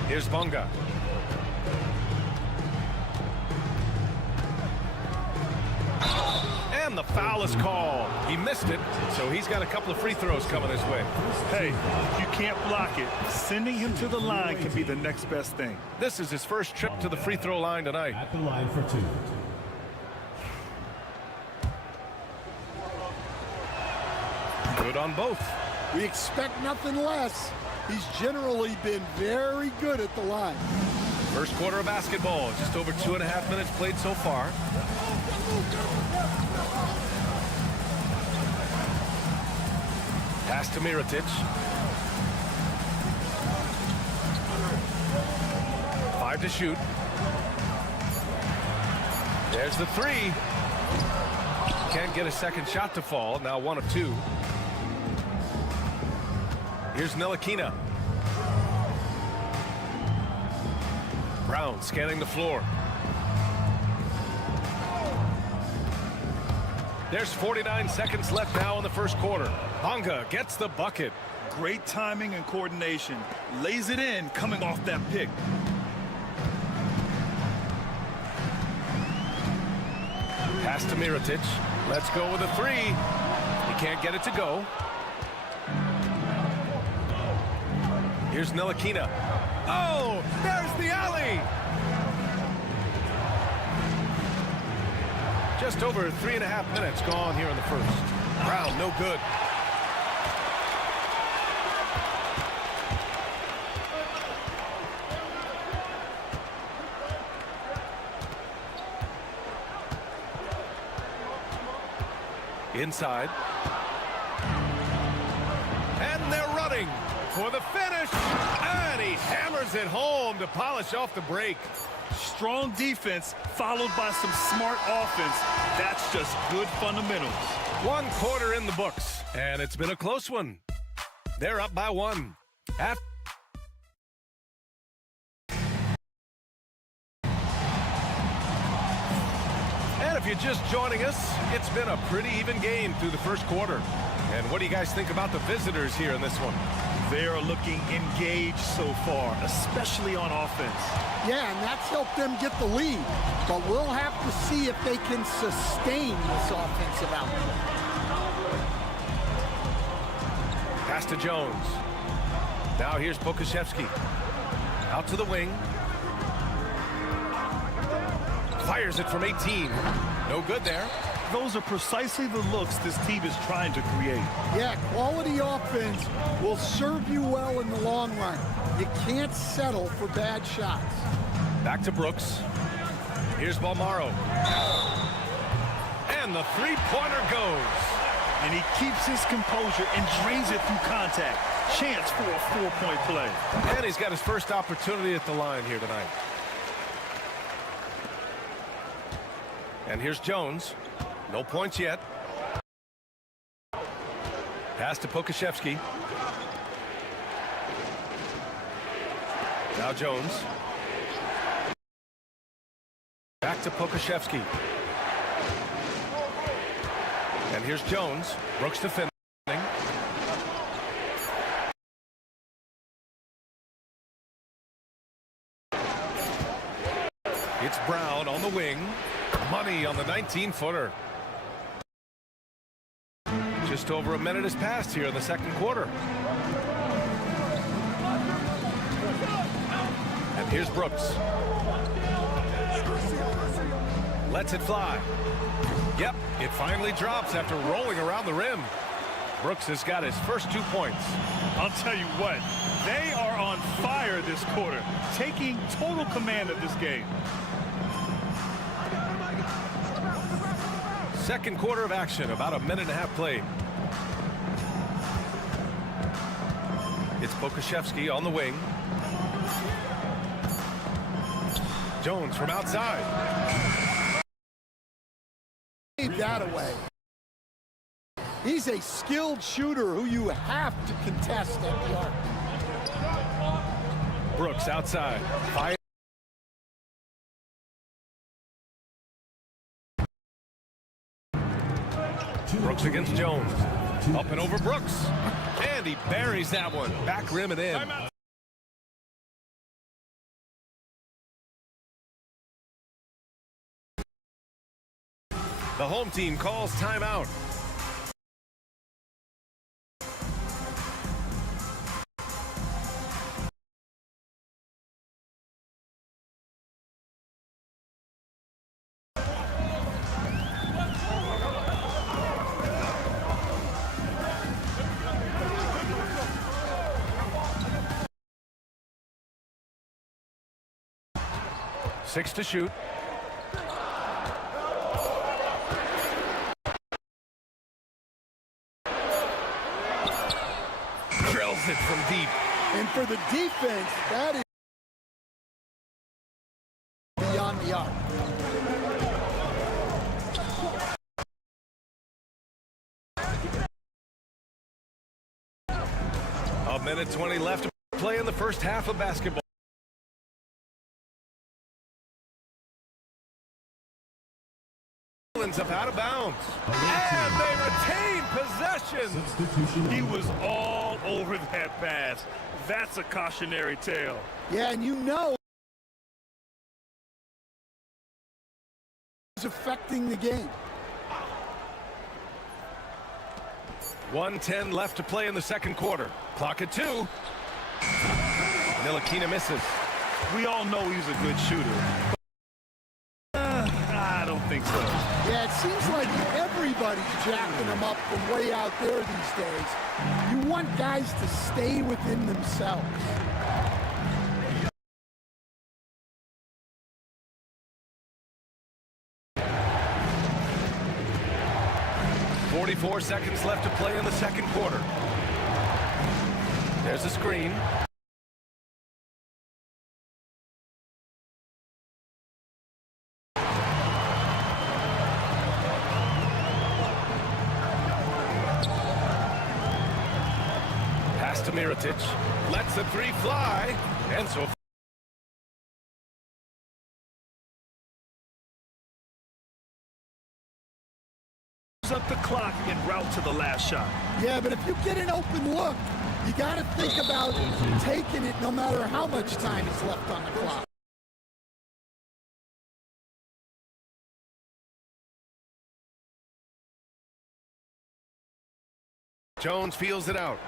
Here's Bonga. And the foul is called. He missed it, so he's got a couple of free throws coming his way. Hey, if you can't block it, sending him to the line can be the next best thing. This is his first trip to the free throw line tonight. At the line for 2. Good on both. We expect nothing less. He's generally been very good at the line. First quarter of basketball, just over 2.5 minutes played so far. Pass to Mirotic. 5 to shoot. There's the 3. Can't get a second shot to fall. Now 1 of 2. Here's Ntilikina. Brown scanning the floor. There's 49 seconds left now in the first quarter. Bonga gets the bucket. Great timing and coordination. Lays it in coming off that pick. Pass to Mirotic. Let's go with a 3. He can't get it to go. Here's Ntilikina. Oh, there's the alley. Just over 3.5 minutes gone here in the first. Brown, no good. Inside. And they're running for the finish. And he hammers it home to polish off the break. Strong defense followed by some smart offense. That's just good fundamentals. 1 quarter in the books, and it's been a close one. They're up by 1. if you're just joining us, it's been a pretty even game through the first quarter. And what do you guys think about the visitors here in this one? They are looking engaged so far, especially on offense. Yeah, and that's helped them get the lead. But we'll have to see if they can sustain this offensive output. Pass to Jones. Now here's Pokashevsky. Out to the wing. Fires it from 18. No good there. Those are precisely the looks this team is trying to create. Yeah, quality offense will serve you well in the long run. You can't settle for bad shots. Back to Brooks. Here's Balmaro. And the three-pointer goes. And he keeps his composure and drains it through contact. Chance for a four-point play. And he's got his first opportunity at the line here tonight. And here's Jones. No points yet. Pass to Pokashevsky. Now Jones. Back to Pokashevsky. And here's Jones. Brooks defending. It's Brown on the wing. Money on the 19-footer. Just over a minute has passed here in the second quarter. And here's Brooks. Lets it fly. Yep, it finally drops after rolling around the rim. Brooks has got his first 2 points. I'll tell you what, they are on fire this quarter, taking total command of this game. Second quarter of action, about a minute and a half played. It's Pokashevsky on the wing. Jones from outside. Gave that away. He's a skilled shooter who you have to contest at the arc. Brooks outside. Fire. Brooks against Jones. Up and over Brooks. And he buries that one. Back rim and in. The home team calls timeout. Six to shoot. Drills it from deep. And for the defense, that is beyond the arc. A minute 20 left to play in the first half of basketball. Up out of bounds. And they retain possession. He was all over that pass. That's a cautionary tale. Yeah, and you know it's affecting the game. 1:10 left to play in the second quarter. Clock at 2. Ntilikina misses. We all know he's a good shooter. I don't think so. Yeah, it seems like everybody's jacking them up from way out there these days. You want guys to stay within themselves. .44 seconds left to play in the second quarter. There's a screen. To Mirotic, lets the three fly, and so shot. Yeah, but if you get an open look, you got to think about taking it no matter how much time is left on the clock. Jones feels it out.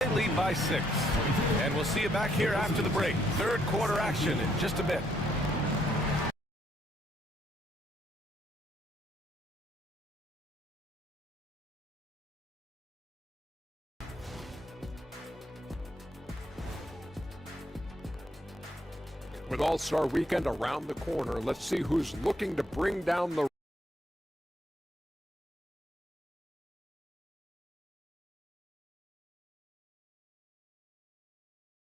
They lead by 6. And we'll see you back here after the break. Third quarter action in just a bit. With All-Star Weekend around the corner, let's see who's looking to bring down the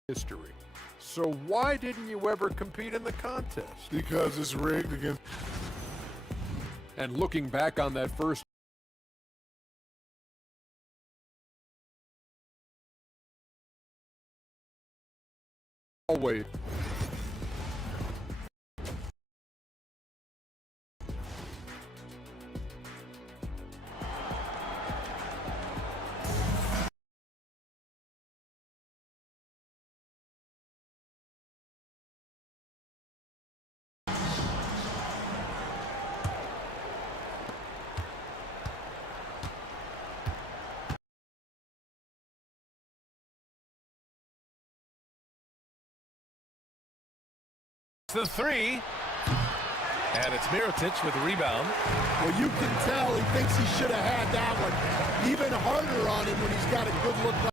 history. So why didn't you ever compete in the contest? Because it's rigged against. And looking back on that first wait. The 3. And it's Mirotic with the rebound. Well, you can tell he thinks he should have had that one even harder on him when he's got a good look like.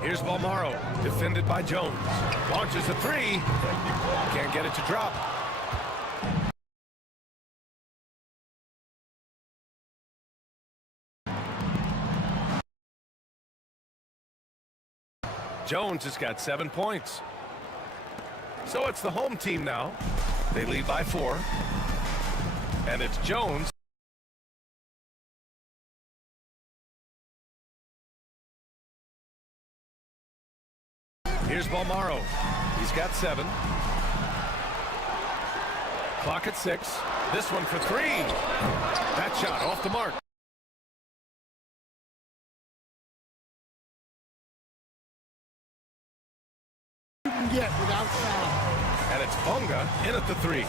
Here's Balmaro, defended by Jones. Launches a 3. Can't get it to drop. Jones has got 7 points. So it's the home team now. They lead by 4. And it's Jones. Here's Balmaro. He's got 7. Clock at 6. This one for 3. That shot off the mark. Get without foul. And it's Bonga in at the 3.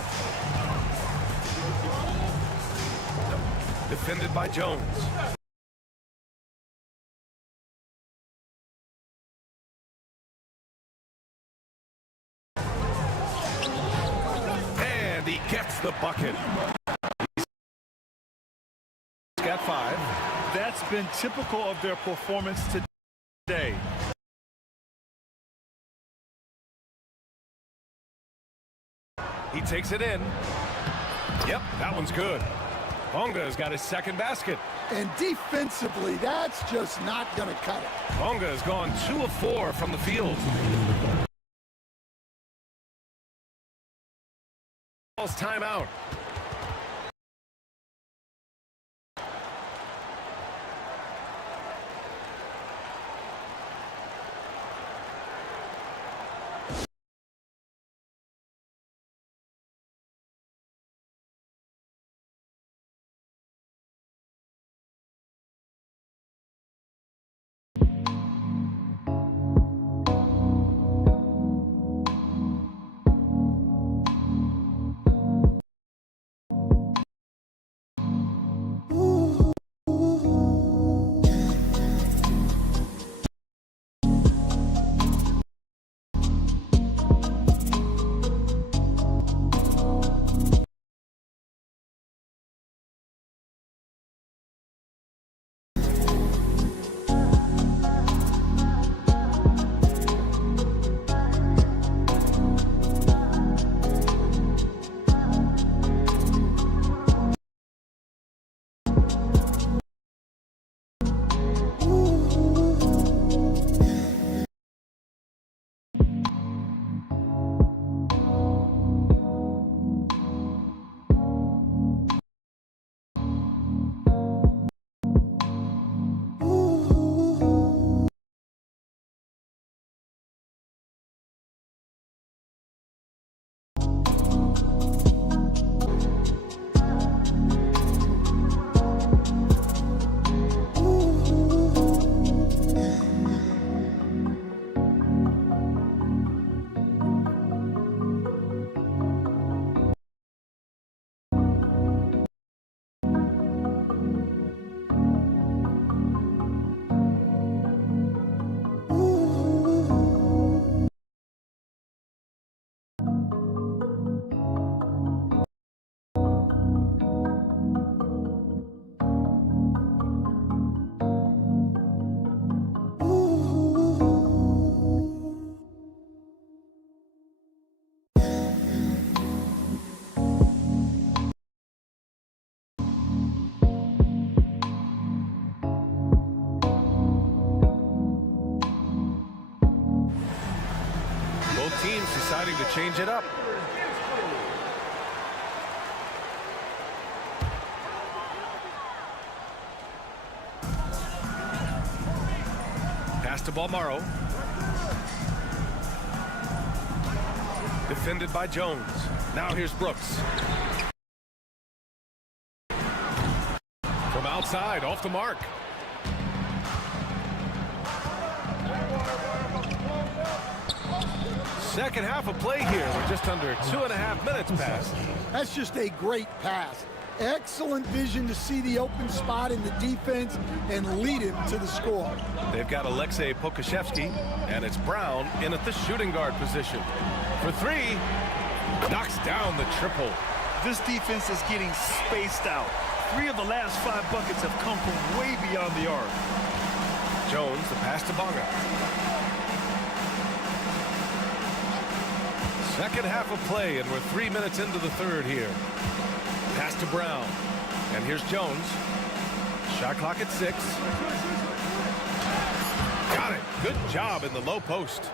Defended by Jones. And he gets the bucket. He's got 5. That's been typical of their performance today. He takes it in. Yep, that one's good. Bonga's got his second basket. And defensively, that's just not going to cut it. Bonga's gone 2 of 4 from the field. Timeout. change it up. Pass to Balmaro. Defended by Jones. Now here's Brooks. From outside, off the mark. Second half of play here. We're just under 2.5 minutes past. That's just a great pass. Excellent vision to see the open spot in the defense and lead him to the score. They've got Alexei Pokashevsky, and it's Brown in at the shooting guard position. For three, knocks down the triple. This defense is getting spaced out. 3 of the last 5 buckets have come from way beyond the arc. Jones, the pass to Bonga. Second half of play, and we're 3 minutes into the third here. Pass to Brown. And here's Jones. Shot clock at 6. Got it. Good job in the low post.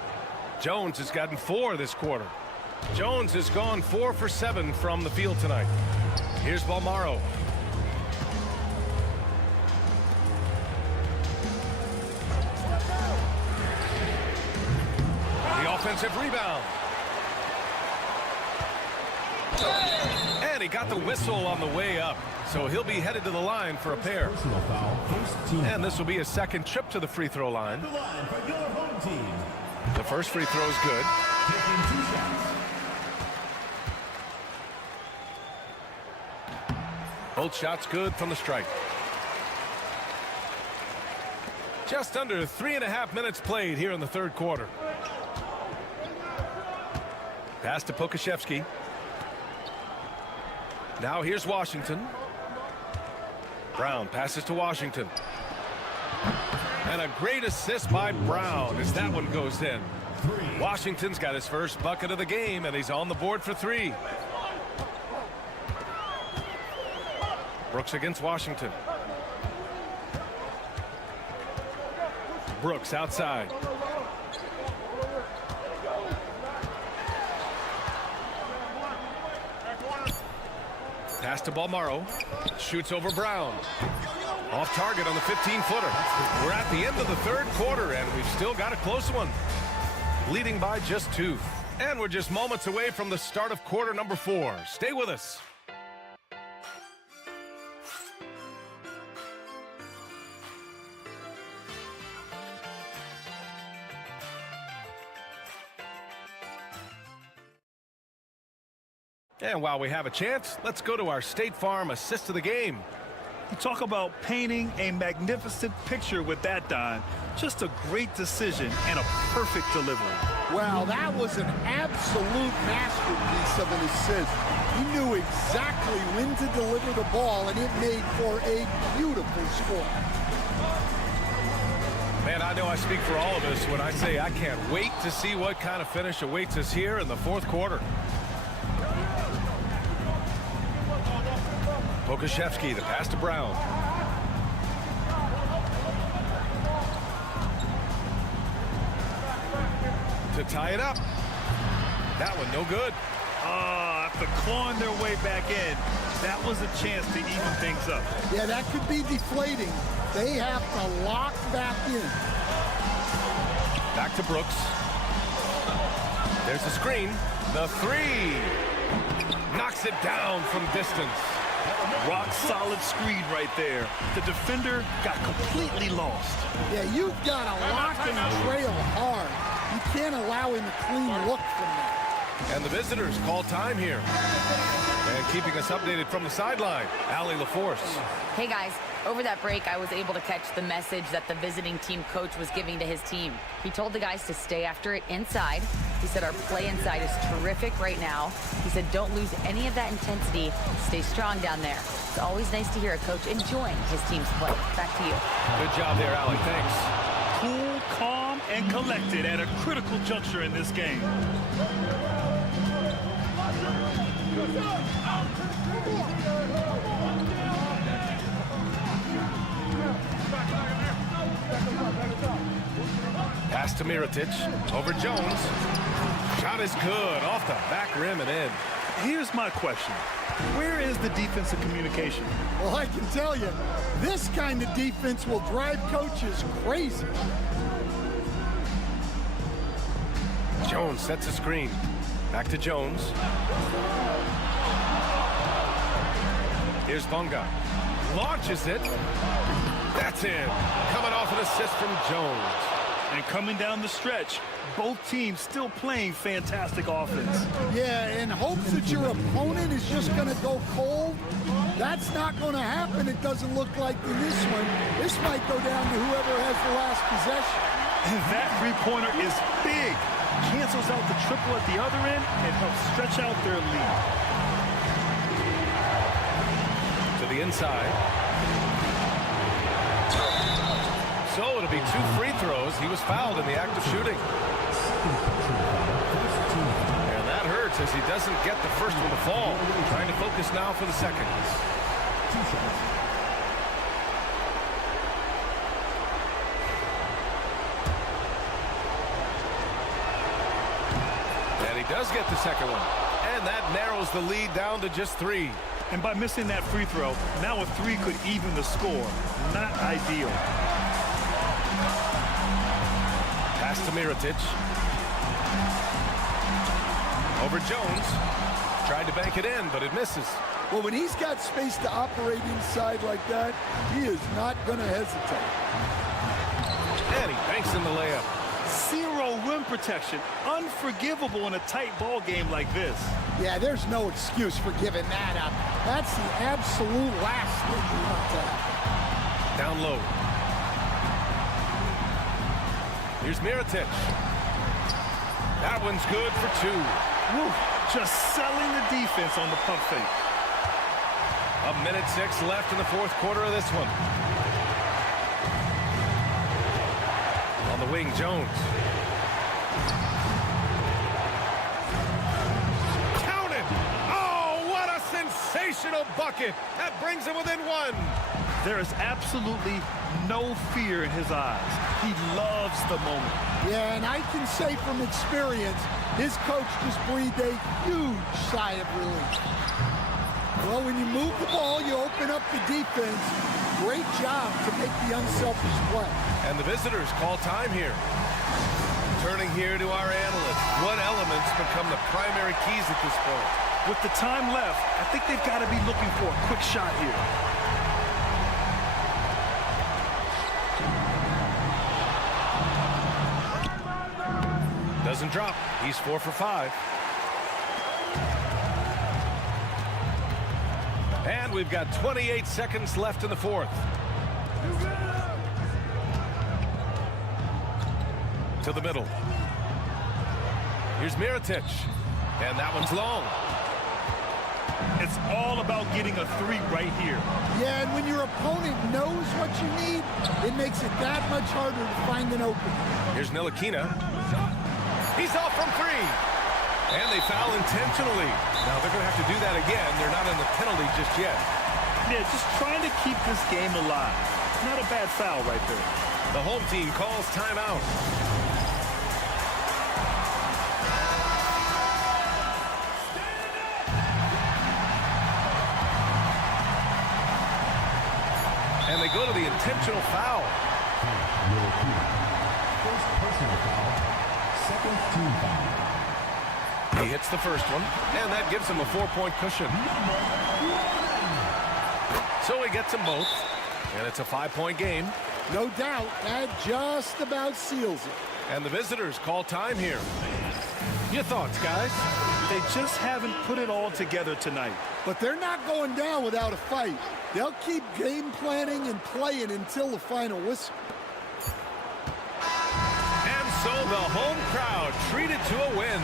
Jones has gotten 4 this quarter. Jones has gone 4 for 7 from the field tonight. Here's Balmaro. The offensive rebound. And he got the whistle on the way up, so he'll be headed to the line for a pair. And this will be his second trip to the free throw line. The first free throw is good. Both shots good from the strike. Just under 3.5 minutes played here in the third quarter. Pass to Pokashevsky. Now here's Washington. Brown passes to Washington. And a great assist by Brown as that one goes in. Washington's got his first bucket of the game, and he's on the board for 3. Brooks against Washington. Brooks outside. Pass to Balmaro. Shoots over Brown. Off target on the 15-footer. We're at the end of the third quarter, and we've still got a close one. Leading by just 2. And we're just moments away from the start of quarter number 4. Stay with us. And while we have a chance, let's go to our State Farm assist of the game. You talk about painting a magnificent picture with that, Don. Just a great decision and a perfect delivery. Wow, that was an absolute masterpiece of an assist. He knew exactly when to deliver the ball, and it made for a beautiful score. Man, I know I speak for all of us when I say I can't wait to see what kind of finish awaits us here in the fourth quarter. Pokashevsky, the pass to Brown. To tie it up. That one no good. After clawing their way back in, that was a chance to even things up. Yeah, that could be deflating. They have to lock back in. Back to Brooks. There's the screen. The 3. Knocks it down from distance. Rock solid screen right there. The defender got completely lost. Yeah, you've got to lock and trail hard. You can't allow him a clean look from that. And the visitors call time here. And keeping us updated from the sideline, Allie LaForce. Hey guys, over that break I was able to catch the message that the visiting team coach was giving to his team. He told the guys to stay after it inside. He said our play inside is terrific right now. He said don't lose any of that intensity. Stay strong down there. It's always nice to hear a coach enjoying his team's play. Back to you. Good job there, Allie. Thanks. Cool, calm, and collected at a critical juncture in this game. Pass to Mirotic. Over Jones. Shot is good. Off the back rim and in. Here's my question. Where is the defensive communication? Well, I can tell you, this kind of defense will drive coaches crazy. Jones sets a screen. Back to Jones. Here's Bonga. Launches it. That's in. Coming off an assist from Jones. And coming down the stretch, both teams still playing fantastic offense. Yeah, in hopes that your opponent is just going to go cold, that's not going to happen. It doesn't look like in this one. This might go down to whoever has the last possession. And that three-pointer is big. Cancels out the triple at the other end and helps stretch out their lead. To the inside. So it'll be 2 free throws. He was fouled in the act of shooting. And that hurts as he doesn't get the first one to fall. Trying to focus now for the second. And he does get the second one. And that narrows the lead down to just 3. And by missing that free throw, now a 3 could even the score. Not ideal. Pass to Mirotic. Over Jones. Tried to bank it in, but it misses. Well, when he's got space to operate inside like that, he is not going to hesitate. And he banks in the layup. 0 rim protection. Unforgivable in a tight ball game like this. Yeah, there's no excuse for giving that up. That's the absolute last thing you want to have. Down low. Here's Mirotic. That one's good for 2. Woo, just selling the defense on the pump fake. 1:06 left in the 4th quarter of this one. On the wing, Jones. Count it! Oh, what a sensational bucket! That brings him within 1. There is absolutely no fear in his eyes. He loves the moment. Yeah, and I can say from experience, his coach just breathed a huge sigh of relief. Well, when you move the ball, you open up the defense. Great job to make the unselfish play. And the visitors call time here. Turning here to our analysts. What elements become the primary keys at this point? With the time left, I think they've got to be looking for a quick shot here. Doesn't drop. He's 4 for 5. And we've got 28 seconds left in the 4th. To the middle. Here's Mirotic. And that one's long. It's all about getting a 3 right here. Yeah, and when your opponent knows what you need, it makes it that much harder to find an opening. Here's Ntilikina. He's off from 3. And they foul intentionally. Now they're going to have to do that again. They're not in the penalty just yet. Yeah, just trying to keep this game alive. Not a bad foul right there. The home team calls timeout. And they go to the intentional foul. First personal foul. Second team foul. He hits the first one, and that gives him a 4-point cushion. So he gets them both, and it's a 5-point game. No doubt, that just about seals it. And the visitors call time here. Your thoughts, guys? They just haven't put it all together tonight. But they're not going down without a fight. They'll keep game planning and playing until the final whistle. And so the home crowd treated to a win.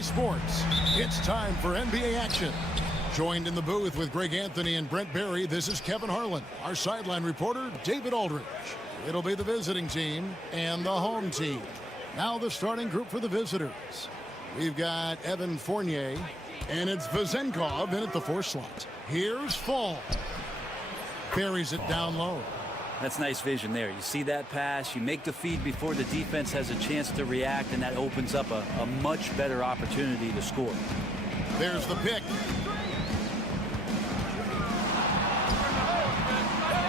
Sports. It's time for NBA action. Joined in the booth with Greg Anthony and Brent Barry, this is Kevin Harlan. Our sideline reporter, David Aldridge. It'll be the visiting team and the home team. Now the starting group for the visitors. We've got Evan Fournier, and it's Vezenkov in at the 4 slot. Here's Fall. Buries it down low. That's nice vision there. You see that pass, you make the feed before the defense has a chance to react, and that opens up a much better opportunity to score. There's the pick.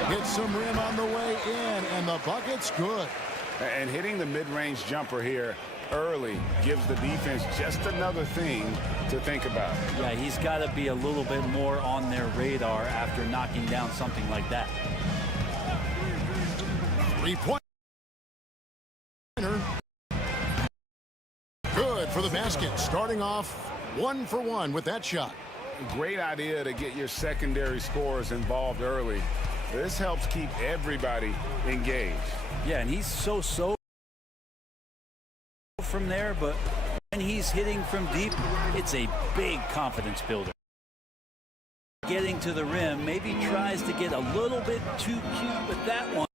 Hits some rim on the way in, and the bucket's good. And hitting the mid-range jumper here early gives the defense just another thing to think about. Yeah, he's got to be a little bit more on their radar after knocking down something like that. 3-pointer. Good for the basket. Starting off 1 for 1 with that shot. Great idea to get your secondary scorers involved early. This helps keep everybody engaged. Yeah, and he's so from there, but when he's hitting from deep, it's a big confidence builder. Getting to the rim, maybe tries to get a little bit too cute with that one.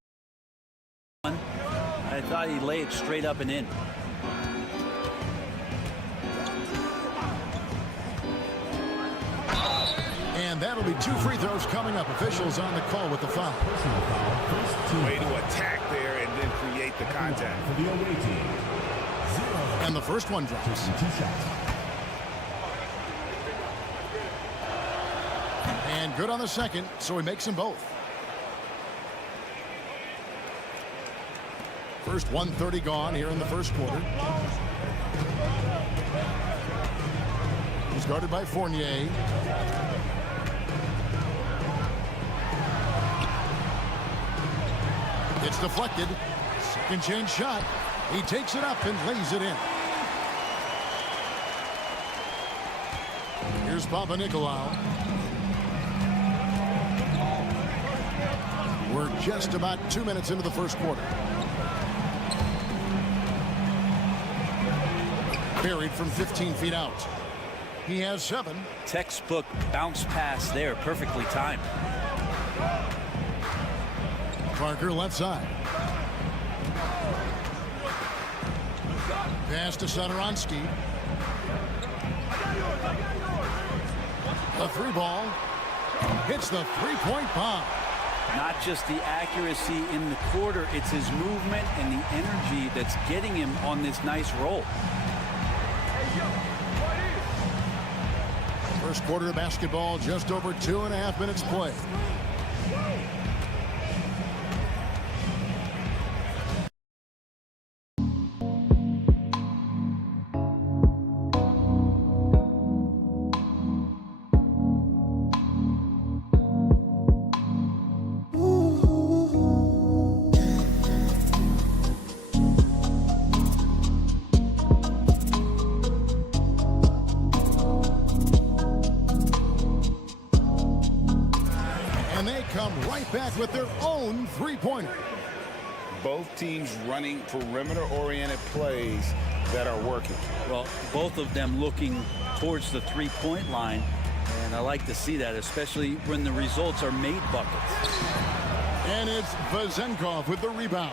I thought he'd lay it straight up and in. And that'll be 2 free throws coming up. Officials on the call with the foul. Way to attack there and then create the contact. And the first one drops. And good on the second, so he makes them both. First 1:30 gone here in the first quarter. He's guarded by Fournier. It's deflected. Second chance shot. He takes it up and lays it in. Here's Panathinaikos. We're just about 2 minutes into the first quarter. Buried from 15 feet out. He has 7. Textbook bounce pass there, perfectly timed. Parker left side. Pass to Satoransky. The 3 ball. Hits the 3-point bomb. Not just the accuracy in the quarter, it's his movement and the energy that's getting him on this nice roll. First quarter of basketball, just over 2.5 minutes played. Back with their own 3-pointer. Both teams running perimeter-oriented plays that are working. Well, both of them looking towards the 3-point line, and I like to see that, especially when the results are made buckets. And it's Vezenkov with the rebound.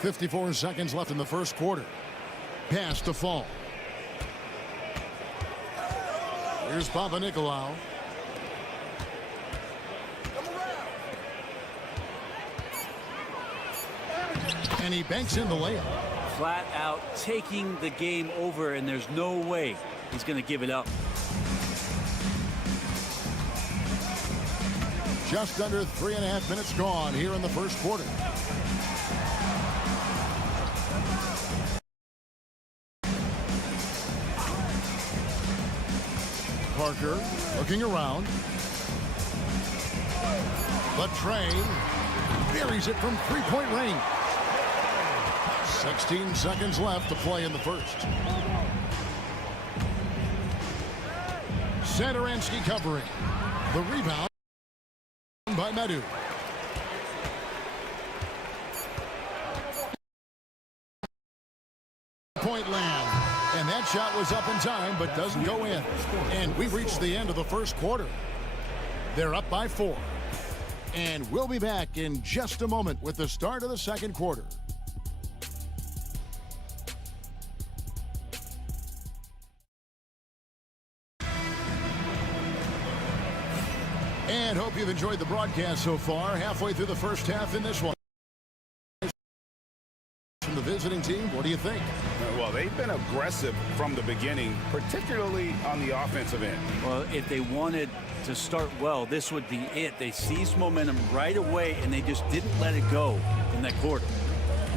.54 seconds left in the first quarter. Pass to Fall. Here's Panathinaikos. And he banks in the layup. Flat out taking the game over, and there's no way he's going to give it up. Just under 3.5 minutes gone here in the first quarter. Parker looking around. But Trey buries it from three-point range. 16 seconds left to play in the first. Satoransky covering. The rebound by Madu. Point land. And that shot was up in time, but doesn't go in. And we've reached the end of the first quarter. They're up by 4. And we'll be back in just a moment with the start of the second quarter. And hope you've enjoyed the broadcast so far. Halfway through the first half in this one. From the visiting team, what do you think? Well, they've been aggressive from the beginning, particularly on the offensive end. Well, if they wanted to start well, this would be it. They seized momentum right away, and they just didn't let it go in that quarter.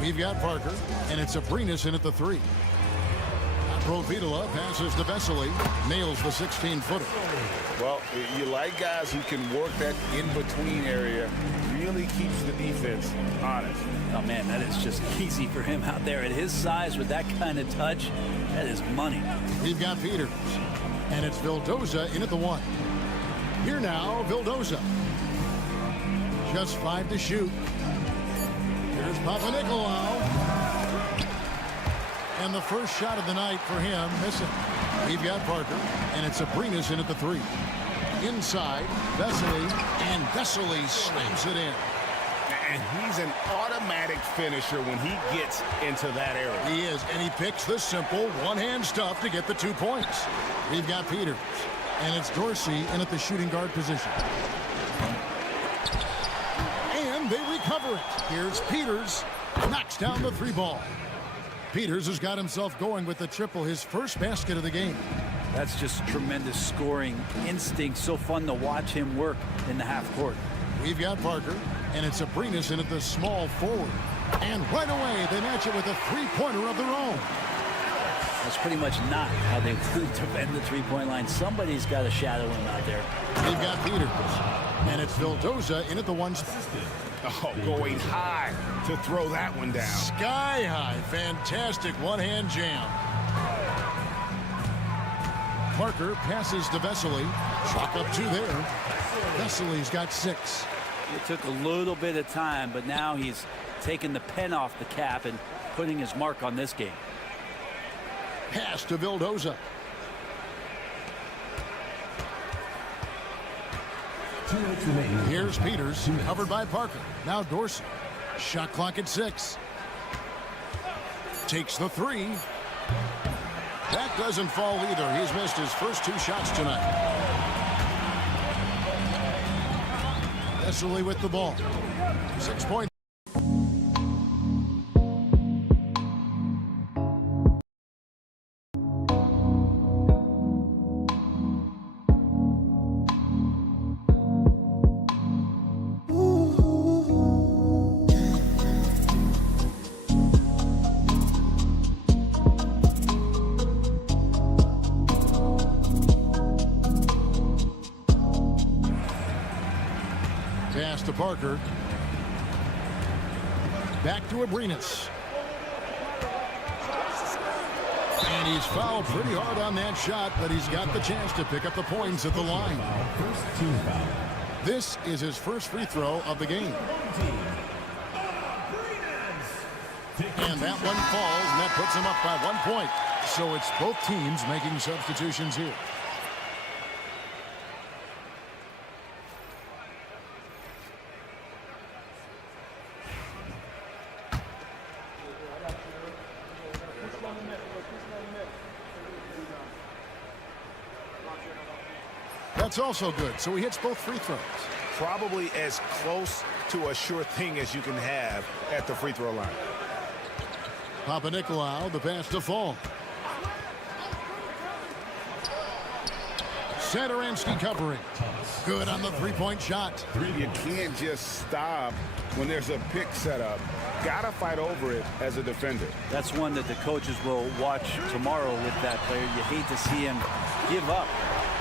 We've got Parker, and it's Abrinas in at the 3. Provitola passes to Vesely, nails the 16-footer. Well, you like guys who can work that in-between area, really keeps the defense honest. Oh, man, that is just easy for him out there. At his size, with that kind of touch, that is money. We've got Peters, and it's Vildoza in at the 1. Here now, Vildoza. Just 5 to shoot. Here's Panathinaikos. And the first shot of the night for him, missing. We've got Parker, and it's Abrinas in at the 3. Inside, Vesely, and Vesely slams it in. And he's an automatic finisher when he gets into that area. He is, and he picks the simple one-hand stuff to get the 2 points. We've got Peters, and it's Dorsey in at the shooting guard position. And they recover it. Here's Peters, knocks down the 3 ball. Peters has got himself going with the triple, his first basket of the game. That's just tremendous scoring instinct. So fun to watch him work in the half court. We've got Parker, and it's Abrinas in at the small forward. And right away, they match it with a 3-pointer of their own. That's pretty much not how they want to defend the 3-point line. Somebody's got to shadow him out there. We've got Peters, and it's Vildoza in at the 1. Oh, going high to throw that one down. Sky high. Fantastic one-hand jam. Parker passes to Vesely. Chalk up 2 there. Vesely's got 6. It took a little bit of time, but now he's taking the pen off the cap and putting his mark on this game. Pass to Vildoza. Here's Peters, covered by Parker. Now Dorsey. Shot clock at 6. Takes the 3. That doesn't fall either. He's missed his first 2 shots tonight. Vesely with the ball. 6 points. Pass to Parker. Back to Abrinas. And he's fouled pretty hard on that shot, but he's got the chance to pick up the points at the line. This is his first free throw of the game. And that one falls, and that puts him up by 1 point. So it's both teams making substitutions here. That's also good. So he hits both free throws. Probably as close to a sure thing as you can have at the free throw line. Panathinaikos, the pass to Fall. Satoransky covering. Good on the three-point shot. You can't just stop when there's a pick set up. Gotta fight over it as a defender. That's one that the coaches will watch tomorrow with that player. You hate to see him give up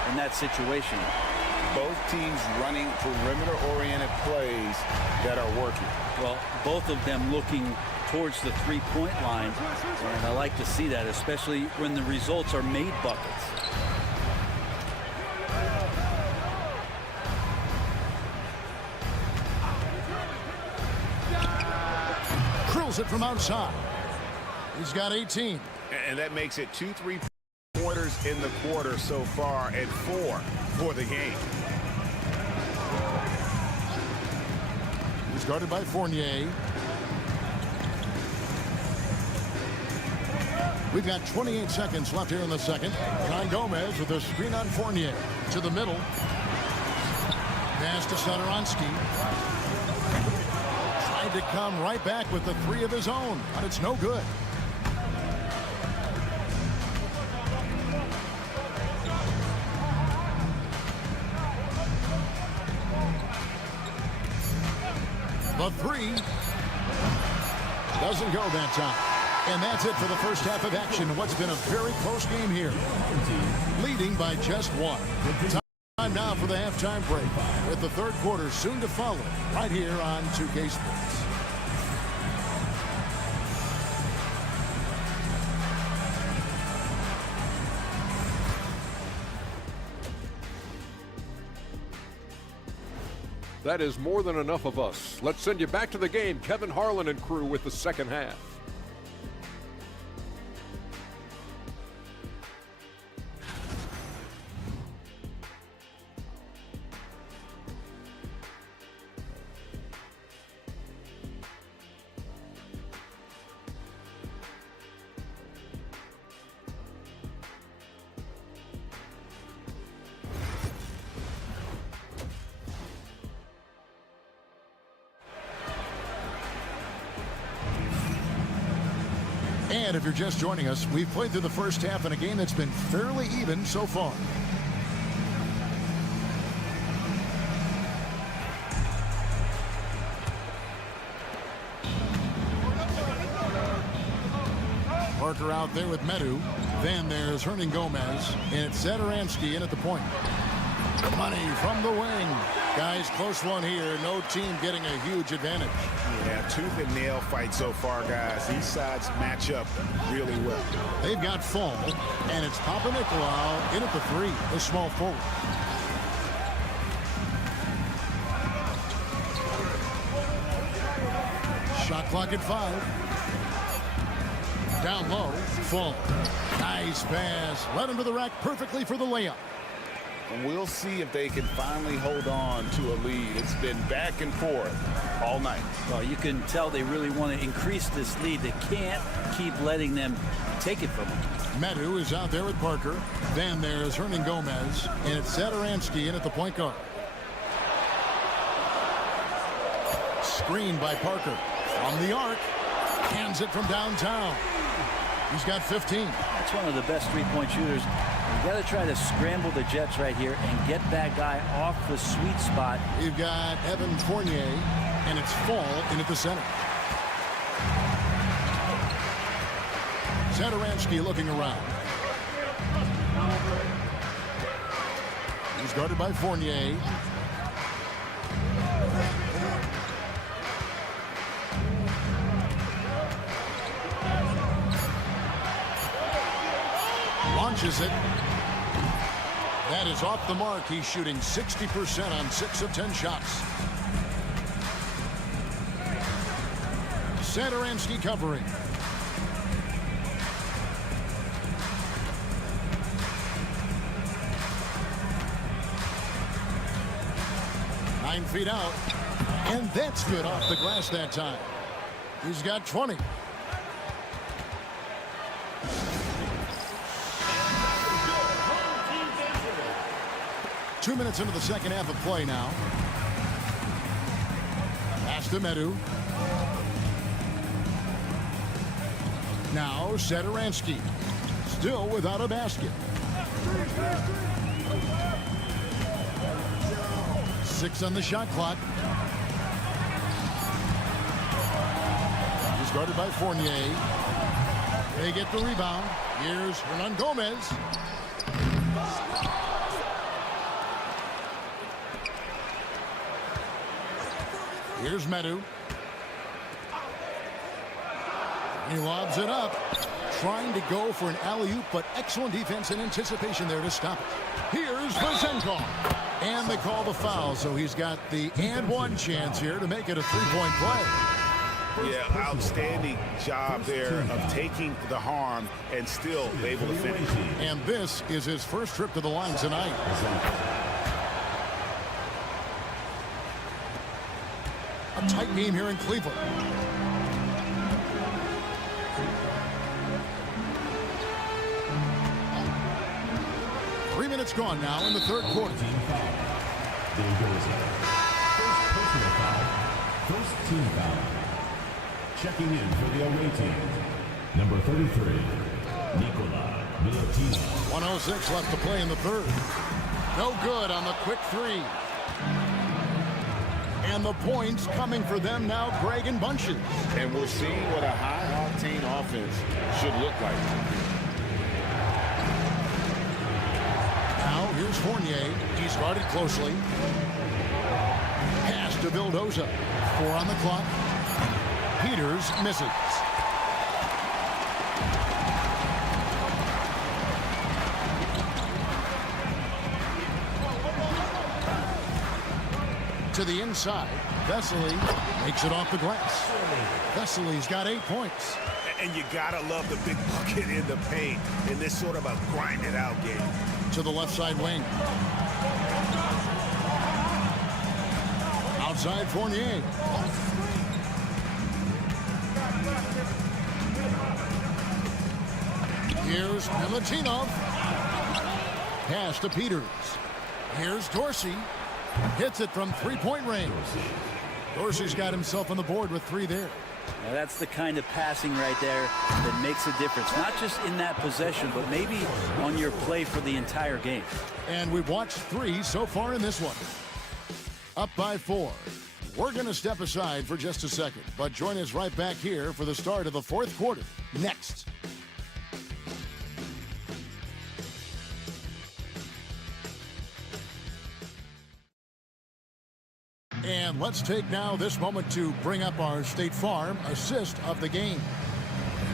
in that situation. Both teams running perimeter-oriented plays that are working. Well, both of them looking towards the three-point line, and I like to see that, especially when the results are made buckets. Drills it from outside. He's got 18. And that makes it 2 3-pointers in the quarter so far and 4 for the game. He's guarded by Fournier. We've got 28 seconds left here in the second. John Gomez with a screen on Fournier. To the middle. Pass to Satoransky. Tried to come right back with the three of his own, but it's no good. The three doesn't go that time. And that's it for the first half of action. What's been a very close game here. Leading by just one. Time now for the halftime break, with the third quarter soon to follow right here on 2K Sports. That is more than enough of us. Let's send you back to the game. Kevin Harlan and crew with the second half. And if you're just joining us, we've played through the first half in a game that's been fairly even so far. Parker out there with Medu. Then there's Hernan Gomez. And it's Satoransky in at the point. Money from the wing. Guys, close one here. No team getting a huge advantage. Yeah, tooth and nail fight so far, guys. These sides match up really well. They've got Fall, and it's Panathinaikos in at the three, the small forward. Shot clock at 5. Down low, Fall. Nice pass. Led him to the rack perfectly for the layup. And we'll see if they can finally hold on to a lead. It's been back and forth all night. Well, you can tell they really want to increase this lead. They can't keep letting them take it from them. Medu is out there with Parker. Then there's Hernan Gomez. And it's Satoransky in at the point guard. Screened by Parker. From the arc. Hands it from downtown. He's got 15. That's one of the best three-point shooters. You got to try to scramble the Jets right here and get that guy off the sweet spot. You've got Evan Fournier, and it's Fall in at the center. Satoransky looking around. He's guarded by Fournier. Launches it. That is off the mark. He's shooting 60% on 6 of 10 shots. Satoransky covering. Nine feet out. And that's good off the glass that time. He's got 20. 2 minutes into the second half of play now. Pass to Medu. Now Satoransky. Still without a basket. 6 on the shot clock. He's guarded by Fournier. They get the rebound. Here's Hernan Gomez. Here's Medu. He lobs it up. Trying to go for an alley-oop, but excellent defense and anticipation there to stop it. Here's Vazenkov. And they call the foul, so he's got the and one chance here to make it a three-point play. Yeah, outstanding job there of taking the harm and still able to finish. And this is his first trip to the line tonight. A tight game here in Cleveland. It's gone now in the third quarter. First team foul. Checking in for the away team. Number 33, Nikola Milutinov. 1:06 left to play in the third. No good on the quick three. And the points coming for them now, Greg and Bunches. And we're seeing what a high-octane offense should look like. Now here's Fournier. He's guarded closely. Pass to Vildoza. 4 on the clock. Peters misses. To the inside. Vesely makes it off the glass. Vesely's got 8 points. And you gotta love the big bucket in the paint in this sort of a grinded out game. To the left side wing. Outside Fournier. Here's Milutinov. Pass to Peters. Here's Dorsey. Hits it from three-point range. Dorsey's got himself on the board with 3 there. Now that's the kind of passing right there that makes a difference. Not just in that possession, but maybe on your play for the entire game. And we've watched 3 so far in this one. Up by 4. We're going to step aside for just a second, but join us right back here for the start of the fourth quarter. Next. And let's take now this moment to bring up our State Farm assist of the game.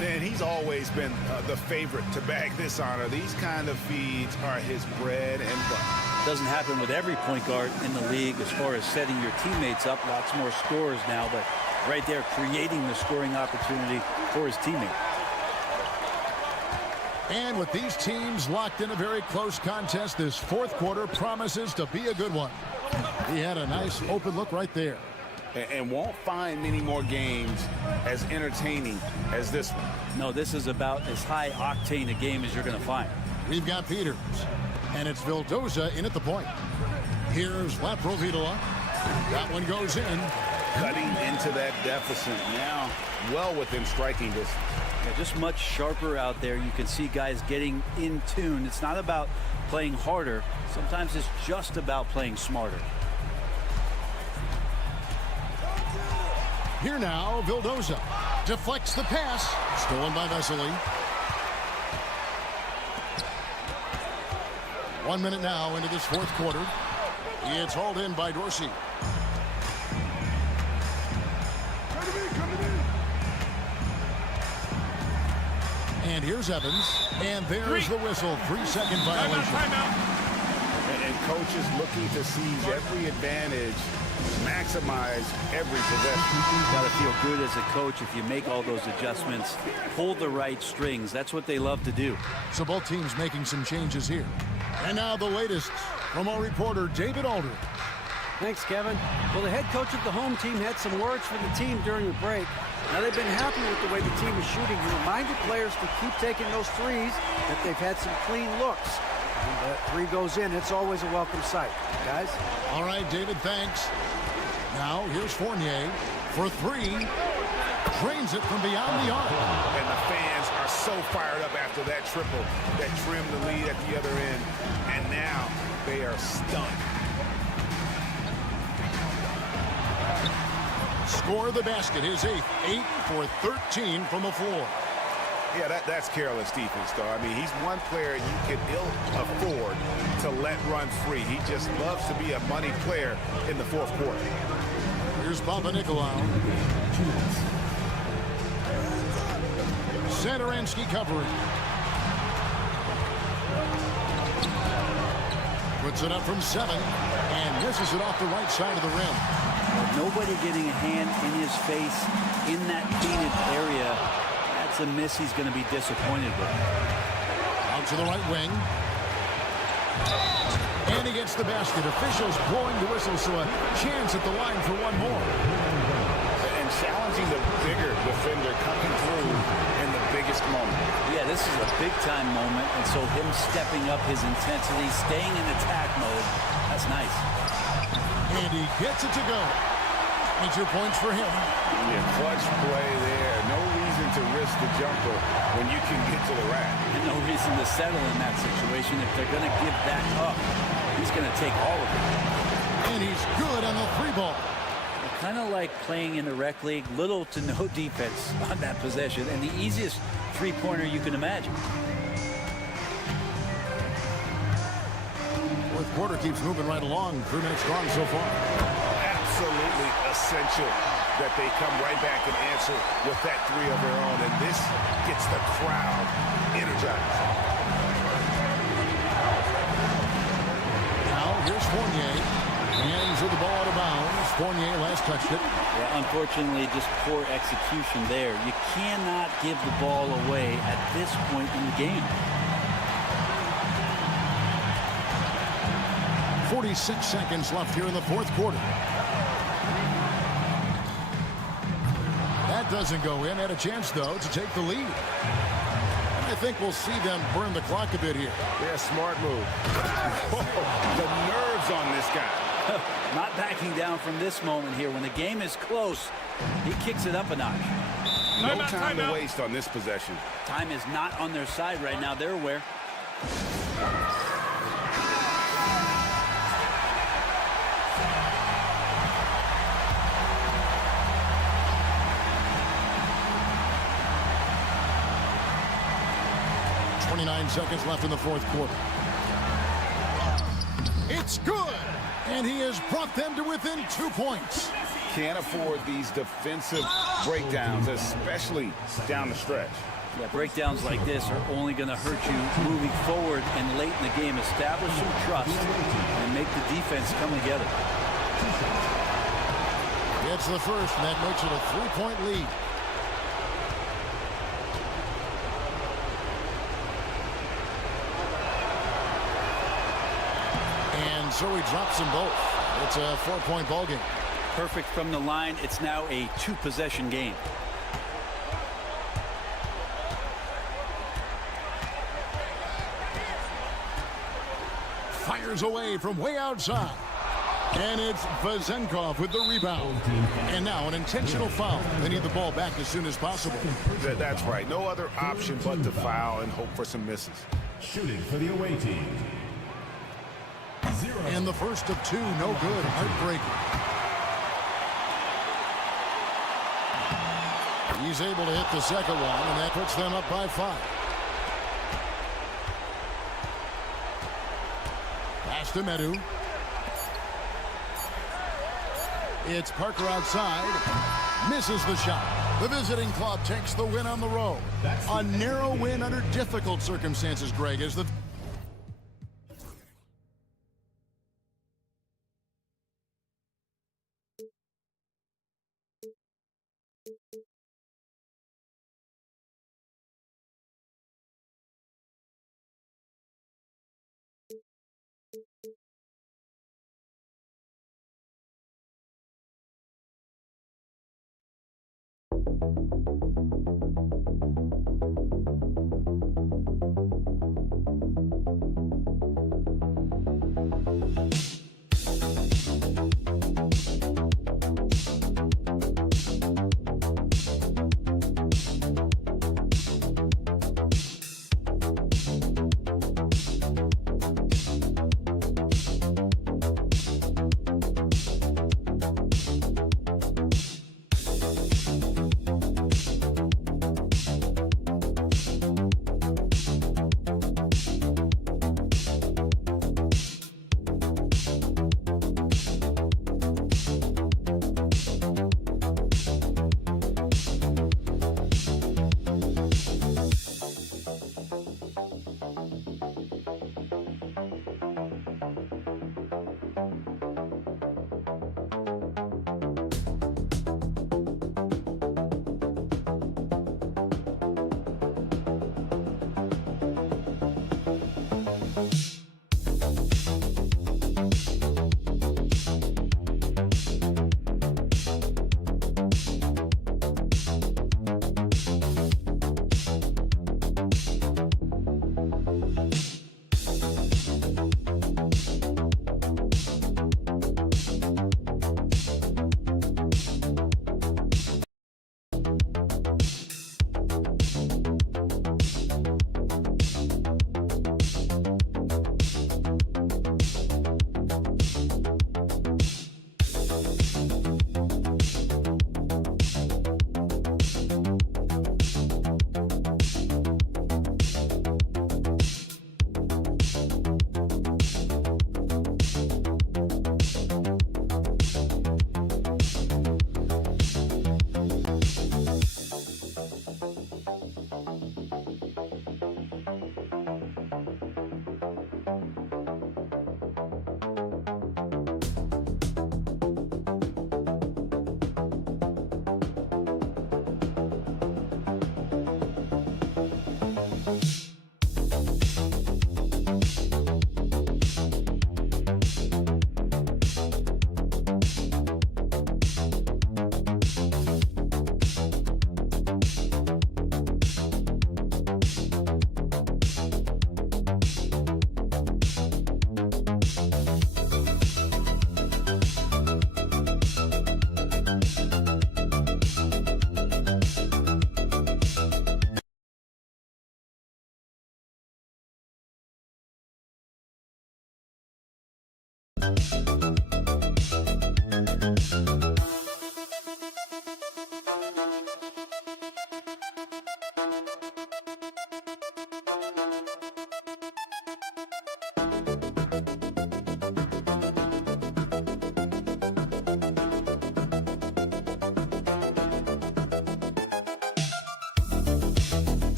Dan, he's always been the favorite to bag this honor. These kind of feeds are his bread and butter. Doesn't happen with every point guard in the league as far as setting your teammates up. Lots more scorers now, but right there creating the scoring opportunity for his teammate. And with these teams locked in a very close contest, this fourth quarter promises to be a good one. He had a nice open look right there. And won't find many more games as entertaining as this one. No, this is about as high octane a game as you're going to find. We've got Peters, and it's Vildoza in at the point. Here's Laprovitola. That one goes in. Cutting into that deficit now, well within striking distance. Yeah, just much sharper out there. You can see guys getting in tune. It's not about playing harder. Sometimes it's just about playing smarter. Here now, Vildoza deflects the pass. Stolen by Vesely. 1 minute now into this fourth quarter. It's hauled in by Dorsey. And here's Evans. And there's the whistle. 3-second violation. Timeout. And coaches looking to seize every advantage, maximize every possession. Got to feel good as a coach if you make all those adjustments, pull the right strings. That's what they love to do. So both teams making some changes here. And now the latest from our reporter, David Aldridge. Thanks, Kevin. Well, the head coach of the home team had some words for the team during the break. Now, they've been happy with the way the team is shooting. He reminded players to keep taking those threes, that they've had some clean looks. And that three goes in. It's always a welcome sight, guys. All right, David, thanks. Now, here's Fournier for three. Drains it from beyond the arc. And the fans are so fired up after that triple that trimmed the lead at the other end. And now they are stunned. Score the basket, his eighth. 8 for 13 from the floor. Yeah, that's careless defense, though. I mean, he's one player you can ill afford to let run free. He just loves to be a money player in the fourth quarter. Here's Panathinaikos. Satoransky covering. Puts it up from 7 and misses it off the right side of the rim. Nobody getting a hand in his face in that painted area. That's a miss he's going to be disappointed with. Out to the right wing. And he gets the basket. Officials blowing the whistle, so a chance at the line for one more. And challenging the bigger defender coming through in the biggest moment. Yeah, this is a big-time moment, and so him stepping up his intensity, staying in attack mode, that's nice. And he gets it to go. 22 points for him. Yeah, clutch play there. No reason to risk the jumper when you can get to the rack. And no reason to settle in that situation. If they're going to give that up, he's going to take all of it. And he's good on the three ball. Kind of like playing in the rec league, little to no defense on that possession, and the easiest three-pointer you can imagine. Fourth quarter keeps moving right along. 3 minutes strong so far. Absolutely essential that they come right back and answer with that three of their own, and this gets the crowd energized. Now here's Fournier. Hands with the ball out of bounds. Fournier last touched it. Yeah, unfortunately, just poor execution there. You cannot give the ball away at this point in the game. 46 seconds left here in the fourth quarter. That doesn't go in. Had a chance, though, to take the lead. And I think we'll see them burn the clock a bit here. Yeah, smart move. The nerves on this guy. Not backing down from this moment here. When the game is close, he kicks it up a notch. No time to waste on this possession. Time is not on their side right now. They're aware. Seconds left in the fourth quarter. It's good, and he has brought them to within 2 points. Can't afford these defensive breakdowns, especially down the stretch. Yeah, breakdowns like this are only going to hurt you moving forward and late in the game. Establish some trust and make the defense come together. Gets the first, and that makes it a 3-point lead. So he drops them both. It's a 4-point ball game. Perfect from the line. It's now a 2-possession game. Fires away from way outside. And it's Vazenkov with the rebound. And now an intentional foul. They need the ball back as soon as possible. That's right. No other option but to foul and hope for some misses. Shooting for the away team. And the first of 2, no good. Heartbreaking. He's able to hit the second one, and that puts them up by 5. Pass to Medu. It's Parker outside. Misses the shot. The visiting club takes the win on the road. A narrow win under difficult circumstances, Greg, is the...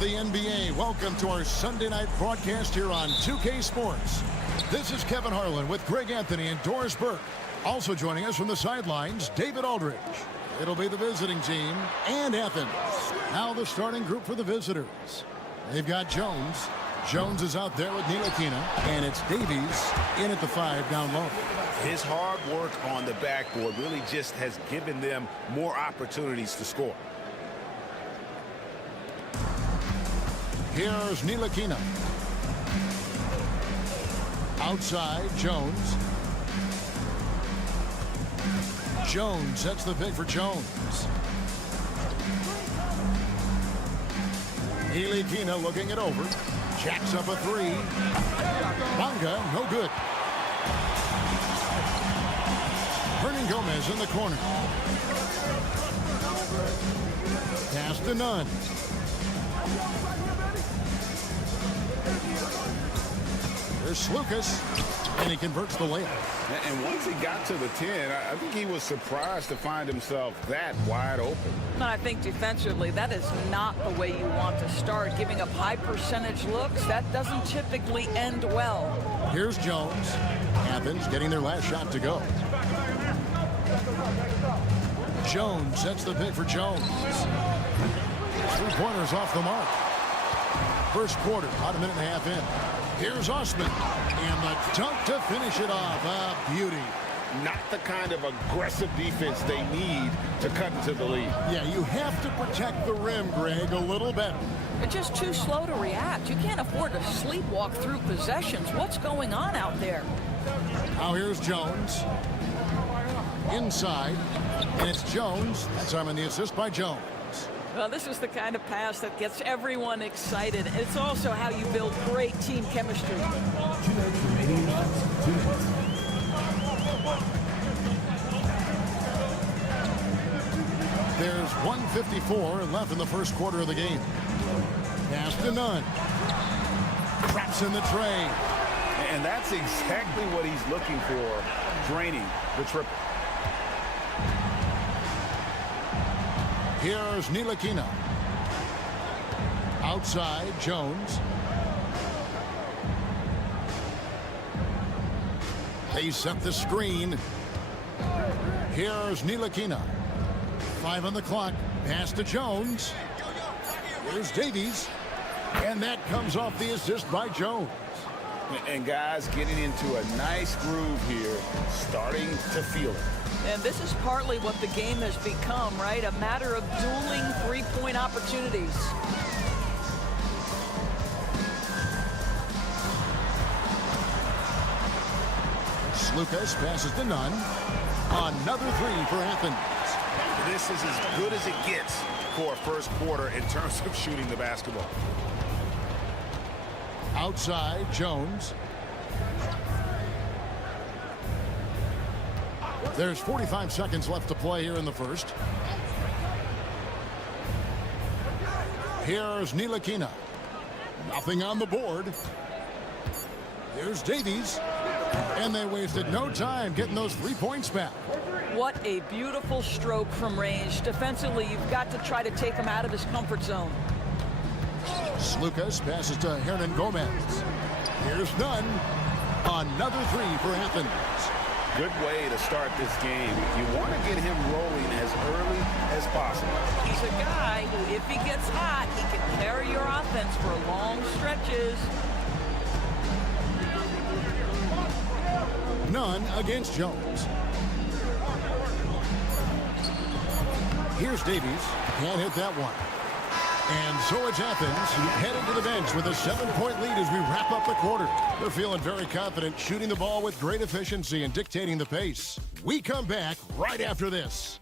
the NBA. Welcome to our Sunday night broadcast here on 2K Sports. This is Kevin Harlan with Greg Anthony and Doris Burke. Also joining us from the sidelines, David Aldridge. It'll be the visiting team and Athens. Now the starting group for the visitors. They've got Jones. Jones is out there with Ntilikina, and it's Davies in at the 5 down low. His hard work on the backboard really just has given them more opportunities to score. Here's Ntilikina. Outside, Jones. Jones sets the pick for Jones. Ntilikina looking it over. Jacks up a 3. Bonga, no good. Hernan Gomez in the corner. Pass to Nunn. There's Lucas, and he converts the layup. And once he got to the 10, I think he was surprised to find himself that wide open. And I think defensively, that is not the way you want to start. Giving up high percentage looks, that doesn't typically end well. Here's Jones. Athens getting their last shot to go. Jones sets the pick for Jones. 3-pointers off the mark. First quarter, about a minute and a half in. Here's Osman, and the dunk to finish it off. A beauty. Not the kind of aggressive defense they need to cut into the lead. Yeah, you have to protect the rim, Greg, a little better. They're just too slow to react. You can't afford to sleepwalk through possessions. What's going on out there? Now here's Jones. Inside. And it's Jones. That time on the assist by Jones. Well, this is the kind of pass that gets everyone excited. It's also how you build great team chemistry. 2 minutes remaining. 2 minutes. There's 1:54 left in the first quarter of the game. Pass to Nunn. Traps in the tray. And that's exactly what he's looking for, draining the triple. Here's Ntilikina. Outside, Jones. They set the screen. Here's Ntilikina. 5 on the clock. Pass to Jones. Here's Davies. And that comes off the assist by Jones. And guys getting into a nice groove here, starting to feel it. And this is partly what the game has become, right? A matter of dueling three-point opportunities. Lucas passes to Nunn. Another three for Athens. This is as good as it gets for a first quarter in terms of shooting the basketball. Outside, Jones. There's 45 seconds left to play here in the first. Here's Ntilikina. Nothing on the board. Here's Davies. And they wasted no time getting those 3 points back. What a beautiful stroke from range. Defensively, you've got to try to take him out of his comfort zone. Lucas passes to Hernan Gomez. Here's Nunn. Another three for Athens. Good way to start this game. You want to get him rolling as early as possible. He's a guy who, if he gets hot, he can carry your offense for long stretches. Nunn against Jones. Here's Davies. Can't hit that one. And so it's Athens headed to the bench with a 7-point lead as we wrap up the quarter. They're feeling very confident, shooting the ball with great efficiency and dictating the pace. We come back right after this.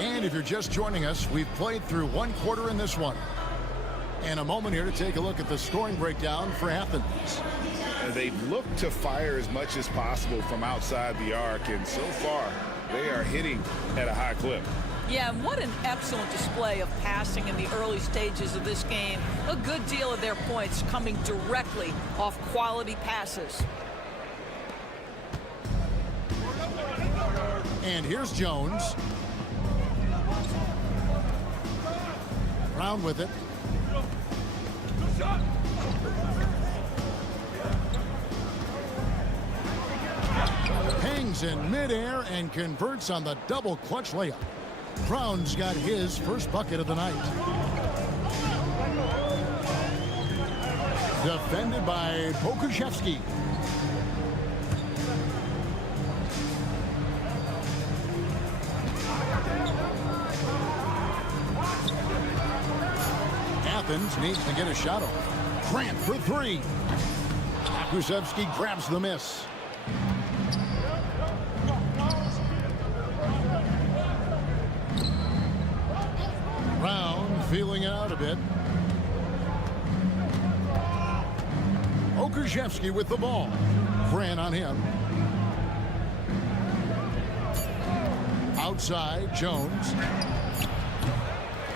And if you're just joining us, we've played through one quarter in this one. And a moment here to take a look at the scoring breakdown for Athens. They've looked to fire as much as possible from outside the arc, and so far, they are hitting at a high clip. Yeah, and what an excellent display of passing in the early stages of this game. A good deal of their points coming directly off quality passes. And here's Jones. Brown with it. Hangs in midair and converts on the double clutch layup. Brown's got his first bucket of the night. Defended by Pokusevski. Athens needs to get a shot off. Grant for three. Pokusevski grabs the miss. Brown feeling it out a bit. Pokusevski with the ball. Grant on him. Outside, Jones.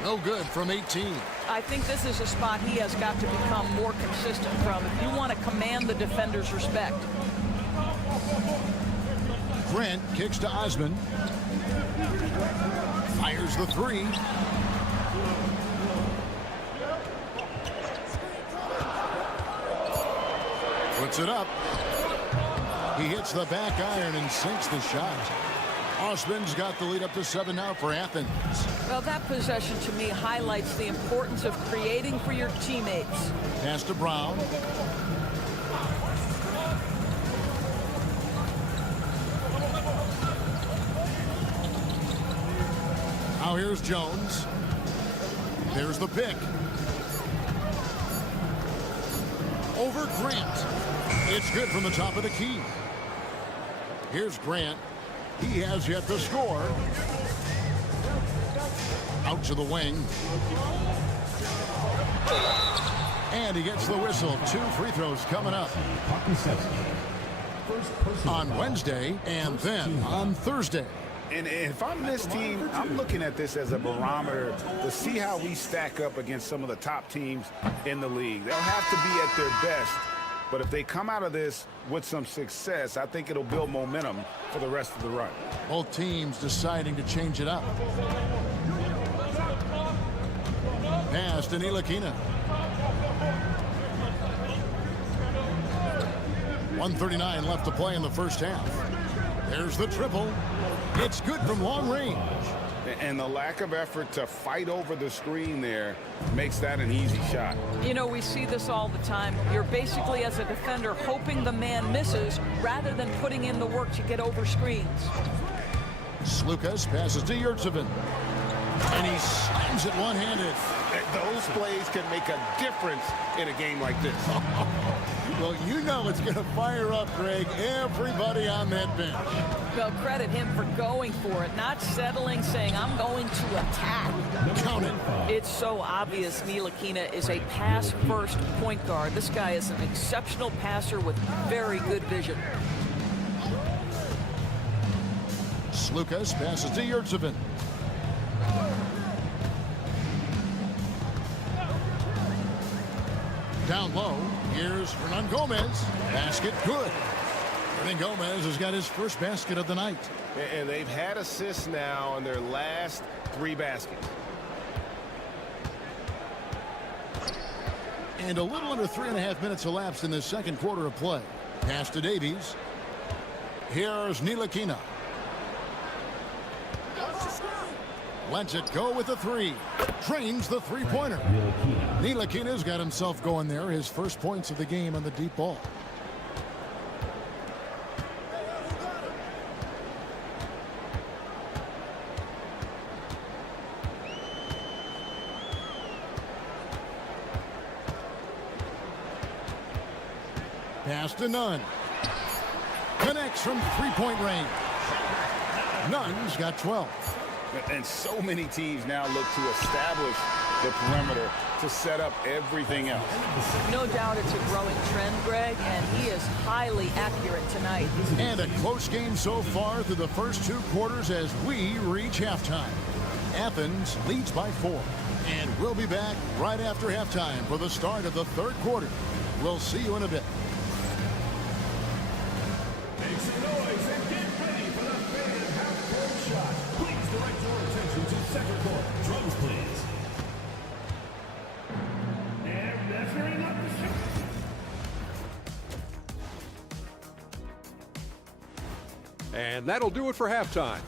No good from 18. I think this is a spot he has got to become more consistent from if you want to command the defender's respect. Grant kicks to Osman. Fires the three. Puts it up. He hits the back iron and sinks the shot. Osman's got the lead up to 7 now for Athens. Well, that possession to me highlights the importance of creating for your teammates. Pass to Brown. here's Jones. There's the pick. Over Grant. It's good from the top of the key. Here's Grant. He has yet to score. Out to the wing. And he gets the whistle. 2 free throws coming up on Wednesday and then on Thursday. And if I'm this team, I'm looking at this as a barometer to see how we stack up against some of the top teams in the league. They'll have to be at their best, but if they come out of this with some success, I think it'll build momentum for the rest of the run. Both teams deciding to change it up. Pass to Ntilikina. 1:39 left to play in the first half. There's the triple. It's good from long range. And the lack of effort to fight over the screen there makes that an easy shot. You know, we see this all the time. You're basically, as a defender, hoping the man misses rather than putting in the work to get over screens. Slukas passes to Yurtsevin. And he slams it one-handed. Those plays can make a difference in a game like this. Well, you know it's going to fire up, Greg, everybody on that bench. Well, credit him for going for it, not settling, saying, I'm going to attack. Count it. It's so obvious Ntilikina is a pass-first point guard. This guy is an exceptional passer with very good vision. Slukas passes to Yurtsevin. Down low, here's Hernan Gomez. Basket good. Hernan Gomez has got his first basket of the night. And they've had assists now in their last 3 baskets. And a little under 3.5 minutes elapsed in this second quarter of play. Pass to Davies. Here's Ntilikina. Lets it go with a 3. Trains the three-pointer. Ntilikina's got himself going there. His first points of the game on the deep ball. Pass to Nunn. Connects from three-point range. Nunn's got 12. And so many teams now look to establish the perimeter to set up everything else. No doubt it's a growing trend, Greg, and he is highly accurate tonight. And a close game so far through the first 2 quarters as we reach halftime. Athens leads by 4. And we'll be back right after halftime for the start of the third quarter. We'll see you in a bit. Make some noise and get ready for the fan half-court shot. Please direct your attention to second court. Drums, please. And measuring up the shot. And that'll do it for halftime.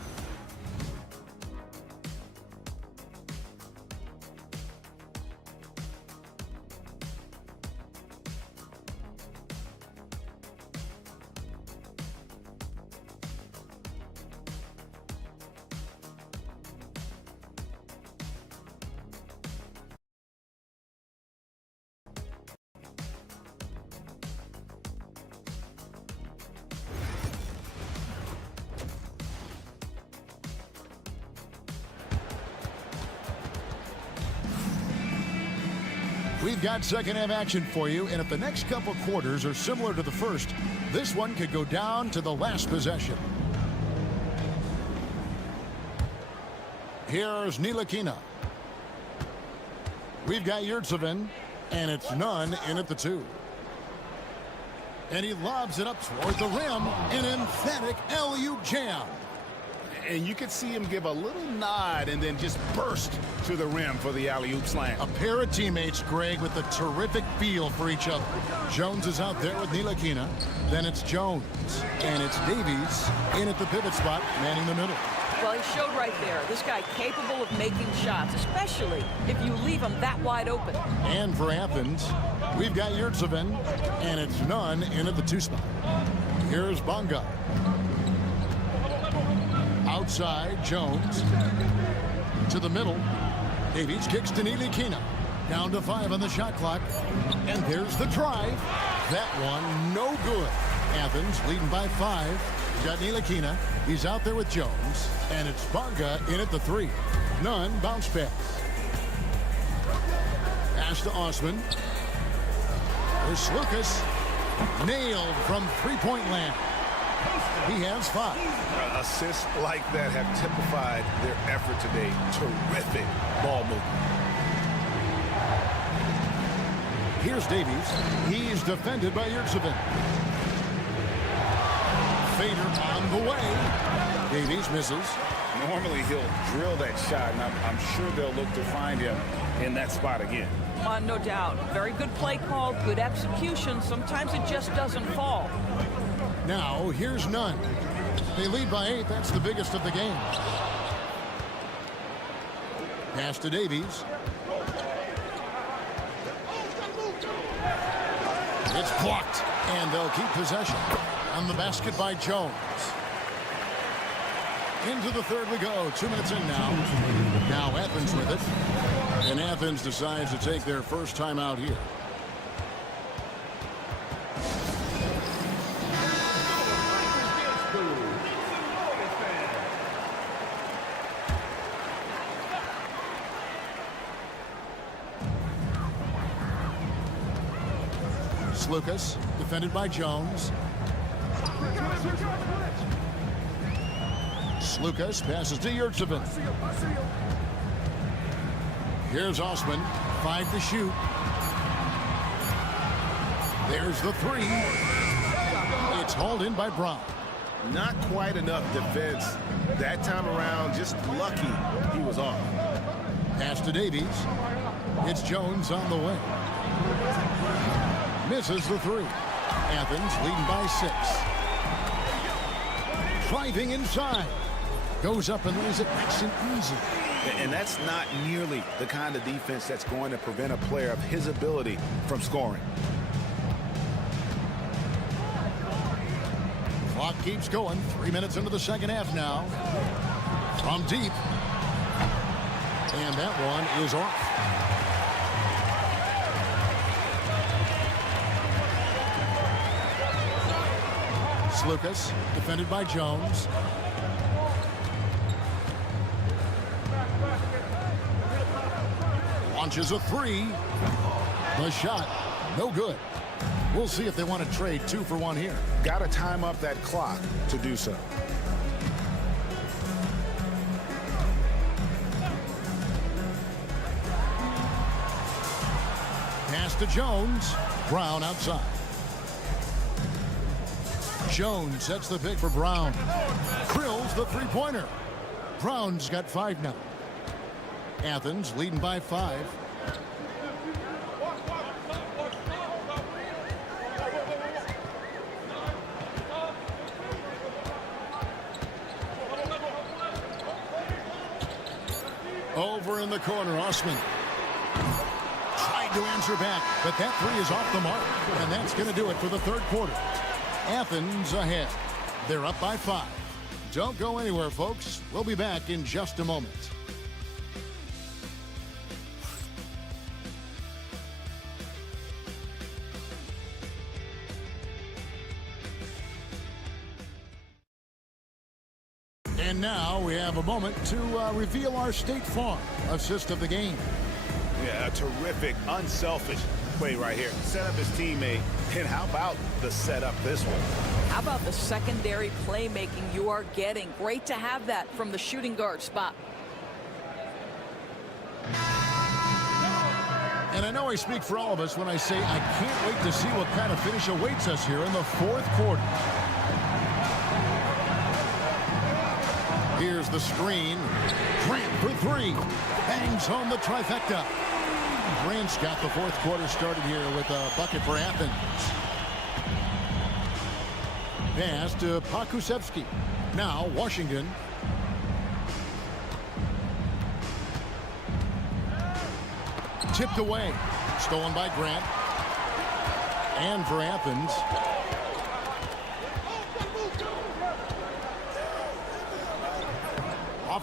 We've got second half action for you, and if the next couple quarters are similar to the first, this one could go down to the last possession. Here's Ntilikina. We've got Yurtsevin, and it's Nunn in at the 2. And he lobs it up toward the rim, an emphatic alley-oop jam. And you could see him give a little nod and then just burst to the rim for the alley-oop slam. A pair of teammates, Greg, with a terrific feel for each other. Jones is out there with Ntilikina. Then it's Jones. And it's Davies in at the pivot spot, manning the middle. Well, he showed right there. This guy capable of making shots, especially if you leave him that wide open. And for Athens, we've got Yurtsevin, and it's Nunn in at the 2 spot. Here's Bonga. Outside, Jones. To the middle. Davies kicks to Ntilikina. Down to 5 on the shot clock. And there's the drive. That one, no good. Athens leading by 5. He's got Ntilikina. He's out there with Jones. And it's Barga in at the 3. None. Bounce pass. Pass to Osman. There's Lucas. Nailed from three-point land. He has 5. Assists like that have typified their effort today. Terrific ball movement. Here's Davies. He's defended by Yurtsevin. Fader on the way. Davies misses. Normally he'll drill that shot, and I'm sure they'll look to find him in that spot again. No doubt. Very good play call, good execution. Sometimes it just doesn't fall. Now, here's Nunn. They lead by 8. That's the biggest of the game. Pass to Davies. It's blocked, and they'll keep possession. On the basket by Jones. Into the third we go. 2 minutes in now. Now Athens with it. And Athens decides to take their first time out here. Lucas, defended by Jones. Lucas passes to Yurtsevin. Here's Osman, 5 to shoot. There's the 3. It's hauled in by Brown. Not quite enough defense that time around. Just lucky he was off. Pass to Davies. It's Jones on the way. Misses the 3. Athens leading by 6. Driving inside. Goes up and lays it nice and easy. And that's not nearly the kind of defense that's going to prevent a player of his ability from scoring. Clock keeps going. 3 minutes into the second half now. From deep. And that one is off. Lucas, defended by Jones. Launches a 3. The shot, no good. We'll see if they want to trade 2 for 1 here. Got to time up that clock to do so. Pass to Jones. Brown outside. Jones sets the pick for Brown. Drills the three-pointer. Brown's got 5 now. Athens leading by 5. Over in the corner, Osman. Tried to answer back, but that 3 is off the mark. And that's going to do it for the third quarter. Athens ahead. They're up by 5. Don't go anywhere, folks. We'll be back in just a moment. And now we have a moment to reveal our State Farm assist of the game. Yeah, a terrific, unselfish play right here. Set up his teammate. And how about the setup this one? How about the secondary playmaking you are getting? Great to have that from the shooting guard spot. And I know I speak for all of us when I say I can't wait to see what kind of finish awaits us here in the fourth quarter. Here's the screen. Grant for 3. Bangs home the trifecta. Grant's got the fourth quarter started here with a bucket for Athens. Pass to Pakusevsky. Now Washington. Tipped away. Stolen by Grant. And for Athens.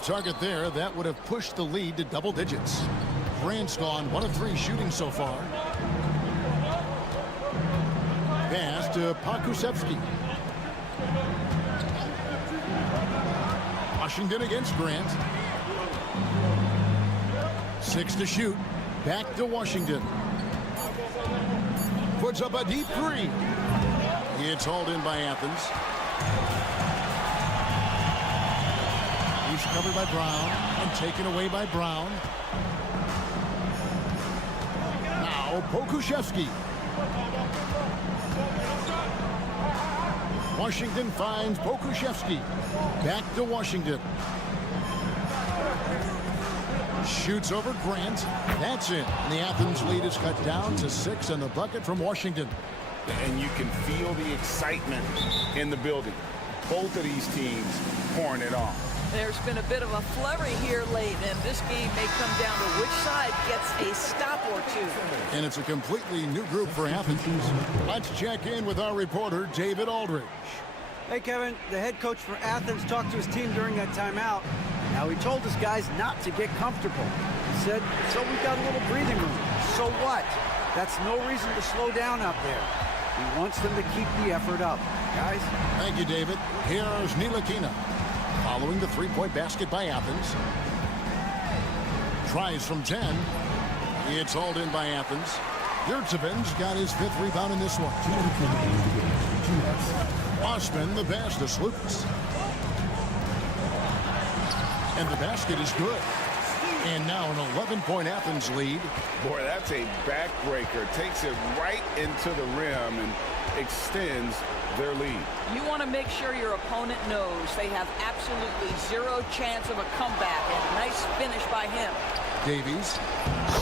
target there. That would have pushed the lead to double digits. Grant's gone 1 of 3 shooting so far. Pass to Pokusevski. Washington against Grant. 6 to shoot. Back to Washington. Puts up a deep 3. It's hauled in by Athens. He's covered by Brown and taken away by Brown. Now Pokusevski. Washington finds Pokusevski. Back to Washington. Shoots over Grant. That's it. And the Athens lead is cut down to 6 and the bucket from Washington. And you can feel the excitement in the building. Both of these teams pouring it on. There's been a bit of a flurry here late, and this game may come down to which side gets a stop or two. And it's a completely new group for Athens. Let's check in with our reporter, David Aldridge. Hey, Kevin, the head coach for Athens talked to his team during that timeout. Now, he told his guys not to get comfortable. He said, so we've got a little breathing room. So what? That's no reason to slow down out there. He wants them to keep the effort up. Guys? Thank you, David. Here's Ntilikina. Following the three-point basket by Athens. Tries from 10. It's hauled in by Athens. Yurtseven's got his 5th rebound in this one. Osman the pass to Slukas. And the basket is good. And now an 11-point Athens lead. Boy, that's a backbreaker. Takes it right into the rim and extends their lead. You want to make sure your opponent knows they have absolutely zero chance of a comeback. And nice finish by him. Davies,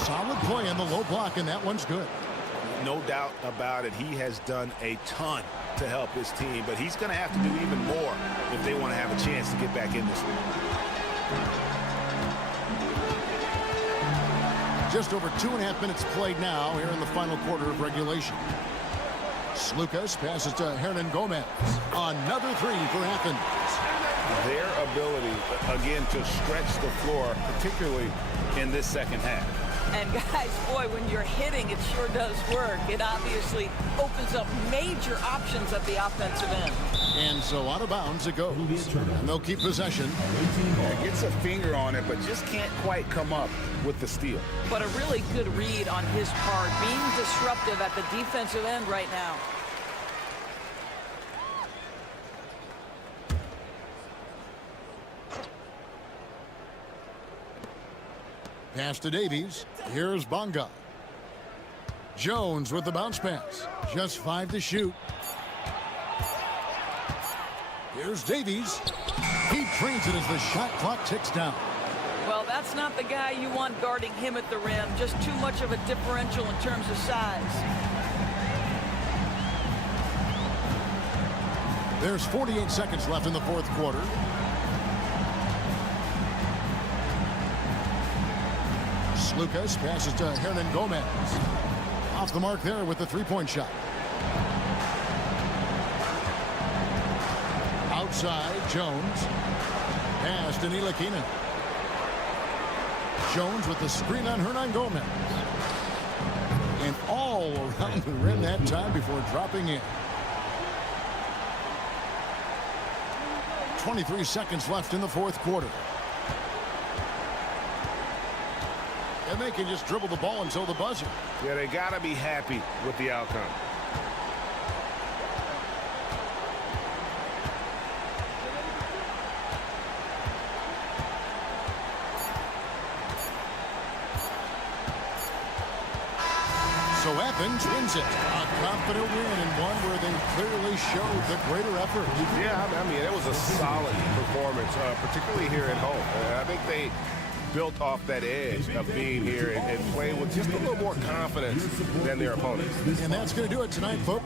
solid play on the low block, and that one's good. No doubt about it. He has done a ton to help his team, but he's going to have to do even more if they want to have a chance to get back in this one. Just over 2.5 minutes played now here in the final quarter of regulation. Slukas passes to Hernan Gomez. Another 3 for Athens. Their ability, again, to stretch the floor, particularly in this second half. And guys, boy, when you're hitting, it sure does work. It obviously opens up major options at the offensive end. And so out of bounds it goes. And they'll keep possession. Gets a finger on it, but just can't quite come up with the steal. But a really good read on his part, being disruptive at the defensive end right now. Pass to Davies. Here's Bonga. Jones with the bounce pass. Just 5 to shoot. Here's Davies. He trains it as the shot clock ticks down. Well, that's not the guy you want guarding him at the rim. Just too much of a differential in terms of size. There's 48 seconds left in the 4th quarter. Slukas passes to Hernan Gomez. Off the mark there with the 3-point shot. Outside, Jones. Pass to Ntilikina. Jones with the screen on Hernan Gomez. And all around the rim that time before dropping in. 23 seconds left in the 4th quarter. And they can just dribble the ball until the buzzer. Yeah, they got to be happy with the outcome. So Athens wins it. A confident win and one where they clearly showed the greater effort. Yeah, I mean, it was a solid performance, particularly here at home. I think they built off that edge of being here and playing with just a little more confidence than their opponents. And that's going to do it tonight, folks.